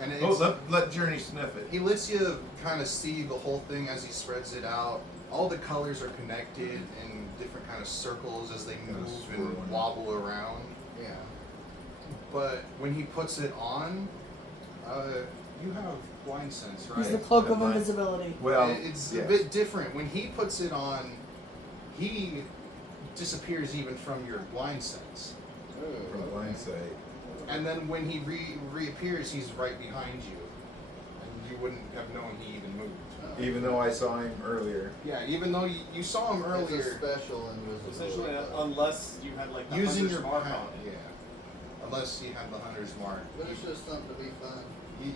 And it. Oh, it's, let Journey sniff it. he lets you kind of see the whole thing as he spreads it out. All the colors are connected in different kind of circles as they Kinda move swirling. and wobble around. Yeah. But when he puts it on, you have blind sense, right? He's the cloak of Mine. invisibility. Well, It's yes. a bit different. When he puts it on, he disappears even from your blind sense. Ooh, From okay. blindsight. And then when he reappears, he's right behind you. And you wouldn't have known he even moved. Oh. Even though I saw him earlier. Yeah, even though you saw him It's a earlier, special invisibility. Essentially, though. unless you had like the using hunter's your mark power. on it. Yeah. Unless he had the hunter's mark. But it's just something to be fun.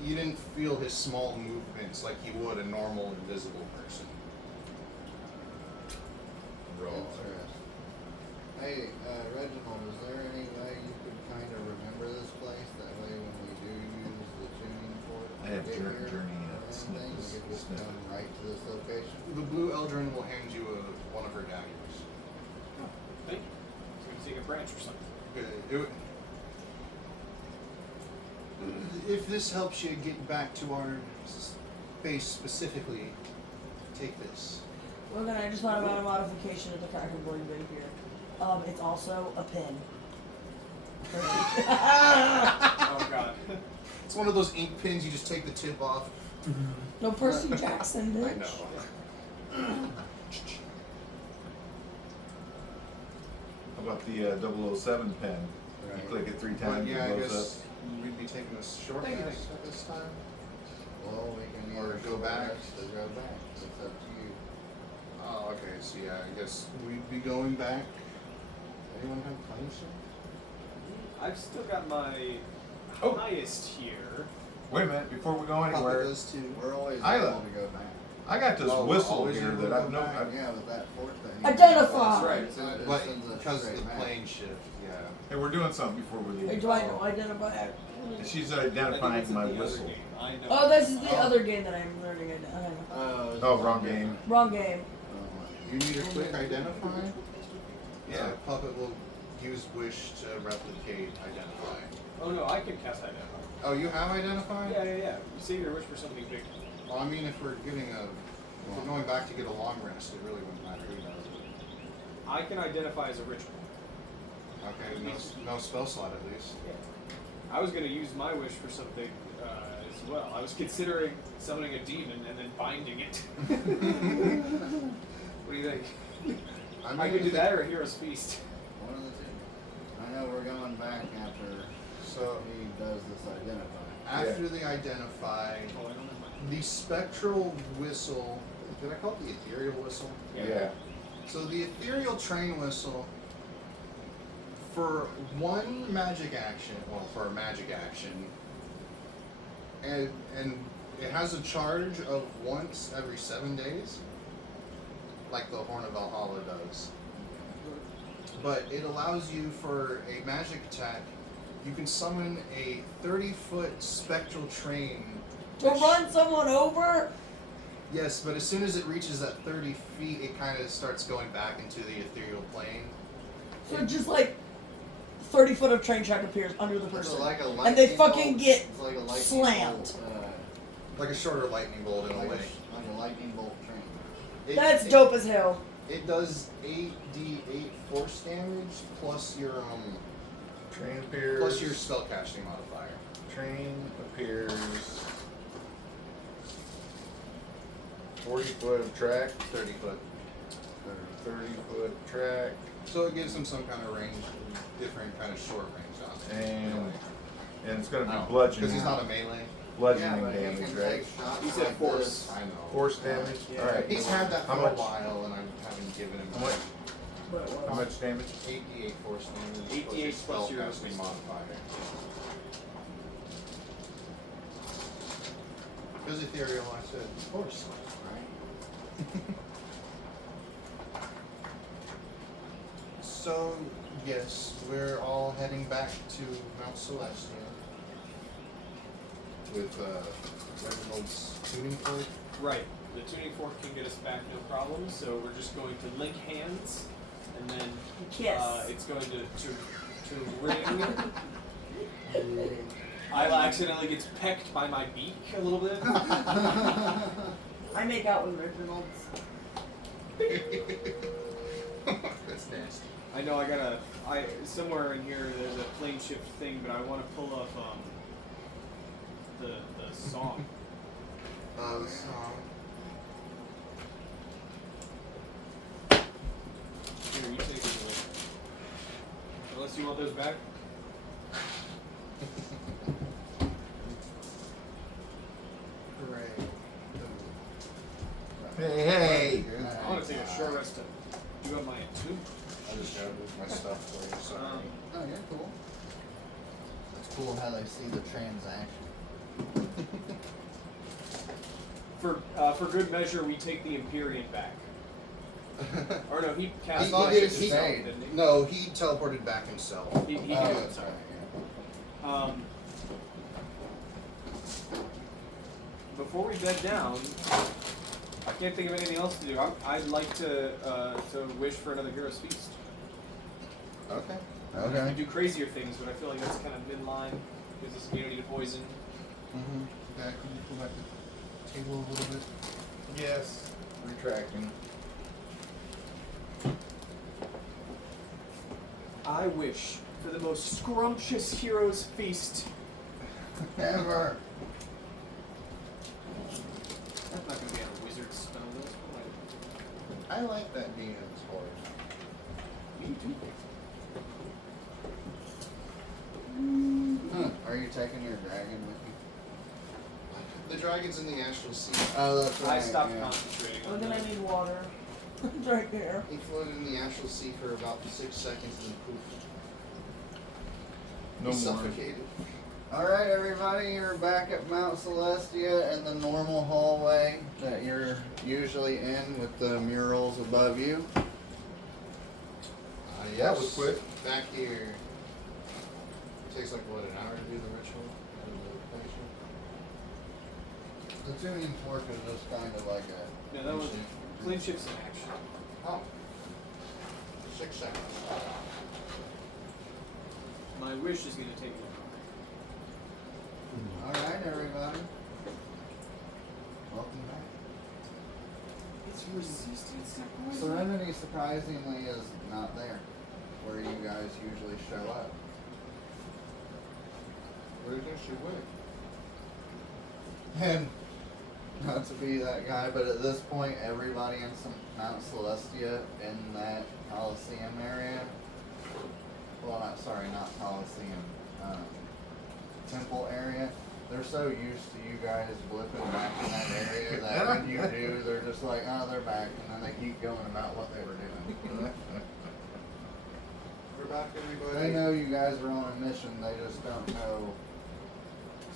You didn't feel his small movements like you would a normal invisible person. Interesting. Hey, Reginald, is there any way you could kind of remember this place? That way when we do use the tuning for it, I have get here Journey or sniff anything, this- we could just sniff come it. right to this location? The blue Eldrin will hand you one of her daggers. Thank you. So we can take a branch or something. If this helps you get back to our base specifically, take this. Well, then I just thought about a modification of the Kraken Blade here. It's also a pin. Oh god. It's one of those ink pins you just take the tip off. No Percy Jackson, bitch. I know. How about the 007 pen? You Right. click it 3 But times, yeah, I it blows guess we'd be taking a shortcut Thank you. at this time. Well, we can Or either go back. or go back. It's up to you. Oh, okay. So yeah, I guess we'd be going back. Anyone have plans? I've still got my Oh. highest here. up. Wait a minute, before we go Papa anywhere, does too. We're always Isla. able to go back. I got this Oh, we're whistle always here able that to I've go no. back. I've- Yeah, with that fork thing. Identify. That's right. It But sends us because the straight back. plane shift, yeah. Hey, we're doing something before we Hey, leave. do I know identify? She's I think identifying it's in my the other whistle. game. I know. Oh, this is the Oh. other game that I'm learning. Okay. Oh, wrong game. Wrong game. You need a quick identify? Yeah. Puppet will use wish to replicate identify. Oh no, I can cast identify. Oh, you have identify? Yeah. You save your wish for something big. Well, I mean, if we're going back to get a long rest, it really wouldn't matter who does it. I can identify as a ritual. Okay, no spell slot at least. I was gonna use my wish for something as as well. I was considering summoning a demon and then binding it. What do you think? I could do that or a hero's feast. One of the two. I know we're going back after So he does this identify. after the identify, Oh, I don't have mine. the spectral whistle. Did I call it the ethereal whistle? Yeah. So the ethereal train whistle, for one magic action, well, for a magic action, and it has a charge of once every 7 days, like the Horn of Valhalla does. But it allows you, for a magic attack, you can summon a 30-foot spectral train. To run someone over? Yes, but as soon as it reaches that 30 feet, it kind of starts going back into the ethereal plane. So just like 30 foot of train track appears under the It's person. like a And they lightning fucking bolt. get It's like a lightning slammed. Bolt, Like a shorter lightning bolt in a like way. like a lightning bolt train. That's dope as hell. It does 8d8 force damage plus your Train appears. plus your spellcasting modifier. Train appears. 40 foot of track. 30 foot. 30 foot track. So it gives him some kind of range, different kind of short range on it. And it's going to be Because bludgeoning. he's not a melee. bludgeoning Yeah, but he damage, can right? take shots He said like force. this. I know. Force damage. Yeah. All right. He's had that How for a much? while, and I haven't given him How much? How much damage? 8d8 force damage. 8d8 plus your spellcasting modifier. Because ethereal, I said, of course. Right? So, yes, we're all heading back to Mount Celestia with Reginald's tuning fork. Right. The tuning fork can get us back no problem, so we're just going to link hands, and then Kiss. it's going to ring. Isla accidentally gets pecked by my beak a little bit. I make out with Reginald's. That's nasty. I know somewhere in here there's a plane shift thing, but I want to pull up the song. So, Here, you take it away. Unless you want those back. hooray. Hey. I want to take a short rest. You have my too. I just gotta move my stuff for you, sorry. Oh, yeah, cool. It's cool how they see the transaction. For good measure, we take the Empyrean back. Or no, he cast thought magic he himself, stayed. didn't he? No, he teleported back himself. He Oh, did. that's right, Before we bed down, I can't think of anything else to do. I'd like to wish for another Hero's Feast. Okay. yeah. We Okay. do crazier things, but I feel like that's kind of midline. Gives us immunity to poison. Mm-hmm. Back, can you pull back the table a little bit? Yes. Retracting. I wish for the most scrumptious Hero's Feast. Ever. That's not going to be on a wizard spell, though. I like that DM's horse. Me too. Huh. Are you taking your dragon with you? The dragon's in the astral sea. Oh, that's right. I stopped yeah. concentrating Oh, on then I that. need water. It's right here. He floated in the astral sea for about 6 seconds and then poof. No He more. suffocated. Alright, everybody, you're back at Mount Celestia in the normal hallway that you're usually in with the murals above you. That was quick. Back here. It takes like, what, an hour to do the ritual? The tuning fork is just kind of like a. No, that was clean ships in action. Oh. 6 seconds. My wish is going to take me. Alright, everybody. Welcome back. It's resistance to poison. Serenity surprisingly is not there, where you guys usually show up. Where did she went? And not to be that guy, but at this point, everybody in Mount Celestia in that Coliseum area, well, not Coliseum, Temple area, they're so used to you guys blipping back in that area that when you do, they're just like, oh, they're back, and then they keep going about what they were doing. We're back, everybody. They know you guys are on a mission, they just don't know.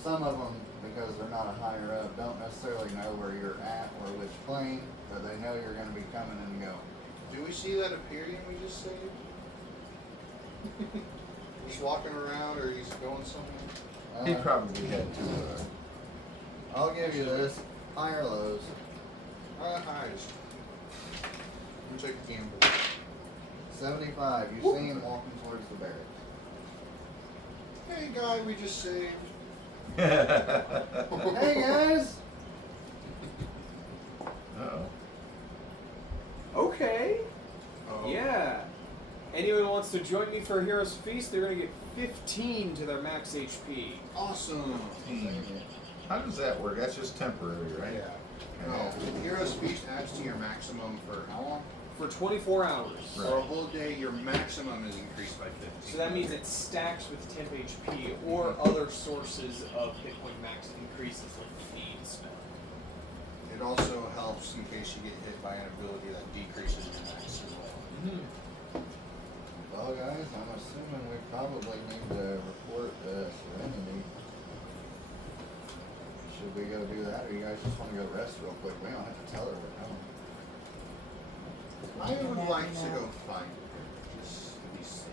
Some of them, because they're not a higher up, don't necessarily know where you're at or which plane, but they know you're going to be coming and going. Do we see that Imperium we just saved? He's walking around or he's going somewhere? He probably had to. I'll give you this. High or lows? Highs. Let me check the gamble. 75. You see him walking towards the barracks. Hey, guy, we just saved. Hey, guys! Uh-oh. Okay. Oh. Yeah. Anyone who wants to join me for a Hero's Feast, they're going to get 15 to their max HP. Awesome. How does that work? That's just temporary, right? Yeah. No, Hero's Feast adds to your maximum for how long? For 24 hours. Right. For a whole day, your maximum is increased by 50. So that means it stacks with temp HP or other sources of hit point max increases like feed spell. It also helps in case you get hit by an ability that decreases your max as well. Well, guys, I'm assuming we probably need to report Serenity. Should we go do that, or you guys just want to go rest real quick? We don't have to tell her we're coming. I would like to go find her, just to be safe.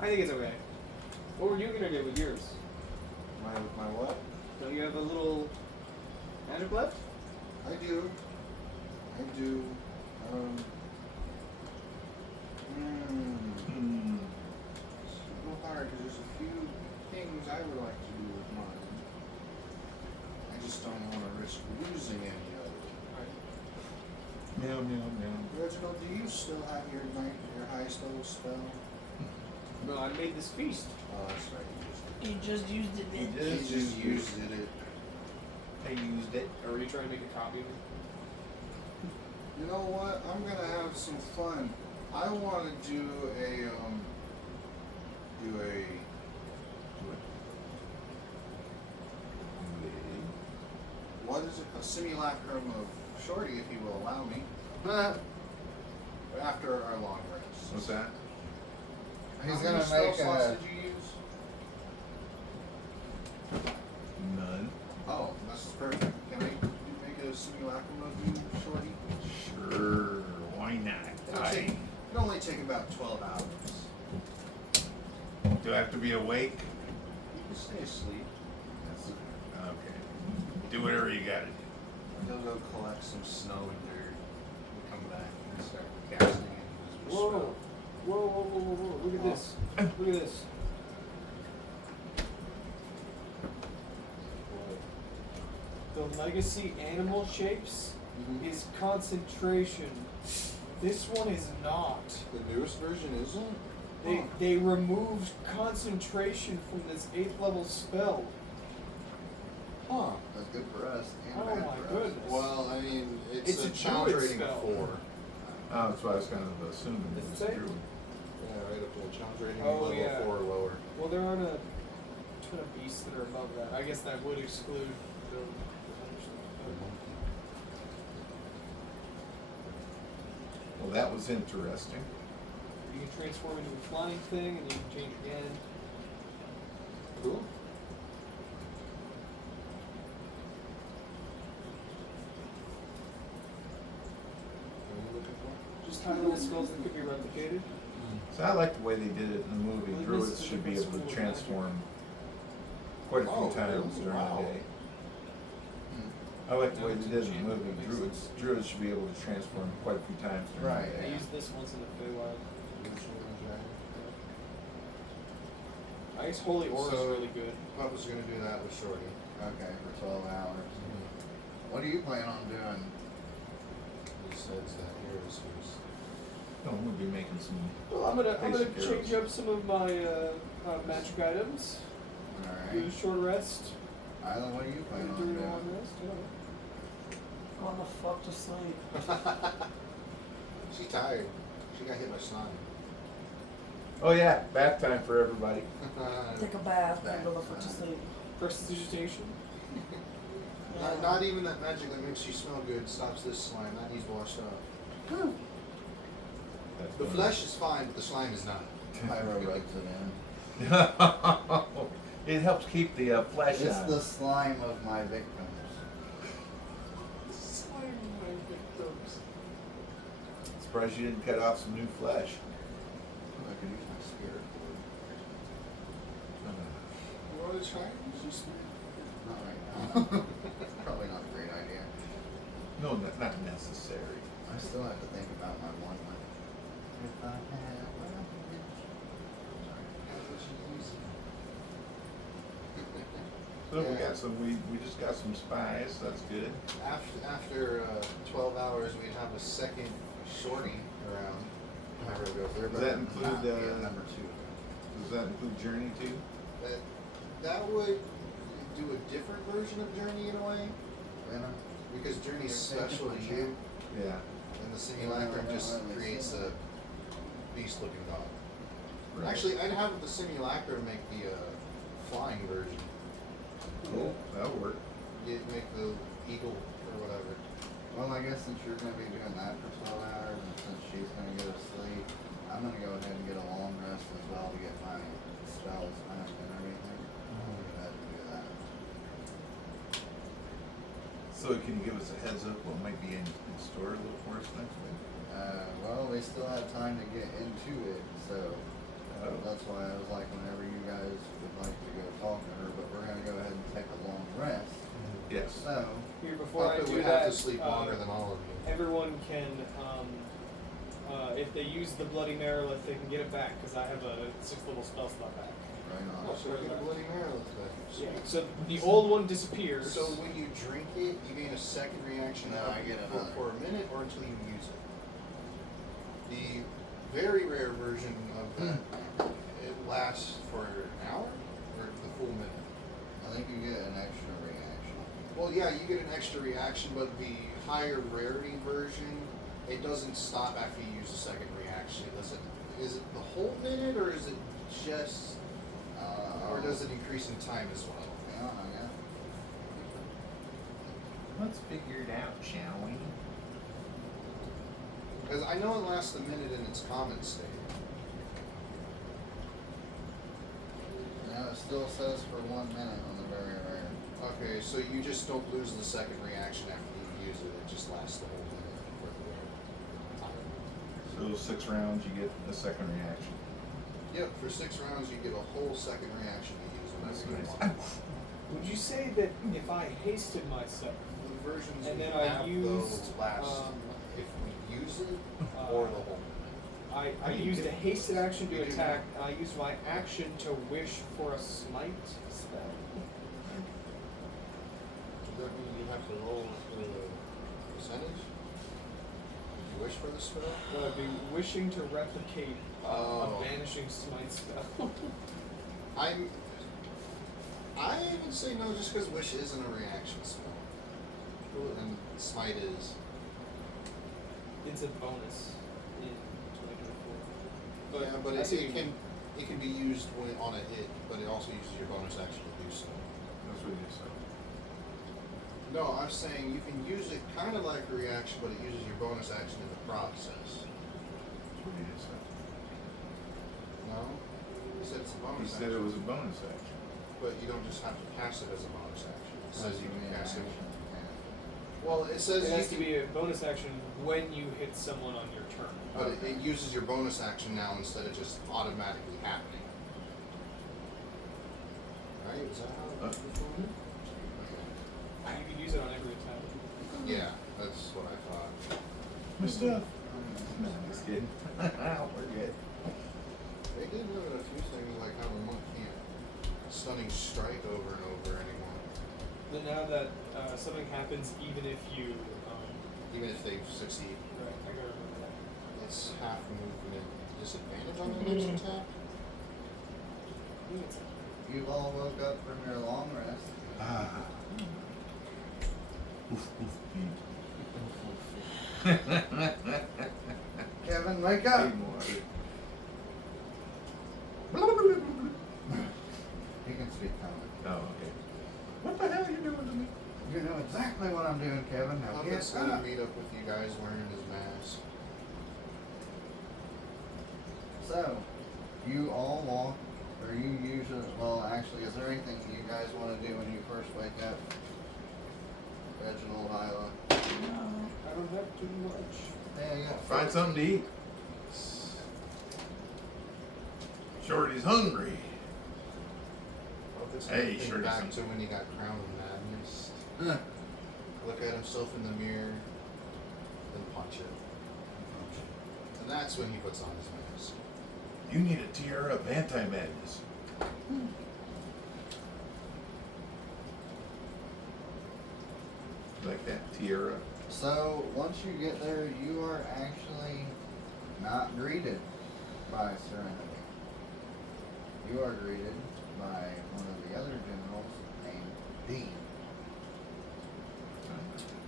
I think it's okay. What were you going to do with yours? My what? Don't you have a little magic left? I do. It's a little hard because there's a few things I would like to do with mine. I just don't want to risk losing any of it. Meow, meow, meow. Reginald, do you still have your highest level spell? No, I made this feast. Oh, that's right. You just used it. You Then. You just used it. I used it. Or were you trying to make a copy of it? You know what? I'm gonna have some fun. I want to do a what is it? A simulacrum of Shorty, if you will allow me. After our long rest. What's that? He's How gonna many spell make slots a. did you use? None. Oh, this is perfect. Can I make a simulacrum of you, Shorty? Sure. Why not? It'll only take about 12 hours. Do I have to be awake? You can stay asleep. Okay. Do whatever you gotta do. He'll go collect some snow and dirt. We'll come back and start casting it. Whoa. Whoa. Look at this. Look at this. The legacy animal shapes is concentration. This one is not. The newest version isn't? They removed concentration from this 8th level spell. Huh. That's good for us. And Oh bad my for us. goodness. Well, I mean, It's a a challenge druid rating of spell. 4. Oh, that's what I was kind of assuming. Does it It was say? Druid. Yeah, right up to a challenge rating Oh, level yeah. 4 or lower. Well, there aren't a ton of beasts that are above that. I guess that would exclude the Well, that was interesting. You can transform into a flying thing and you can change again. Cool. What are you looking for? Just high level spells that could be replicated. So I like the way they did it in the movie. Well, Druids this is should be a able to school of transform quite a few Oh, times really? during Wow. the day. I like the way they did it in the movie. Druids should be able to transform quite a few times during Right. the I day. used this once in the Feywild. I guess Holy Aura is So- really good. Puppa's gonna do that with Shorty. Okay, for 12 hours. What do you plan on doing? He says that here is his. Oh, we'll be making some. Well, I'm gonna Basic change heroes. up some of my magic items. Do a Alright. short rest. Isla, what are you planning on Doing doing? all this, I want the fuck to sleep. She's tired. She got hit by slime. Oh yeah, bath time for everybody. Take a bath and go the fuck to sleep. Prestidigitation. Not even that magic that makes you smell good stops this slime. That needs washed up. Whew. That's The one. flesh is fine, but the slime is not. Pyro rubs it in. It helps keep the flesh It's on. the slime of my victims. Surprised you didn't cut off some new flesh. I could use my spirit board. You want to try and use your spirit? Not right now. Probably not a great idea. No, not necessary. I still have to think about my one line. If I had one line. So we got some. We just got some spies. That's good. After 12 hours, we have a second shorty around. Pyro goes there, Does but that include Not yet, number 2. Does that include Journey too? that would do a different version of Journey in a way, Venom. because Journey's You're taking special to my you, Yeah. and the simulacrum Yeah, just that creates makes a beast-looking dog. Right. Actually, I'd have the simulacrum make the flying version. Cool. That'll work. Make the eagle or whatever. Well, I guess since you're going to be doing that for 12 hours, and since she's going to go to sleep, I'm going to go ahead and get a long rest as well to get my spells back and everything. I'll go ahead and do that. So can you give us a heads up what might be in store a little for us next week? Well, we still have time to get into it, so Oh. that's why I was like, whenever you guys would like to go talk to her, but we're going to go ahead and take a long rest. Yes. So, Here, before I Puppet do would that, have to sleep longer than all of you. everyone can, if they use the Bloody Marilith, they can get it back, because I have a 6th level spell slot back. right on. Oh, so we get a bloody marrow today. Yeah. So the old one disappears. So when you drink it, you gain a second reaction No, I get another. for a minute or until you use it. The very rare version of that, it lasts for an hour or the full minute. I think you get an extra reaction. Well, yeah, you get an extra reaction, but the higher rarity version, it doesn't stop after you use the second reaction. Is it the whole minute, or is it just, or does it increase in time as well? Yeah, yeah. Let's figure it out, shall we? Because I know it lasts a minute in its common state. Now it still says for 1 minute on the very rare. Okay, so you just don't lose the second reaction after you use it. It just lasts the whole minute worth of time. So 6 rounds, you get a second reaction. Yep, for 6 rounds you get a whole second reaction to use That's whenever you nice. want. Would you say that if I hasted myself, The versions and we then I have used, though last if we use it or the whole minute. I used a hasted action to You do attack, and I used my action to wish for a smite spell? Does that mean you have to roll for the percentage? You wish for the spell? Well, I'd be wishing to replicate Oh. a vanishing smite spell. I would say no, just because wish isn't a reaction spell, and smite is. It's a bonus in 2024. Yeah, but I see what you it can be used when on a hit, but it also uses your bonus action to do so. That's what you said. No, I'm saying you can use it kind of like a reaction, but it uses your bonus action in the process. That's what you just said. No, you said it's a He bonus said action, it was a bonus action. but you don't just have to cast it as a bonus action. It says you can cast it. Yeah. Well, it says It you has to can, be a bonus action when you hit someone on your turn. but it uses your bonus action now instead of just automatically happening. Right? Is that how it's doing? You can use it on every attack. Yeah, that's what I thought. My stuff. No, I'm just kidding. We're good. They did limit a few things like how the monk can't stunning strike over and over anymore, But now that something happens, even if you, even if they succeed. right, I gotta remember that. It's half movement disadvantage on the next attack. I think it's You've all woke up from your long rest. Oof, oof, Kevin, wake up! Need more. He can speak common. Oh, okay. What the hell are you doing to me? You know exactly what I'm doing, Kevin. Now get Puppet's gonna up. meet up with you guys wearing his mask. So, you all walk, or you usually, well, actually, is there anything you guys want to do when you first wake up? Reginald, Isla. I don't have too much. Yeah, yeah. Find something to eat. Shorty's hungry. Oh, this Hey, thing sure back doesn't. to when he got crowned madness. Huh. Look at himself in the mirror, then punch it. And that's when he puts on his mask. You need a tiara of anti-madness. Like that tiara. So, once you get there, you are actually not greeted by Serenity. You are greeted by one of the other generals named Dean.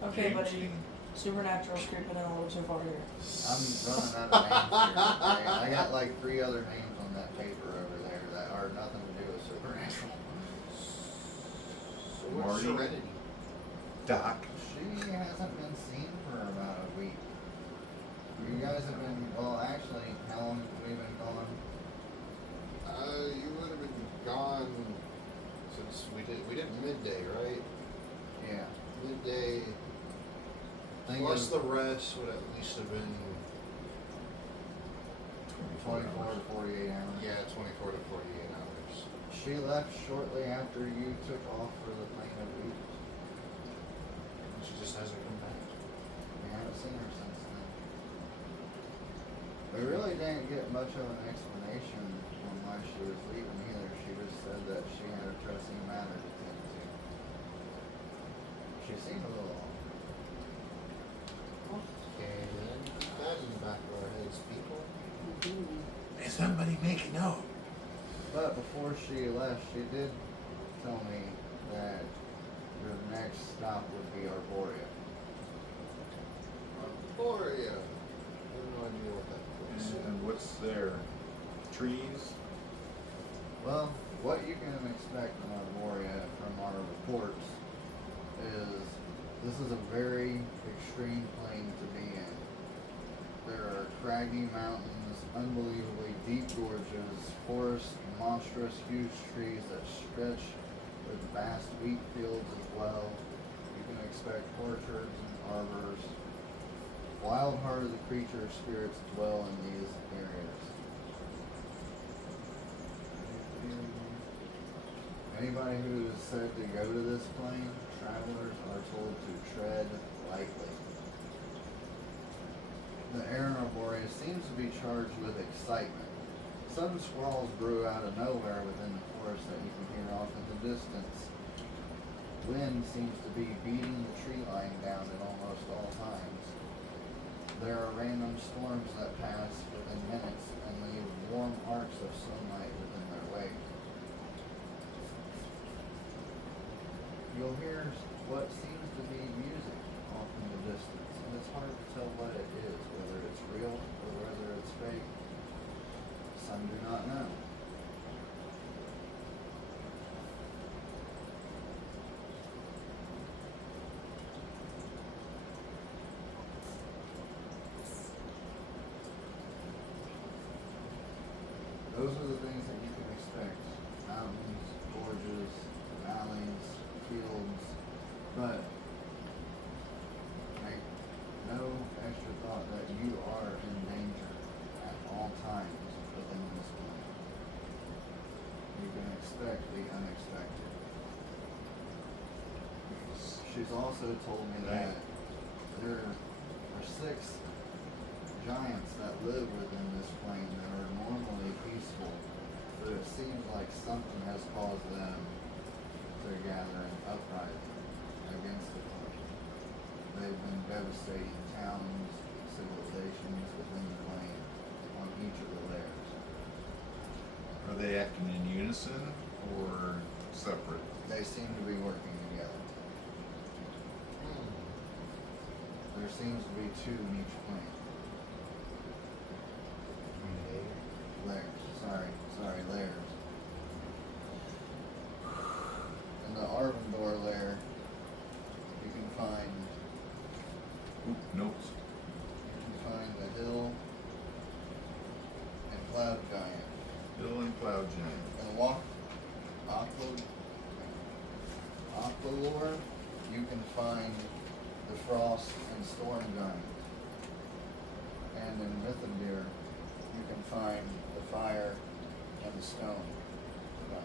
Okay, James buddy. Dean. Supernatural's creeping in a little too far here. I'm running out of names here. Okay? I got like 3 other names on that paper over there that are nothing to do with Supernatural. So what's Marty? Serenity? Doc. She hasn't been seen for about a week. You guys have been, well, actually, how long have we been gone? You would have been gone since we did midday, right? Yeah. Midday Think plus of the rest would at least have been 24 to 48 hours. yeah 24 to 48 hours. She left shortly after you took off for the plane of Ooze. She just hasn't come back. We haven't seen her since then. We really didn't get much of an explanation on why she was leaving either. She just said that she had a pressing matter to tend to. She seemed a little off. Okay, then keep that in the back of our heads, people. Hey, somebody make a note. But before she left, she did tell me that your next stop would be Arborea. Arborea. I have no idea what that place is. And what's there? Trees? Well, what you can expect from Arborea from our reports is this is a very extreme plane to be in. There are craggy mountains, unbelievably deep gorges, forests, monstrous huge trees that stretch with vast wheat fields as well. You can expect orchards and arbors. Wild-hearted creature spirits dwell in these areas. Anybody who is said to go to this plane, travelers are told to tread lightly. The air in Arborea seems to be charged with excitement. Sudden squalls brew out of nowhere within the forest that you can hear off in the distance. Wind seems to be beating the tree line down at almost all times. There are random storms that pass within minutes and leave warm arcs of sunlight within their wake. You'll hear what seems to be music off in the distance, and it's hard to tell what it is, whether it's real or whether it's fake. Some do not know. Those are the things that you can expect. Mountains, gorges, valleys, fields, but make no extra thought that you are in danger at all times within this plane. You can expect the unexpected. She's also told me that there are 6 giants that live within this plane that are normally peaceful, but it seems like something has caused them to gather an uprising against the plane. They've been devastating towns, civilizations within the plane on each of the layers. Are they acting in unison or separate? They seem to be working together. there seems to be 2 in each plane. Layers. In the Arvindor layer, you can find Notes. the hill and cloud giant. Hill and Cloud Giant. And Aqualore, you can find the frost and storm giant. And in Mythendir, you can find the fire and the stone giant.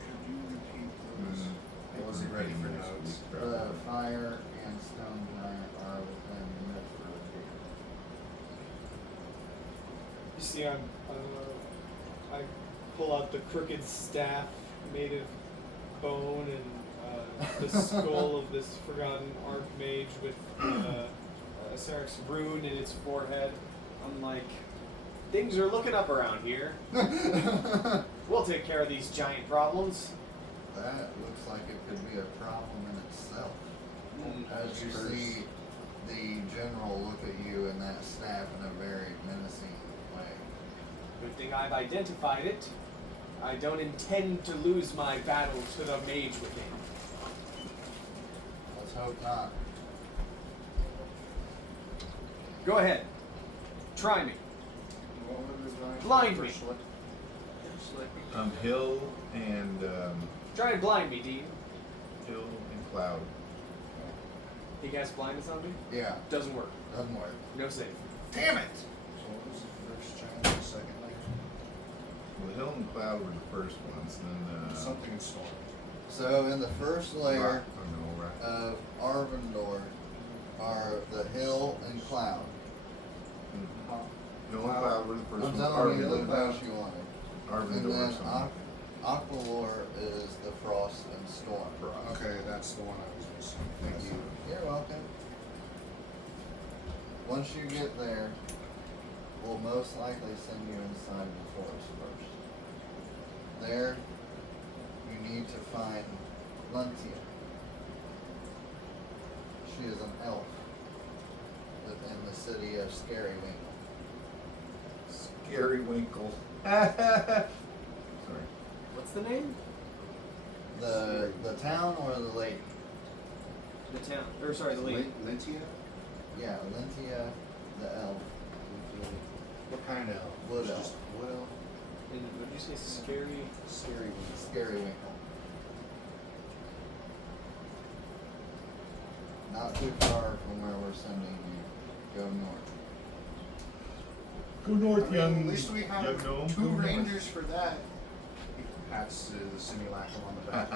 Could you repeat those? Mm-hmm. I wasn't ready for notes. The fire and stone giant are within Mythendir. You see, I pull out the crooked staff made of bone and the skull of this forgotten archmage with Sarek's rune in its forehead. I'm like, things are looking up around here. We'll take care of these giant problems. That looks like it could be a problem in itself. As you First. see the general look at you and that staff in a very menacing way. Good thing I've identified it. I don't intend to lose my battle to the mage within. Let's hope not. Go ahead. Try me. What were the giant Blind me. first look? Hill and Try and blind me, Dean. Hill and Cloud. He cast blindness on me? Yeah, Doesn't work. doesn't work. No save. Damn it! So what was the first giant and the second layer? Well, Hill and Cloud were the first ones, then Something in storm. So in the first layer Rock. of Arvindor are the hill and cloud. Hill and Cloud were the first I'm ones. telling you the Arvindor. best you wanted. Arvindor And or then something. Aqualore is the frost and storm. Okay, that's the one I was missing. Thank you. You're welcome. Once you get there, we'll most likely send you inside the forest first. There, you need to find Luntia. She is an elf within the city of Scarywinkle. Scary Winkle. Sorry. What's the name? The town or the lake? The town. Or sorry, the lady. Lintia? Yeah, Luntia, the elf. What kind of elf? Wood It's elf. Just wood elf? And what did you say? Scary. Scary one. Scarywinkle. Not too far from where we're sending you. Go north. Go north, I mean, at least we have young gnome. 2 Go north. rangers for that. He pats the simulacrum on the back.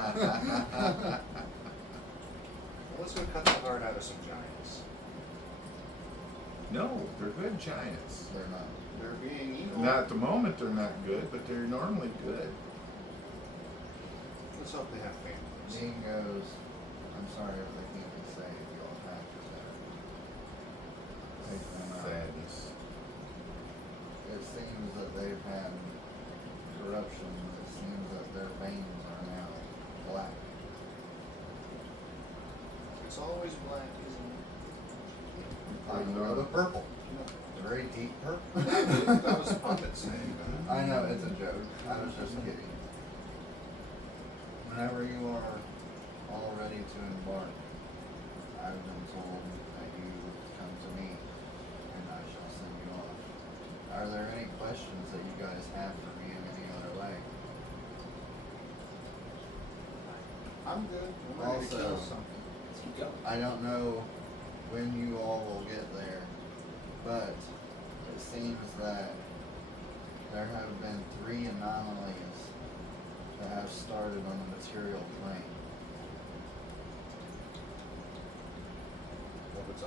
Well, let's go cut the heart out of some giants. No, they're good giants. They're not. They're being evil. Not at the moment, they're not good, but they're normally good. Let's hope they have families. Dean goes, I'm sorry if they can't be saved. You'll have to take them out. Sadness. It seems that they've had corruption. It seems that their veins are now black. It's always black, isn't I know the purple. Very deep purple. it? That was a puppet saying that. I know, it's a joke. I was just kidding. Whenever you are all ready to embark, I've been told that you come to me and I shall send you off. Are there any questions that you guys have for me in any other way? I'm good. I'm ready to Also, kill something. Let's keep going. I don't know when you all will get there, but it seems that there have been 3 anomalies that have started on the material plane.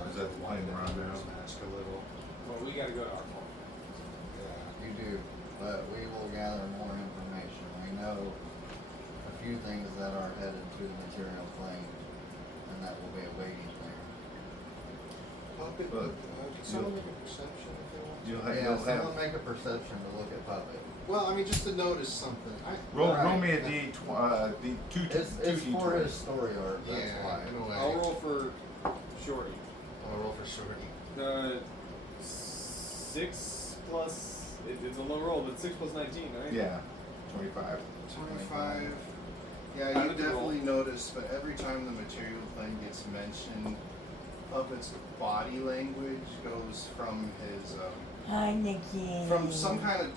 Is that the plane we're on now? Mask a little. Well, we gotta go to our home. Yeah. You do, but we will gather more information. We know a few things that are headed to the material plane, and that will be awaiting there. Puppet, But can someone make a perception if they want to? You'll Yeah, have, someone make a perception to look at Puppet. Well, I mean, just to notice something. roll Right. me a D, D2. It's for his story arc, that's Yeah, why. in a way. I'll roll for Shorty. I'll roll for shorty. 6 plus. It's a low roll, but 6 plus 19, right? Yeah, 25. 25. Yeah, How you did you roll? definitely notice, but every time the material plane gets mentioned, Puppet's body language goes from his Hi, Nikki. from some kind of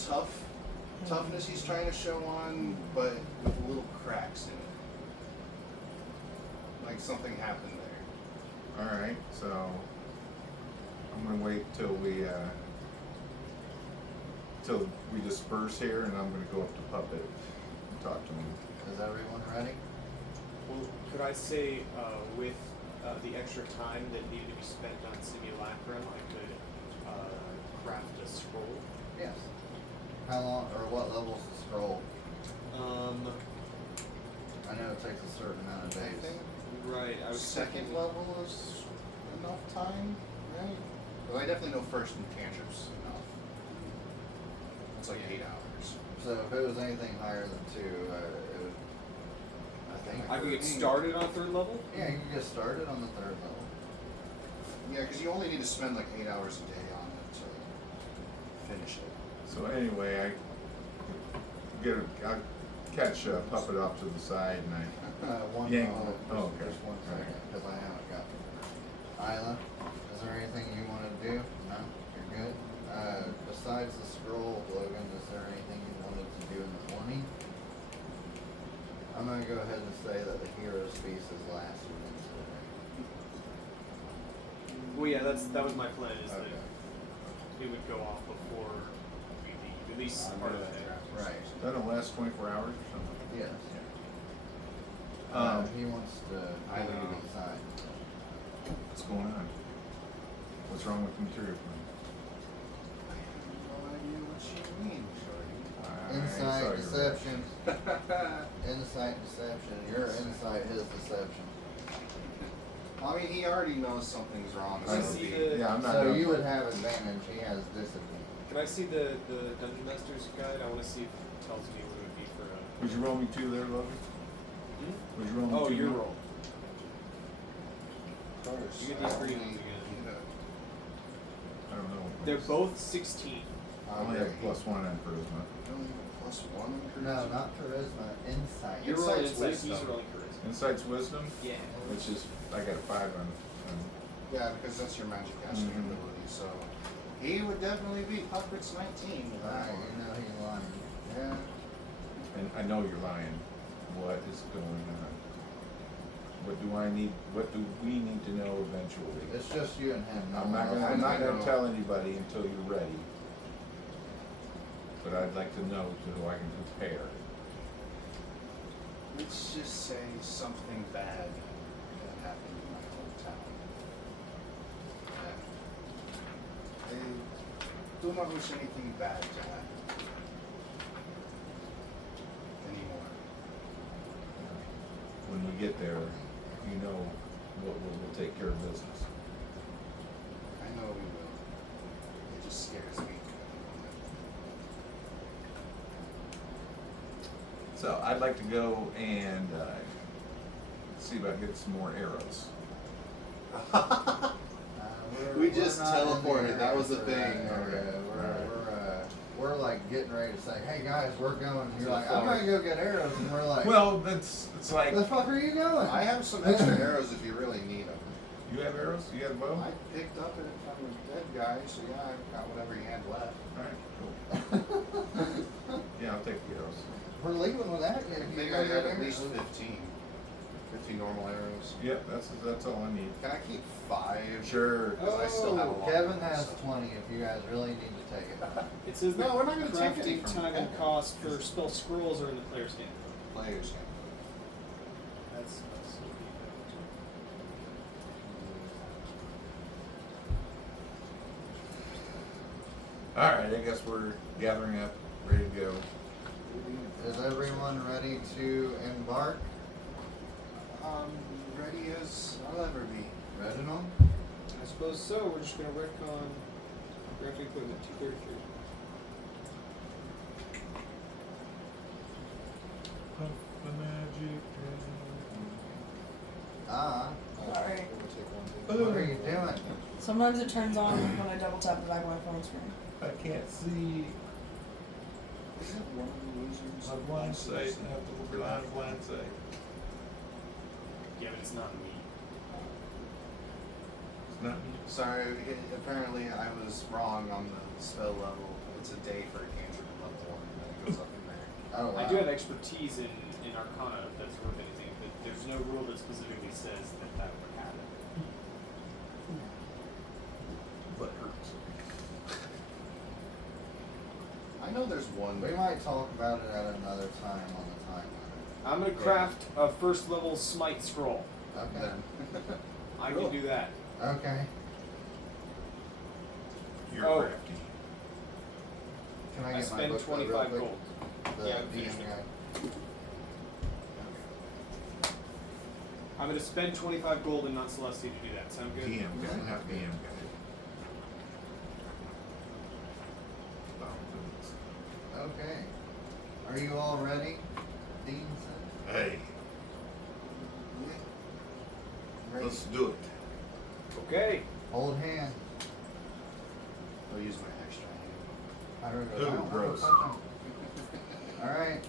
toughness he's trying to show on, but with little cracks in it. Like something happened there. All right, so I'm gonna wait till we disperse here, and I'm gonna go up to Puppet and talk to him. Is everyone ready? Well, could I say, with the extra time that needed to be spent on simulacrum, I could craft a scroll? Yes. How long, or what level's the scroll? I know it takes a certain amount of I days. think Right. I was second thinking- level is enough time, right? But I definitely know first and cantrips enough. It's like 8 hours. So if it was anything higher than 2, it would, I think. I could get started on 3rd level? Yeah, you can get started on the 3rd level. Yeah, because you only need to spend like 8 hours a day on it to finish it. So anyway, I catch Puppet off to the side, and I One Yank. moment. Oh, okay. Just 1 second, because I haven't got it. Isla, is there anything you want to do? No? You're good? Besides the scroll, Logan, is there anything you wanted to do in the morning? I'm going to go ahead and say that the hero's feast is last Wednesday. Well, yeah, that was my plan, is Okay. that it would go off before we leave, at least part of the day. Right. that'll last 24 hours or something. Yes. He wants to I pull you know. to the side. What's going on? What's wrong with the material plan? I have no idea what you mean, Shorty. Alright, Insight, sorry, deception. Insight, deception. Your insight, his deception. I mean, he already knows something's wrong. Can I so see be- the- Yeah, I'm not. So gonna- you would have advantage. He has discipline. Can I see the Dungeon Master's guide? I want to see if it tells me what it would be for a... Would you roll me 2 there, Logan? Would you roll me Oh, 2? your roll. Of course. You get these I three only ones again. need a- I don't know. They're both 16. I only have +1 on charisma. I only have a +1 on charisma. No, not charisma. Insight. You're rolling Insight's insight, he's wisdom. rolling charisma. Insight's wisdom, Yeah. which is I got a 5 on. Yeah, because that's your magic casting Mhm. ability. So he would definitely be Puppet's 19. with that Right, one. you know he's lying. Yeah. And I know you're lying. What is going on? What do we need to know eventually? It's just you and him. I'm not gonna tell anybody until you're ready. But I'd like to know so I can prepare. Let's just say something bad that happened in my hometown. I do not wish anything bad to happen anymore. When we get there, you know we'll take care of business. I know we will. It just scares me. So I'd like to go and see if I can get some more arrows. We just not in the teleported, that was the area thing. for that. Okay. We're like getting ready to say, hey guys, we're going. And you're So like, I'm far. gonna go get arrows, and we're like, Well, it's like the fuck are you going? I have some extra arrows if you really need them. you have arrows. You have a bow. I picked up it from a dead guy, so yeah, I've got whatever he had left. All right, cool. Yeah, I'll take the arrows. We're leaving with that. I If you think go I get have at arrows. least 15. 15 normal arrows. Yep, that's all I need. Can I keep 5? Sure. Because I still have a lot. Kevin has 20 if you guys really need to take it. It says No, that we're not gonna take any crafting from time and Kevin. cost for spell scrolls are in the player's handbook. Players. That's All right, I guess we're gathering up, ready to go. Is everyone ready to embark? Ready as I'll ever be. Reginald? I suppose so. We're just gonna retcon crafting equipment 233. Ah, Sorry. what are you doing? Sometimes it turns on when I double tap the back of my phone screen. I can't see Isn't one of the losers on blind sight and have to rely on blind sight. Yeah, but it's not me. It's not me. Sorry, apparently I was wrong on the spell level. It's a day for a cantrip at level 1, and then it goes up in there. Oh, wow. I do have expertise in Arcana, if that's worth anything, but there's no rule that specifically says that would happen. But it hurts. I know there's one. We might talk about it at another time on the time limit. I'm gonna craft a first level smite scroll. Okay. Then. I Cool. can do that. Okay. You're Oh. crafty. Can I I get my spend book 25 real quick? gold. The Yeah, I'm DM finished it. guy. I'm gonna spend 25 gold and not Celestia to do that. Sound good? DM guy, not DM guy. Okay. Are you all ready? Dean said. Hey, Ready? let's do it. Okay. Hold hand. I'll use my extra hand. I don't Ooh, I don't gross. touch 'em. All right.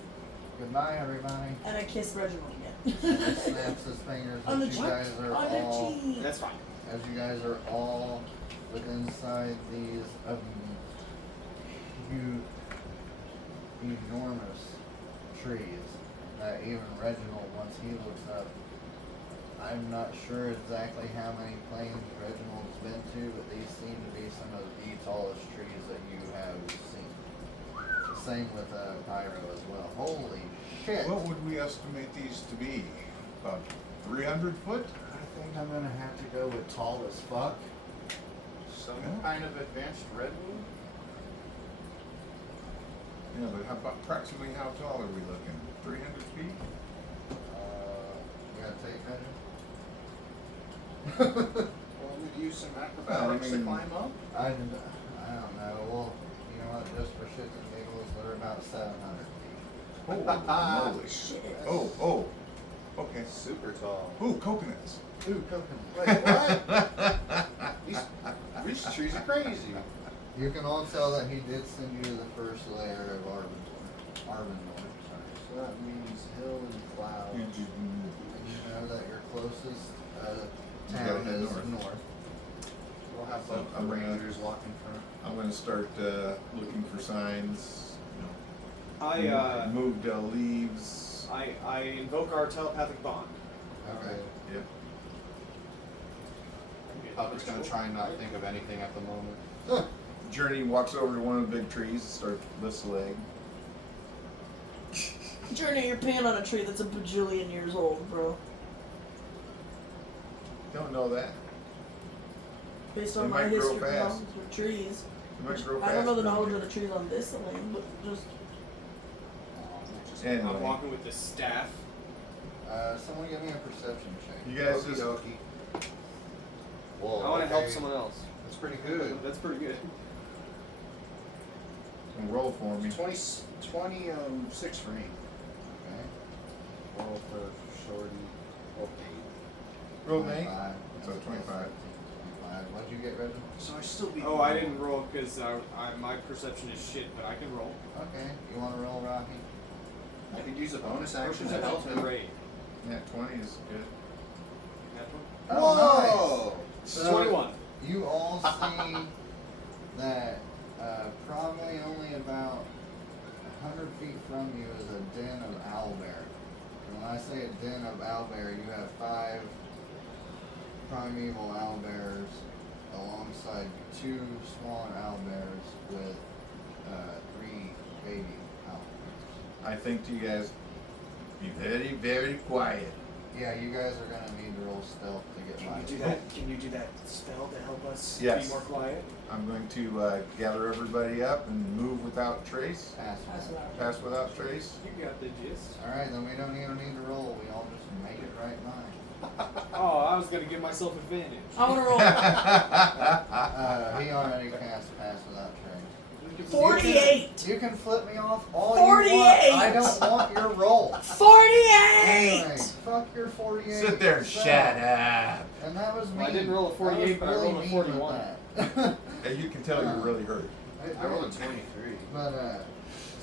Goodbye, everybody. And I kiss Reginald He again. snaps his fingers On the as you cheek. guys are On the all cheek. That's fine. as you guys are all within inside these enormous trees that even Reginald, once he looks up, I'm not sure exactly how many planes Reginald's been to, but these seem to be some of the tallest trees that you have seen. Same with Pyro as well. Holy shit! What would we estimate these to be? About 300 foot? I think I'm gonna have to go with tall as fuck. Some Yeah. kind of advanced redwood? Yeah, but how about approximately how tall are we looking? 300 feet? You gotta take measure. Well, we'd use some Well, I acrobatics mean- to climb up. I don't know. Well, you know what? Just for shits and giggles, they're about 700 feet. Holy moly. Shit. Oh, okay. Super tall. Ooh, coconuts. Ooh, coconut. Wait, what? These trees are crazy. You can all tell that he did send you to the first layer of Arvindor, sorry. So that means hill and cloud. And you know that your closest gotta town head is north. north. We'll have So both I'm the gonna- rangers walk in front. I'm gonna start looking for signs. Moved leaves. I invoke our telepathic bond. Okay. Yep. Puppet's gonna try and not think of anything at the moment. Journey walks over to one of the big trees, starts lifts a leg. Journey, you're peeing on a tree that's a bajillion years old, bro. Don't know that. Based They on my might grow history fast. with trees. It might grow I don't know the fast knowledge around of the trees on this lane, but just here. I'm Anyway, walking with the staff. Someone give me a perception check. you guys Okie just dokie. Well, I want to help okay. someone else. That's pretty good. That's pretty good. roll for me. 26 for me. Okay. Roll for Shorty. Okay. Roll me. 25. So 25. 25. What'd you get, Reggie? So I still beat Oh, I didn't roll because my perception is shit, but I can roll. Okay. You want to roll, Rocky? I could use a bonus action to Perception help him. great. Yeah, 20 is good. That one? Oh, Whoa! So- 21. You all see that probably only about 100 feet from you is a den of owlbear. And when I say a den of owlbear, you have 5 primeval owlbears alongside 2 smaller owlbears with 3 baby owlbears. I think you guys be very, very quiet. Yeah, you guys are gonna need to roll stealth to get by. Can you do that spell to help us Yes. be more quiet? I'm going to gather everybody up and move without trace. Pass. pass it out. Pass without trace. You got the gist. All right, then we don't even need to roll. We all just make it right by. Oh, I was gonna give myself advantage. I want to roll. He already cast pass without trace. Let me 48! You can flip me off all 48! you want. I don't want your roll. 48! Anyway, fuck your 48. Sit there and so- shut up. And that was me. Well, I didn't roll a 48, but I rolled a 41. And you can tell you're really hurt. I rolled a 23. But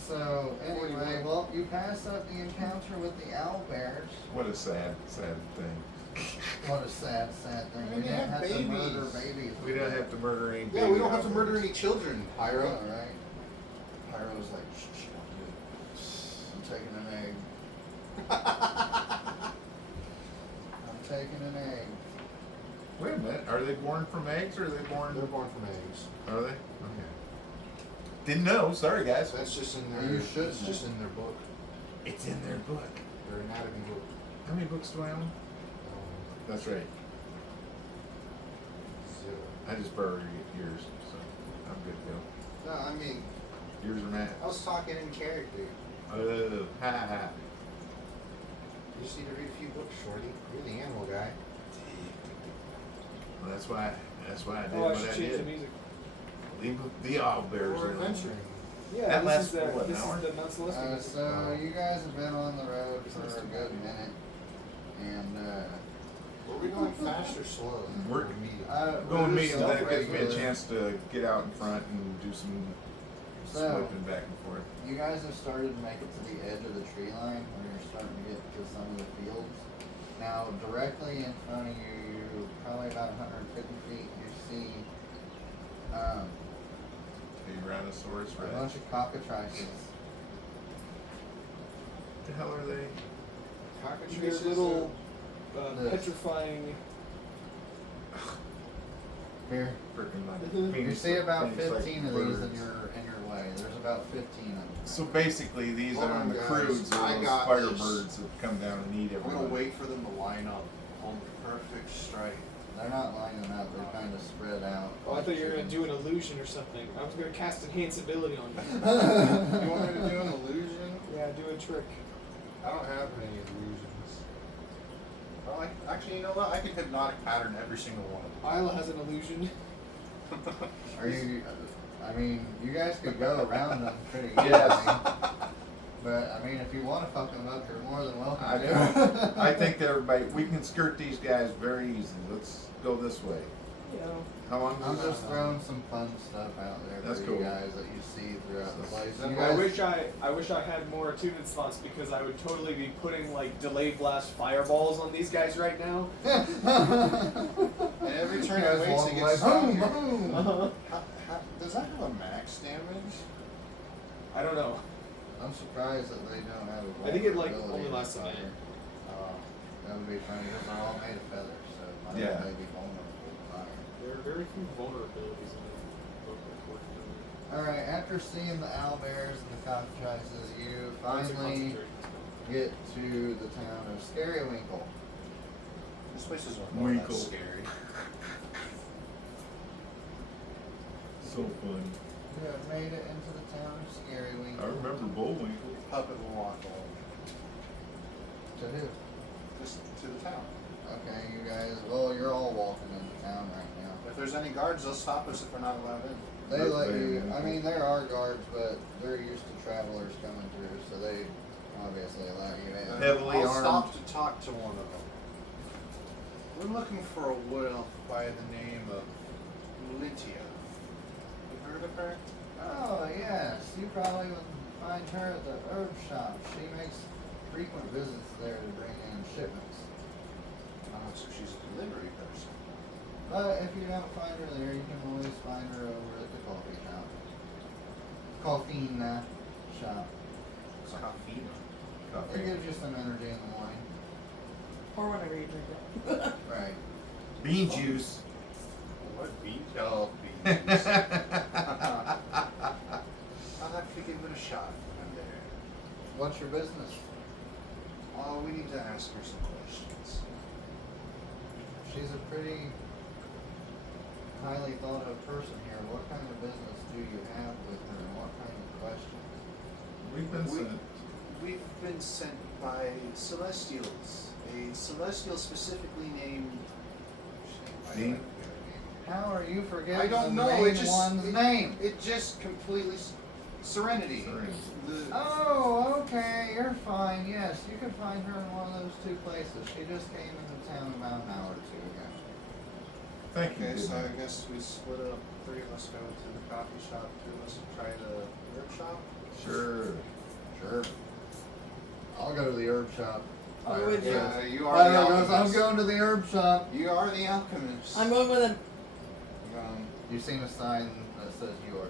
so anyway, well, you pass up the encounter with the owlbears. What a sad, sad thing. What a sad, sad thing. I We mean, didn't they have have to babies. murder babies. We don't have to murder any Yeah, we baby don't have to owlbears. murder any children, Pyro. All right. Pyro's like, shh, don't do it. I'm taking an egg. I'm taking an egg. Wait a minute. Are they born from eggs or are they born? They're born from eggs. Are they? Okay. Didn't know. Sorry, guys. That's just in You their. should It's just in their book. It's in their book. Their anatomy book. How many books do I own? That's right. 0. I just borrowed yours, so I'm good to go. No, I mean, Yours are Matt. I was talking in character. Oh, ha ha. You just need to read a few books, Shorty. You're the animal guy. Well, that's why I did Oh, I what should I change the did. music. Leave the owlbears Or alone. adventuring. Yeah, That this lasts is for what, an this hour? is the non-celestial music. So you guys have been on the road for a good minute, and Were we going fast or slow? We're- Or medium? Going we're me, just and that gives me a regular. chance to get out in front and do some So- swiping back and forth. You guys have started to make it to the edge of the tree line where you're starting to get to some of the fields. Now, directly in front of you, probably about 150 feet, you see A Tyrannosaurus a Rex. bunch of cockatrices. What the hell are they? They're Cockatrices little This. petrifying. Here, Freaking like You you Phoenix- see about Phoenix like 15 of these in birds. your way. There's about 15 of them. So basically, these Hold are on, the guys. crudes I of those got firebirds that come down and eat I'm everyone. gonna wait for them to line up on the perfect strike. They're not lining up. They're kind of spread out. Oh, I thought you were gonna do an illusion or something. I was gonna cast enhance ability on you. You want me to do an illusion? Yeah, do a trick. I don't have any illusions. Well, actually, you know what? I can hypnotic pattern every single one of them. Isla has an illusion. Are you? I mean, you guys could go around them pretty easily. Yes. But I mean, if you want to fuck them up, you're more than welcome I, to. I think that everybody, we can skirt these guys very easily. Let's go this way. You know. How long? I'm just throwing some fun stuff out there That's for cool. you guys that you see throughout the place. You I guys, wish I had more attunement slots because I would totally be putting like delayed blast fireballs on these guys right now. And every turn You it guys waits, walk it away, gets boom, stronger. boom. Does that have a max damage? I don't know. I'm surprised that they don't have a. I think it, like, vulnerability only to lasts a fire. minute. That would be funny because they're all made of feathers, so might Yeah. they be vulnerable to fire. There are very few vulnerabilities in the book, unfortunately. All right. After seeing the owlbears and the cockatrices, you Oh, it's a finally concentration. get to the town of Scarywinkle. This place isn't all that Winkle. scary. So fun. You have made it into the town of Scarywinkle. I remember Bullwinkle. Puppet will walk all To who? just to the town. Okay, you guys. Well, you're all walking into town right now. If there's any guards, they'll stop us if we're not allowed in. They let They- you. I mean, there are guards, but they're used to travelers coming through, so they obviously allow you in. Heavily I'll armed. stop to talk to one of them. We're looking for a wood elf by the name of Lytia. You heard of her? Oh yes, you probably would find her at the herb shop. She makes frequent visits there to bring in shipments. Oh, so she's a delivery person. But if you don't find her there, you can always find her over at the coffee shop. Coffeena shop. It's coffee. It Coffee. gives you some energy in the morning. Or whenever you drink it. Right. Bean juice. What beat? Oh, beans. I'll have to give it a shot when I'm there. What's your business? Oh, we need to ask her some questions. She's a pretty highly thought of person here. What kind of business do you have with her and what kind of questions? We've been sent. We've been sent by Celestials. A Celestial specifically named... Dean? How are you forgetting I don't the know. main It just one's name? It just completely Serenity. Serenity. The- Oh, okay, you're fine. Yes, you can find her in one of those two places. She just came into town about an hour or two ago. Thank you. Okay, good so I man. guess we split up. 3 of us go to the coffee shop. 2 of us try the herb shop. Sure. Sure. I'll go to the herb shop. I'll go with you. Yeah, you are Fire the goes, I'm alchemist. going to the herb shop. You are the alchemist. I'm going with him. You seen a sign that says you are.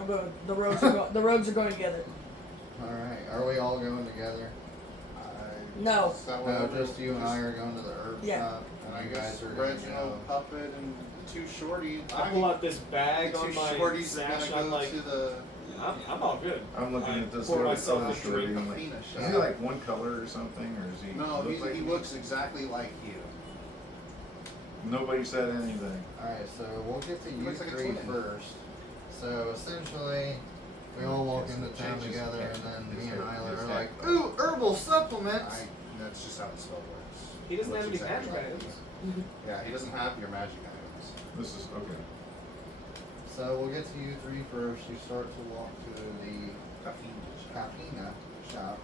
I'm going. The roads are the roads are going together. Alright, are we all going together? No. Is that No, what just you and I are going to the herb Yeah. shop. And you guys are going to Reginald, go. Puppet, and the 2 shorties. I pull out this bag the 2 on my shorties are snatch, and gonna I'm go like, to the I'm all good. I'm looking I at this pour really myself color a shorty. drink. I'm like, Athena is shop. he like one color or something, or is he? No, look like he me? looks exactly like you. Nobody said anything. Alright, so we'll get to He you looks like a 3 twin. first. So essentially, we all walk Yes, into it town changes together, hair. and then His me and hair- Isla his are hair like, color. ooh, herbal supplements! That's just how the spell works. He doesn't have Looks any exactly magic like items. you. Yeah, he doesn't have your magic items. This is okay. So we'll get to you 3 first. You start to walk to the Capina shop.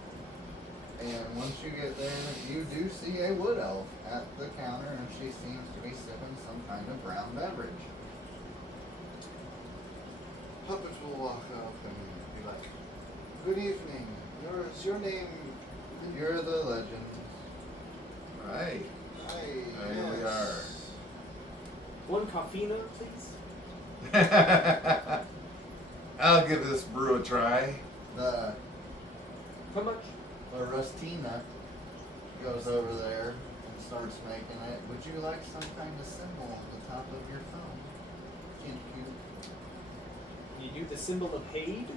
And once you get there, you do see a wood elf at the counter, and she seems to be sipping some kind of brown beverage. Puppet will walk up and be like, "Good evening. Is your name?" You're the legend. Right. Hi. Here we yes. One coffeena, please. I'll give this brew a try. The How much? Rustina goes over there and starts making it. Would you like some kind of symbol on the top of your phone? Cute, cute. You do the symbol of Hade?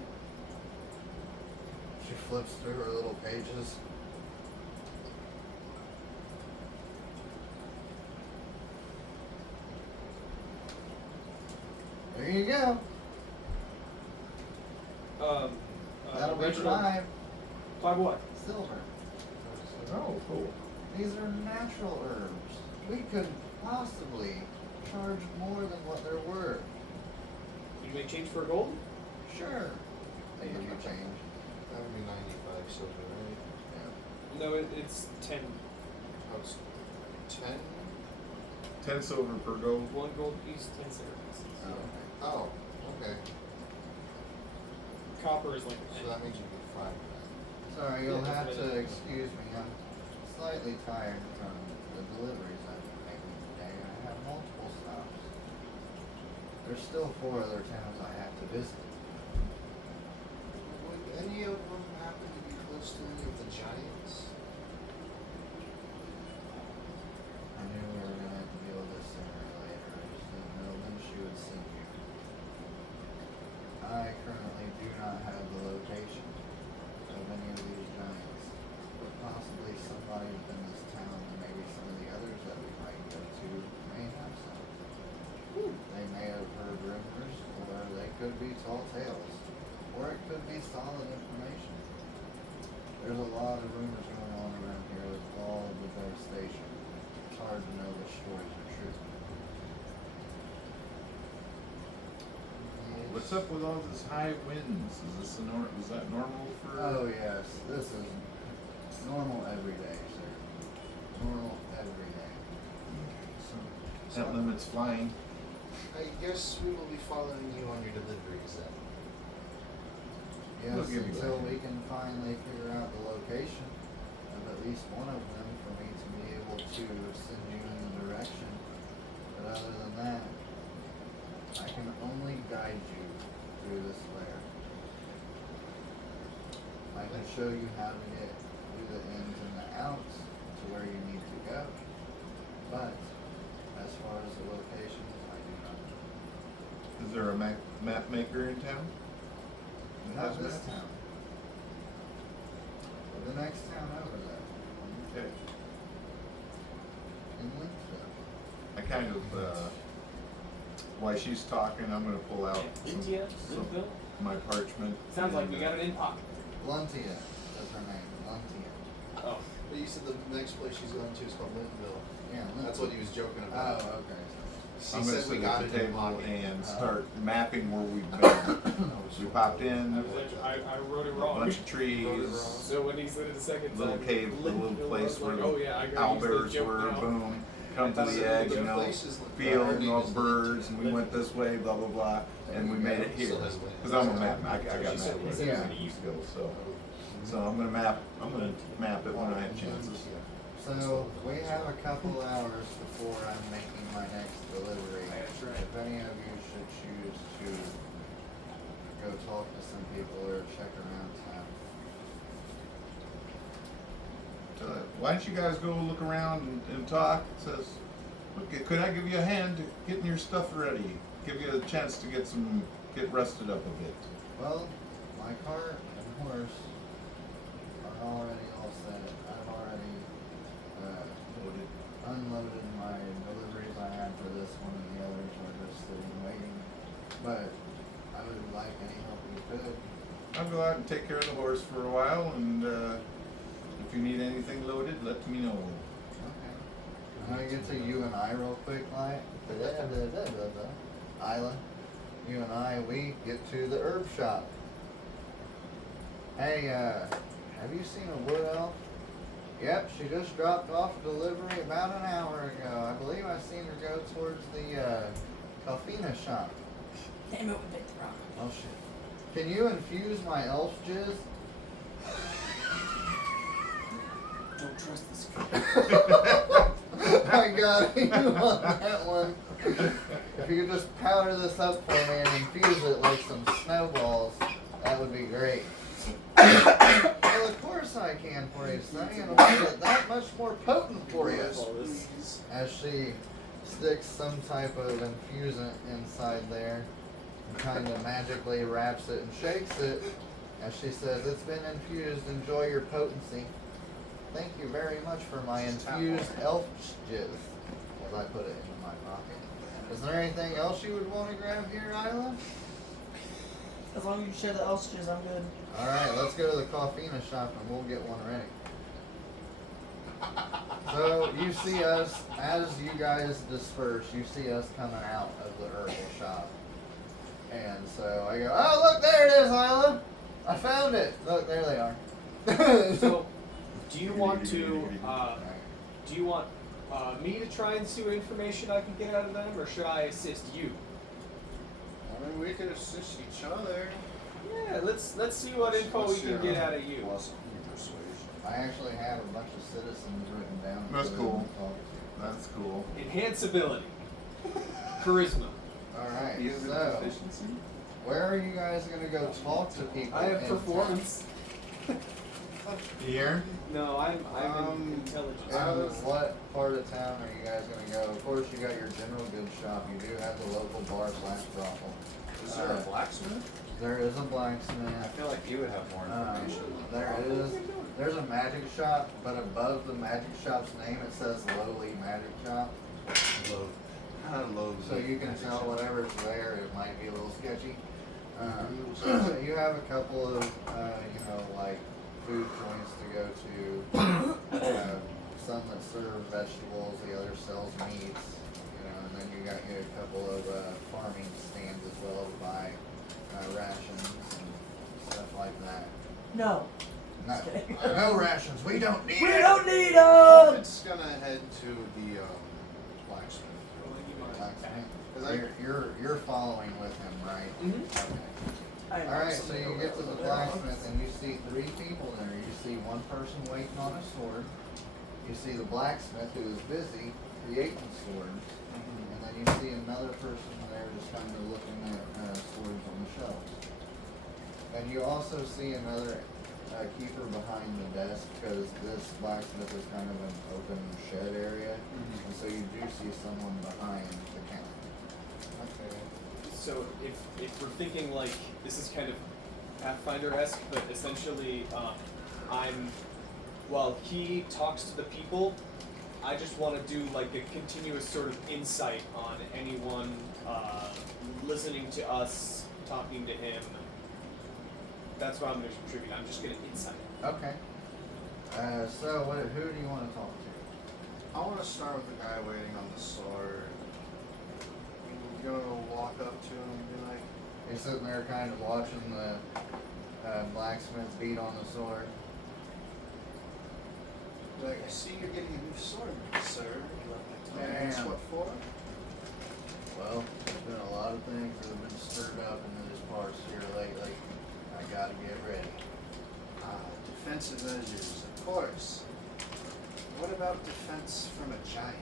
She flips through her little pages. There you go. That'll be Reginald. 5 5 what? silver. Oh, cool. These are natural herbs. We couldn't possibly charge more than what they're worth. You make change for gold? Sure. They give you change. That would be 95 silver, right? Yeah. No, it's 10. Oh, it's 10? 10 silver per gold. 1 gold piece, 10 silver pieces. Oh, okay. Oh, okay. Copper is like a So penny. that means you get 5 of that. Sorry, you'll Yeah, have that's to what it is. excuse me. I'm slightly tired from the deliveries I've been making today. I have multiple stops. There's still 4 other towns I have to visit. Would any of them happen to be close to any of the giants? I knew we were going to have to deal with this sooner or later. I just didn't know when she would send you. I currently do not have the location of any of these giants, but possibly somebody within this town and maybe some of the others that we might go to may have some. They may have heard rumors, or they could be tall tales, or it could be solid information. There's a lot of rumors going on around here with all of the devastation. It's hard to know which stories are true. What's up with all this high winds? Is that normal for? Oh yes, this is normal every day, sir. Normal every day. That limits flying. I guess we will be following you on your deliveries then. Yes, We'll give you until that. we can finally figure out the location of at least one of them for me to be able to send you in the direction. But other than that, I can only guide you through this lair. I can show you how to get through the ins and the outs to where you need to go. But as far as the locations, I do not know. Is there a map maker in town? Not Has this maps? town. But the next town over there, Okay. in Linksville. I kind of, while she's talking, I'm gonna pull out India? some- Linville? my parchment. Sounds like and, we got it in pocket. Bluntia, that's her name, Bluntia. Oh. But you said the next place she's going to is called Lintville. Yeah, That's what he was joking Oh, about. okay. I'm gonna said we sit got at it the in table pocket. and start mapping where we've been. We popped in, I wrote it a wrong. bunch of trees, So when he said it the second little time, cave, the linked little Bill, I place was where like, the oh yeah, I gotta use owlbears the joke were, now. boom, come to I thought the it edge, was you the know, places like field, that. and all birds, and we went this way, blah, blah, blah, and we made it here. Cause I'm a map, I got map skills, so I'm gonna map it when I have chances. So we have a couple hours before I'm making my next delivery. That's right. If any of you should choose to go talk to some people or check around town. Why don't you guys go look around and talk? It says, "Look, could I give you a hand to getting your stuff ready? Give you a chance to get rested up a bit." Well, my cart and horse are already all set. I've already unloaded my deliveries I had for this one, and the others are just sitting waiting. But I would like any help you could. I'll go out and take care of the horse for a while, and if you need anything loaded, let me know. Okay. I'm gonna get to you and I real quick, like. Isla, you and I, we get to the herb shop. Hey, have you seen a wood elf? Yep, she just dropped off a delivery about an hour ago. I believe I seen her go towards the Coffina shop. Damn it, we picked the wrong. Oh shit. Can you infuse my elf jizz? Don't trust this guy. I got you on that one. If you could just powder this up for me and infuse it like some snowballs, that would be great. Well, of course I can for you, Sonny, and I'll make it that much more potent for you. As she sticks some type of infusant inside there and kind of magically wraps it and shakes it, as she says, "It's been infused, enjoy your potency. Thank you very much for my infused elf jizz," as I put it into my pocket. Is there anything else you would want to grab here, Isla? As long as you share the elsters, I'm good. Alright, let's go to the Coffina shop and we'll get one ready. So, you see us, as you guys disperse, you see us coming out of the herbal shop. And so I go, "Oh, look, there it is, Isla! I found it! Look, there they are." So, do you want me to try and see what information I can get out of them, or should I assist you? I mean, we could assist each other. Yeah, let's see what info we can get out of you. Plus persuasion. I actually have a bunch of citizens written down. That's for cool. them to talk to. That's cool. Enhance ability. Charisma. Alright, You have so, efficiency? where are you guys gonna go talk to people? I have in performance. Here? No, I'm in intelligence. town? And what part of town are you guys gonna go? Of course, you got your general goods shop. You do have the local bar/brothel. Is there a blacksmith? There is a I blacksmith. feel like you would have more information. There is. There's a magic shop, but above the magic shop's name, it says Lowly Magic Shop. Low. So you can tell whatever's there, it might be a little sketchy. You have a couple of, like food joints to go to. Some that serve vegetables, the other sells meats. And then you got a couple of farming stands as well to buy rations and stuff like that. No. No, Just kidding. no rations. We don't need We it. don't need I'm them! just gonna head to the blacksmith. You're following with him, right? Mhm. Okay. Alright, so you get to the blacksmith and you see 3 people there. You see one person waiting on a sword. You see the blacksmith who is busy creating swords. And then you see another person there just kind of looking at swords on the shelves. And you also see another keeper behind the desk, because this blacksmith is kind of an open shed area. And so you do see someone behind the counter. Okay. So if we're thinking like this is kind of Pathfinder-esque, but essentially while he talks to the people, I just want to do like a continuous sort of insight on anyone listening to us, talking to him. That's what I'm going to contribute. I'm just going to insight. Okay. So who do you want to talk to? I want to start with the guy waiting on the sword. gonna walk up to him and be like, He's sitting there kind of watching the blacksmith beat on the sword. I see you're getting a new sword, sir. May I ask Damn. what for? Well, there's been a lot of things that have been stirred up into this parts here lately. I gotta get ready. Defensive measures, of course. What about defense from a giant?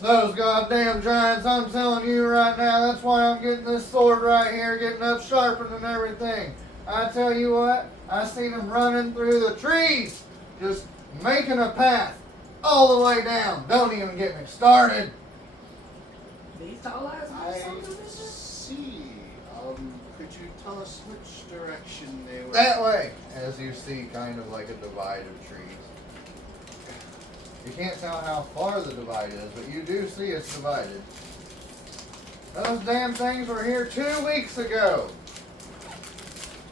Those goddamn giants, I'm telling you right now, that's why I'm getting this sword right here, getting up sharpened and everything. I tell you what, I seen them running through the trees, just making a path all the way down. Don't even get me started. These tall ass I motherfuckers? see. Could you tell us which direction they were? That way, as you see, kind of like a divide of trees. You can't tell how far the divide is, but you do see it's divided. Those damn things were here 2 weeks ago.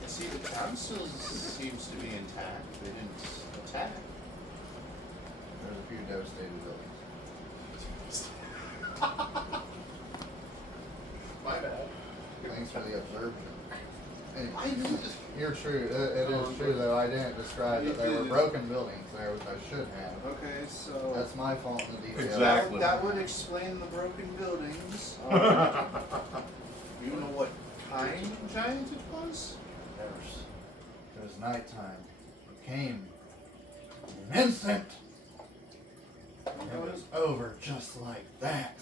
I see the council seems to be intact. They didn't attack. There's a few devastated buildings. My bad. Thanks for the observation. Anyway, I knew this. you're true. It is true, though. I didn't describe that there were broken buildings there, which I should have. Okay, so That's my fault in the details. Exactly. that would explain the broken buildings. You know what kind of giant it was? It was nighttime. It came in an instant. It was over just like that.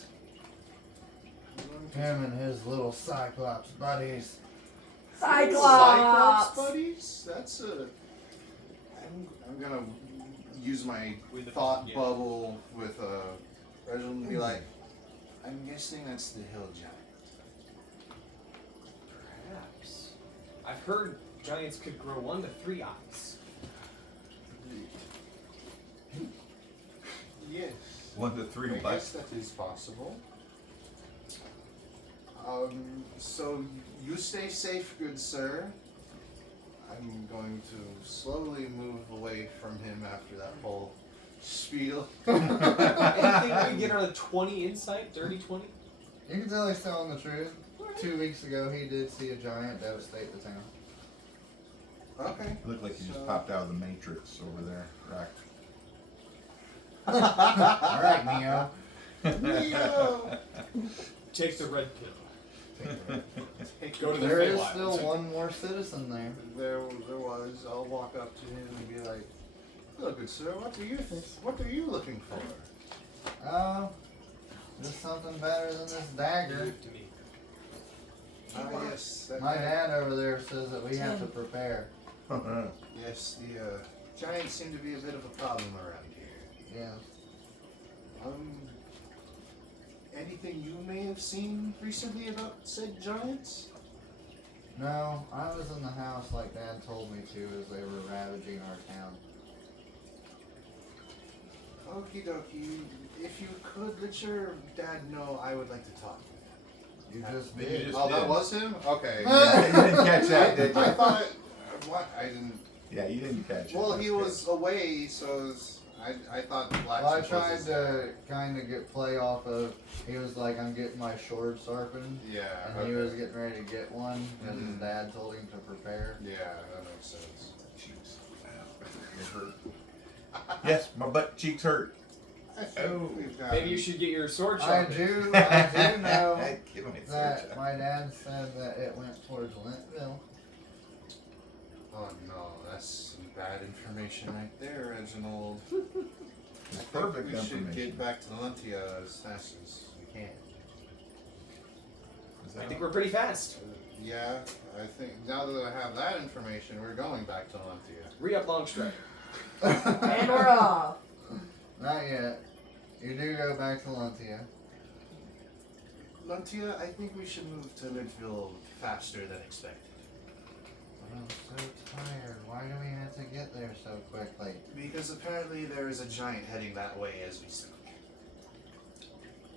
Him and his little Cyclops buddies. Cyclops! buddies? That's a. I'm gonna use my With the- thought yeah. bubble with Reginald and be like, I'm guessing that's the hill giant. Perhaps. I've heard giants could grow 1 to 3 eyes. Yes. 1 to 3 I bites. guess that is possible. So you stay safe, good sir. I'm going to slowly move away from him after that whole spiel. Anything we can get on a 20 insight? Dirty 20? You can tell he's telling the truth. 2 weeks ago, he did see a giant devastate the town. Okay. Looked like you just So- popped out of the Matrix over there, Rack. All right, Neo. Neo! Take the red pill. Take Go to the There is Feywild. still one more citizen there. There was. I'll walk up to him and be like, "Hello, good sir. What are you looking for?" Oh, just something better than this dagger. Give to me. Yes. That My guy- dad over there says that we have to prepare. Yes, the giants seem to be a bit of a problem around here. Yeah. Anything you may have seen recently about said giants? No, I was in the house like Dad told me to as they were ravaging our town. Okie dokie. If you could let your dad know, I would like to talk. You just You did. just Oh, that did. was him? Okay. You didn't catch that, did I you? thought. What? I didn't. Yeah, you didn't catch it. Well, That's he good. was away, so it was, I thought the black. Well, I tried to kind of get play off of. He was like, "I'm getting my sword sharpened," Yeah. and he was getting ready to get one, and his dad told him to prepare. Yeah, that makes sense. Jeez. It hurt. Yes, my butt cheeks hurt. I think Oh. we've got. Maybe you should get your sword I sharpened. do know Give me a that search. my dad said that it went towards Lintville. Oh no, that's some bad information right there, Reginald. It's I think perfect we should information. get back to Lentia as fast as we can. Is I that think we're pretty fast. Yeah, I think now that I have that information, we're going back to Lentia. Re-up Longstrike. And we're off. Not yet. You do go back to Luntia. Lentia, I think we should move to Lidville faster than expected. I'm so tired. Why do we have to get there so quickly? Because apparently there is a giant heading that way as we speak.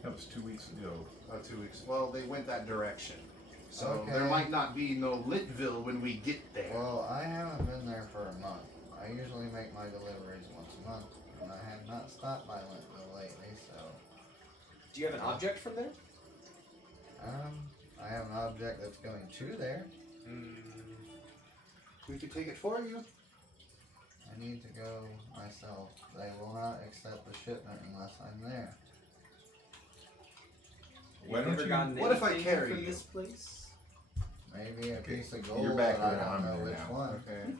That was 2 weeks ago. Oh, 2 weeks. Well, they went that direction. So Okay. there might not be no Litville when we get there. Well, I haven't been there for a month. I usually make my deliveries once a month, and I have not stopped by Lintville lately, so Do you have an object from there? I have an object that's going to there. We could take it for you. I need to go myself. They will not accept the shipment unless I'm there. Why You've don't never you- gotten what if I anything carry from you? this place? Maybe a Okay, piece of gold, you're back but I around don't know there which now. one. Okay.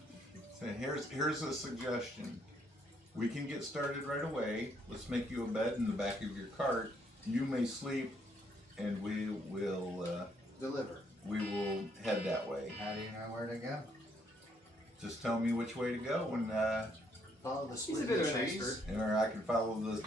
So here's a suggestion. We can get started right away. Let's make you a bed in the back of your cart. You may sleep, and we will Deliver. head that way. How do you know where to go? Just tell me which way to go, and Follow the He's split a bit in of the an trees. expert. or I can follow the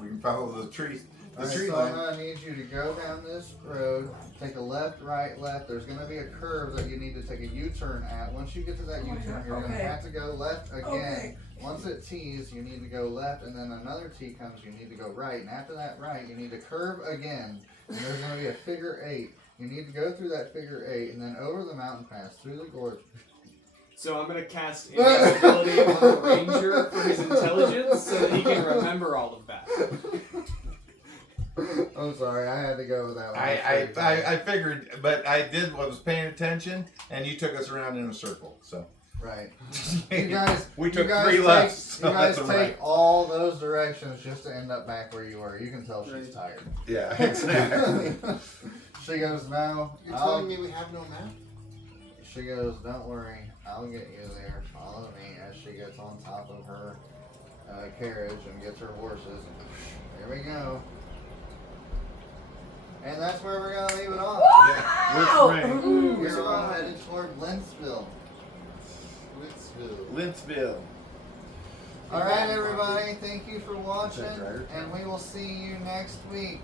we can follow the trees. The Alright, tree so line. I'm gonna need you to go down this road, take a left, right, left. There's gonna be a curve that you need to take a U-turn at. Once you get to that Oh my U-turn, God, you're gonna okay. have to go left again. Okay. Once it T's, you need to go left, and then another T comes, you need to go right. And after that right, you need to curve again. And there's gonna be a figure 8. You need to go through that figure 8, and then over the mountain pass, through the gorge. So I'm gonna cast invisibility on the ranger for his intelligence, so that he can remember all of that. I'm sorry, I had to go with that one. I figured, but I was paying attention, and you took us around in a circle. So Right. You guys, we took you guys 3 take, lefts. So you guys that's take a right. all those directions just to end up back where you were. You can tell she's tired. Yeah, exactly. She goes, no. You're telling me we have no map? She goes, don't worry, I'll get you there. Follow me. As she gets on top of her carriage and gets her horses. Here we go. And that's where we're gonna leave it off. Yeah, we're We're all headed toward Lintsville. Lintsville. All right, everybody. Thank you for watching, Check driver. and we will see you next week.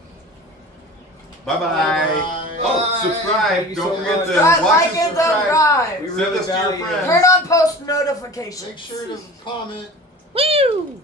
Bye bye. Bye. Oh, Bye. subscribe! Thank you Don't so forget much. to Like watch and and subscribe. subscribe. We Send really us to your value friends. it. Turn on post notifications. Make sure to comment. Woo!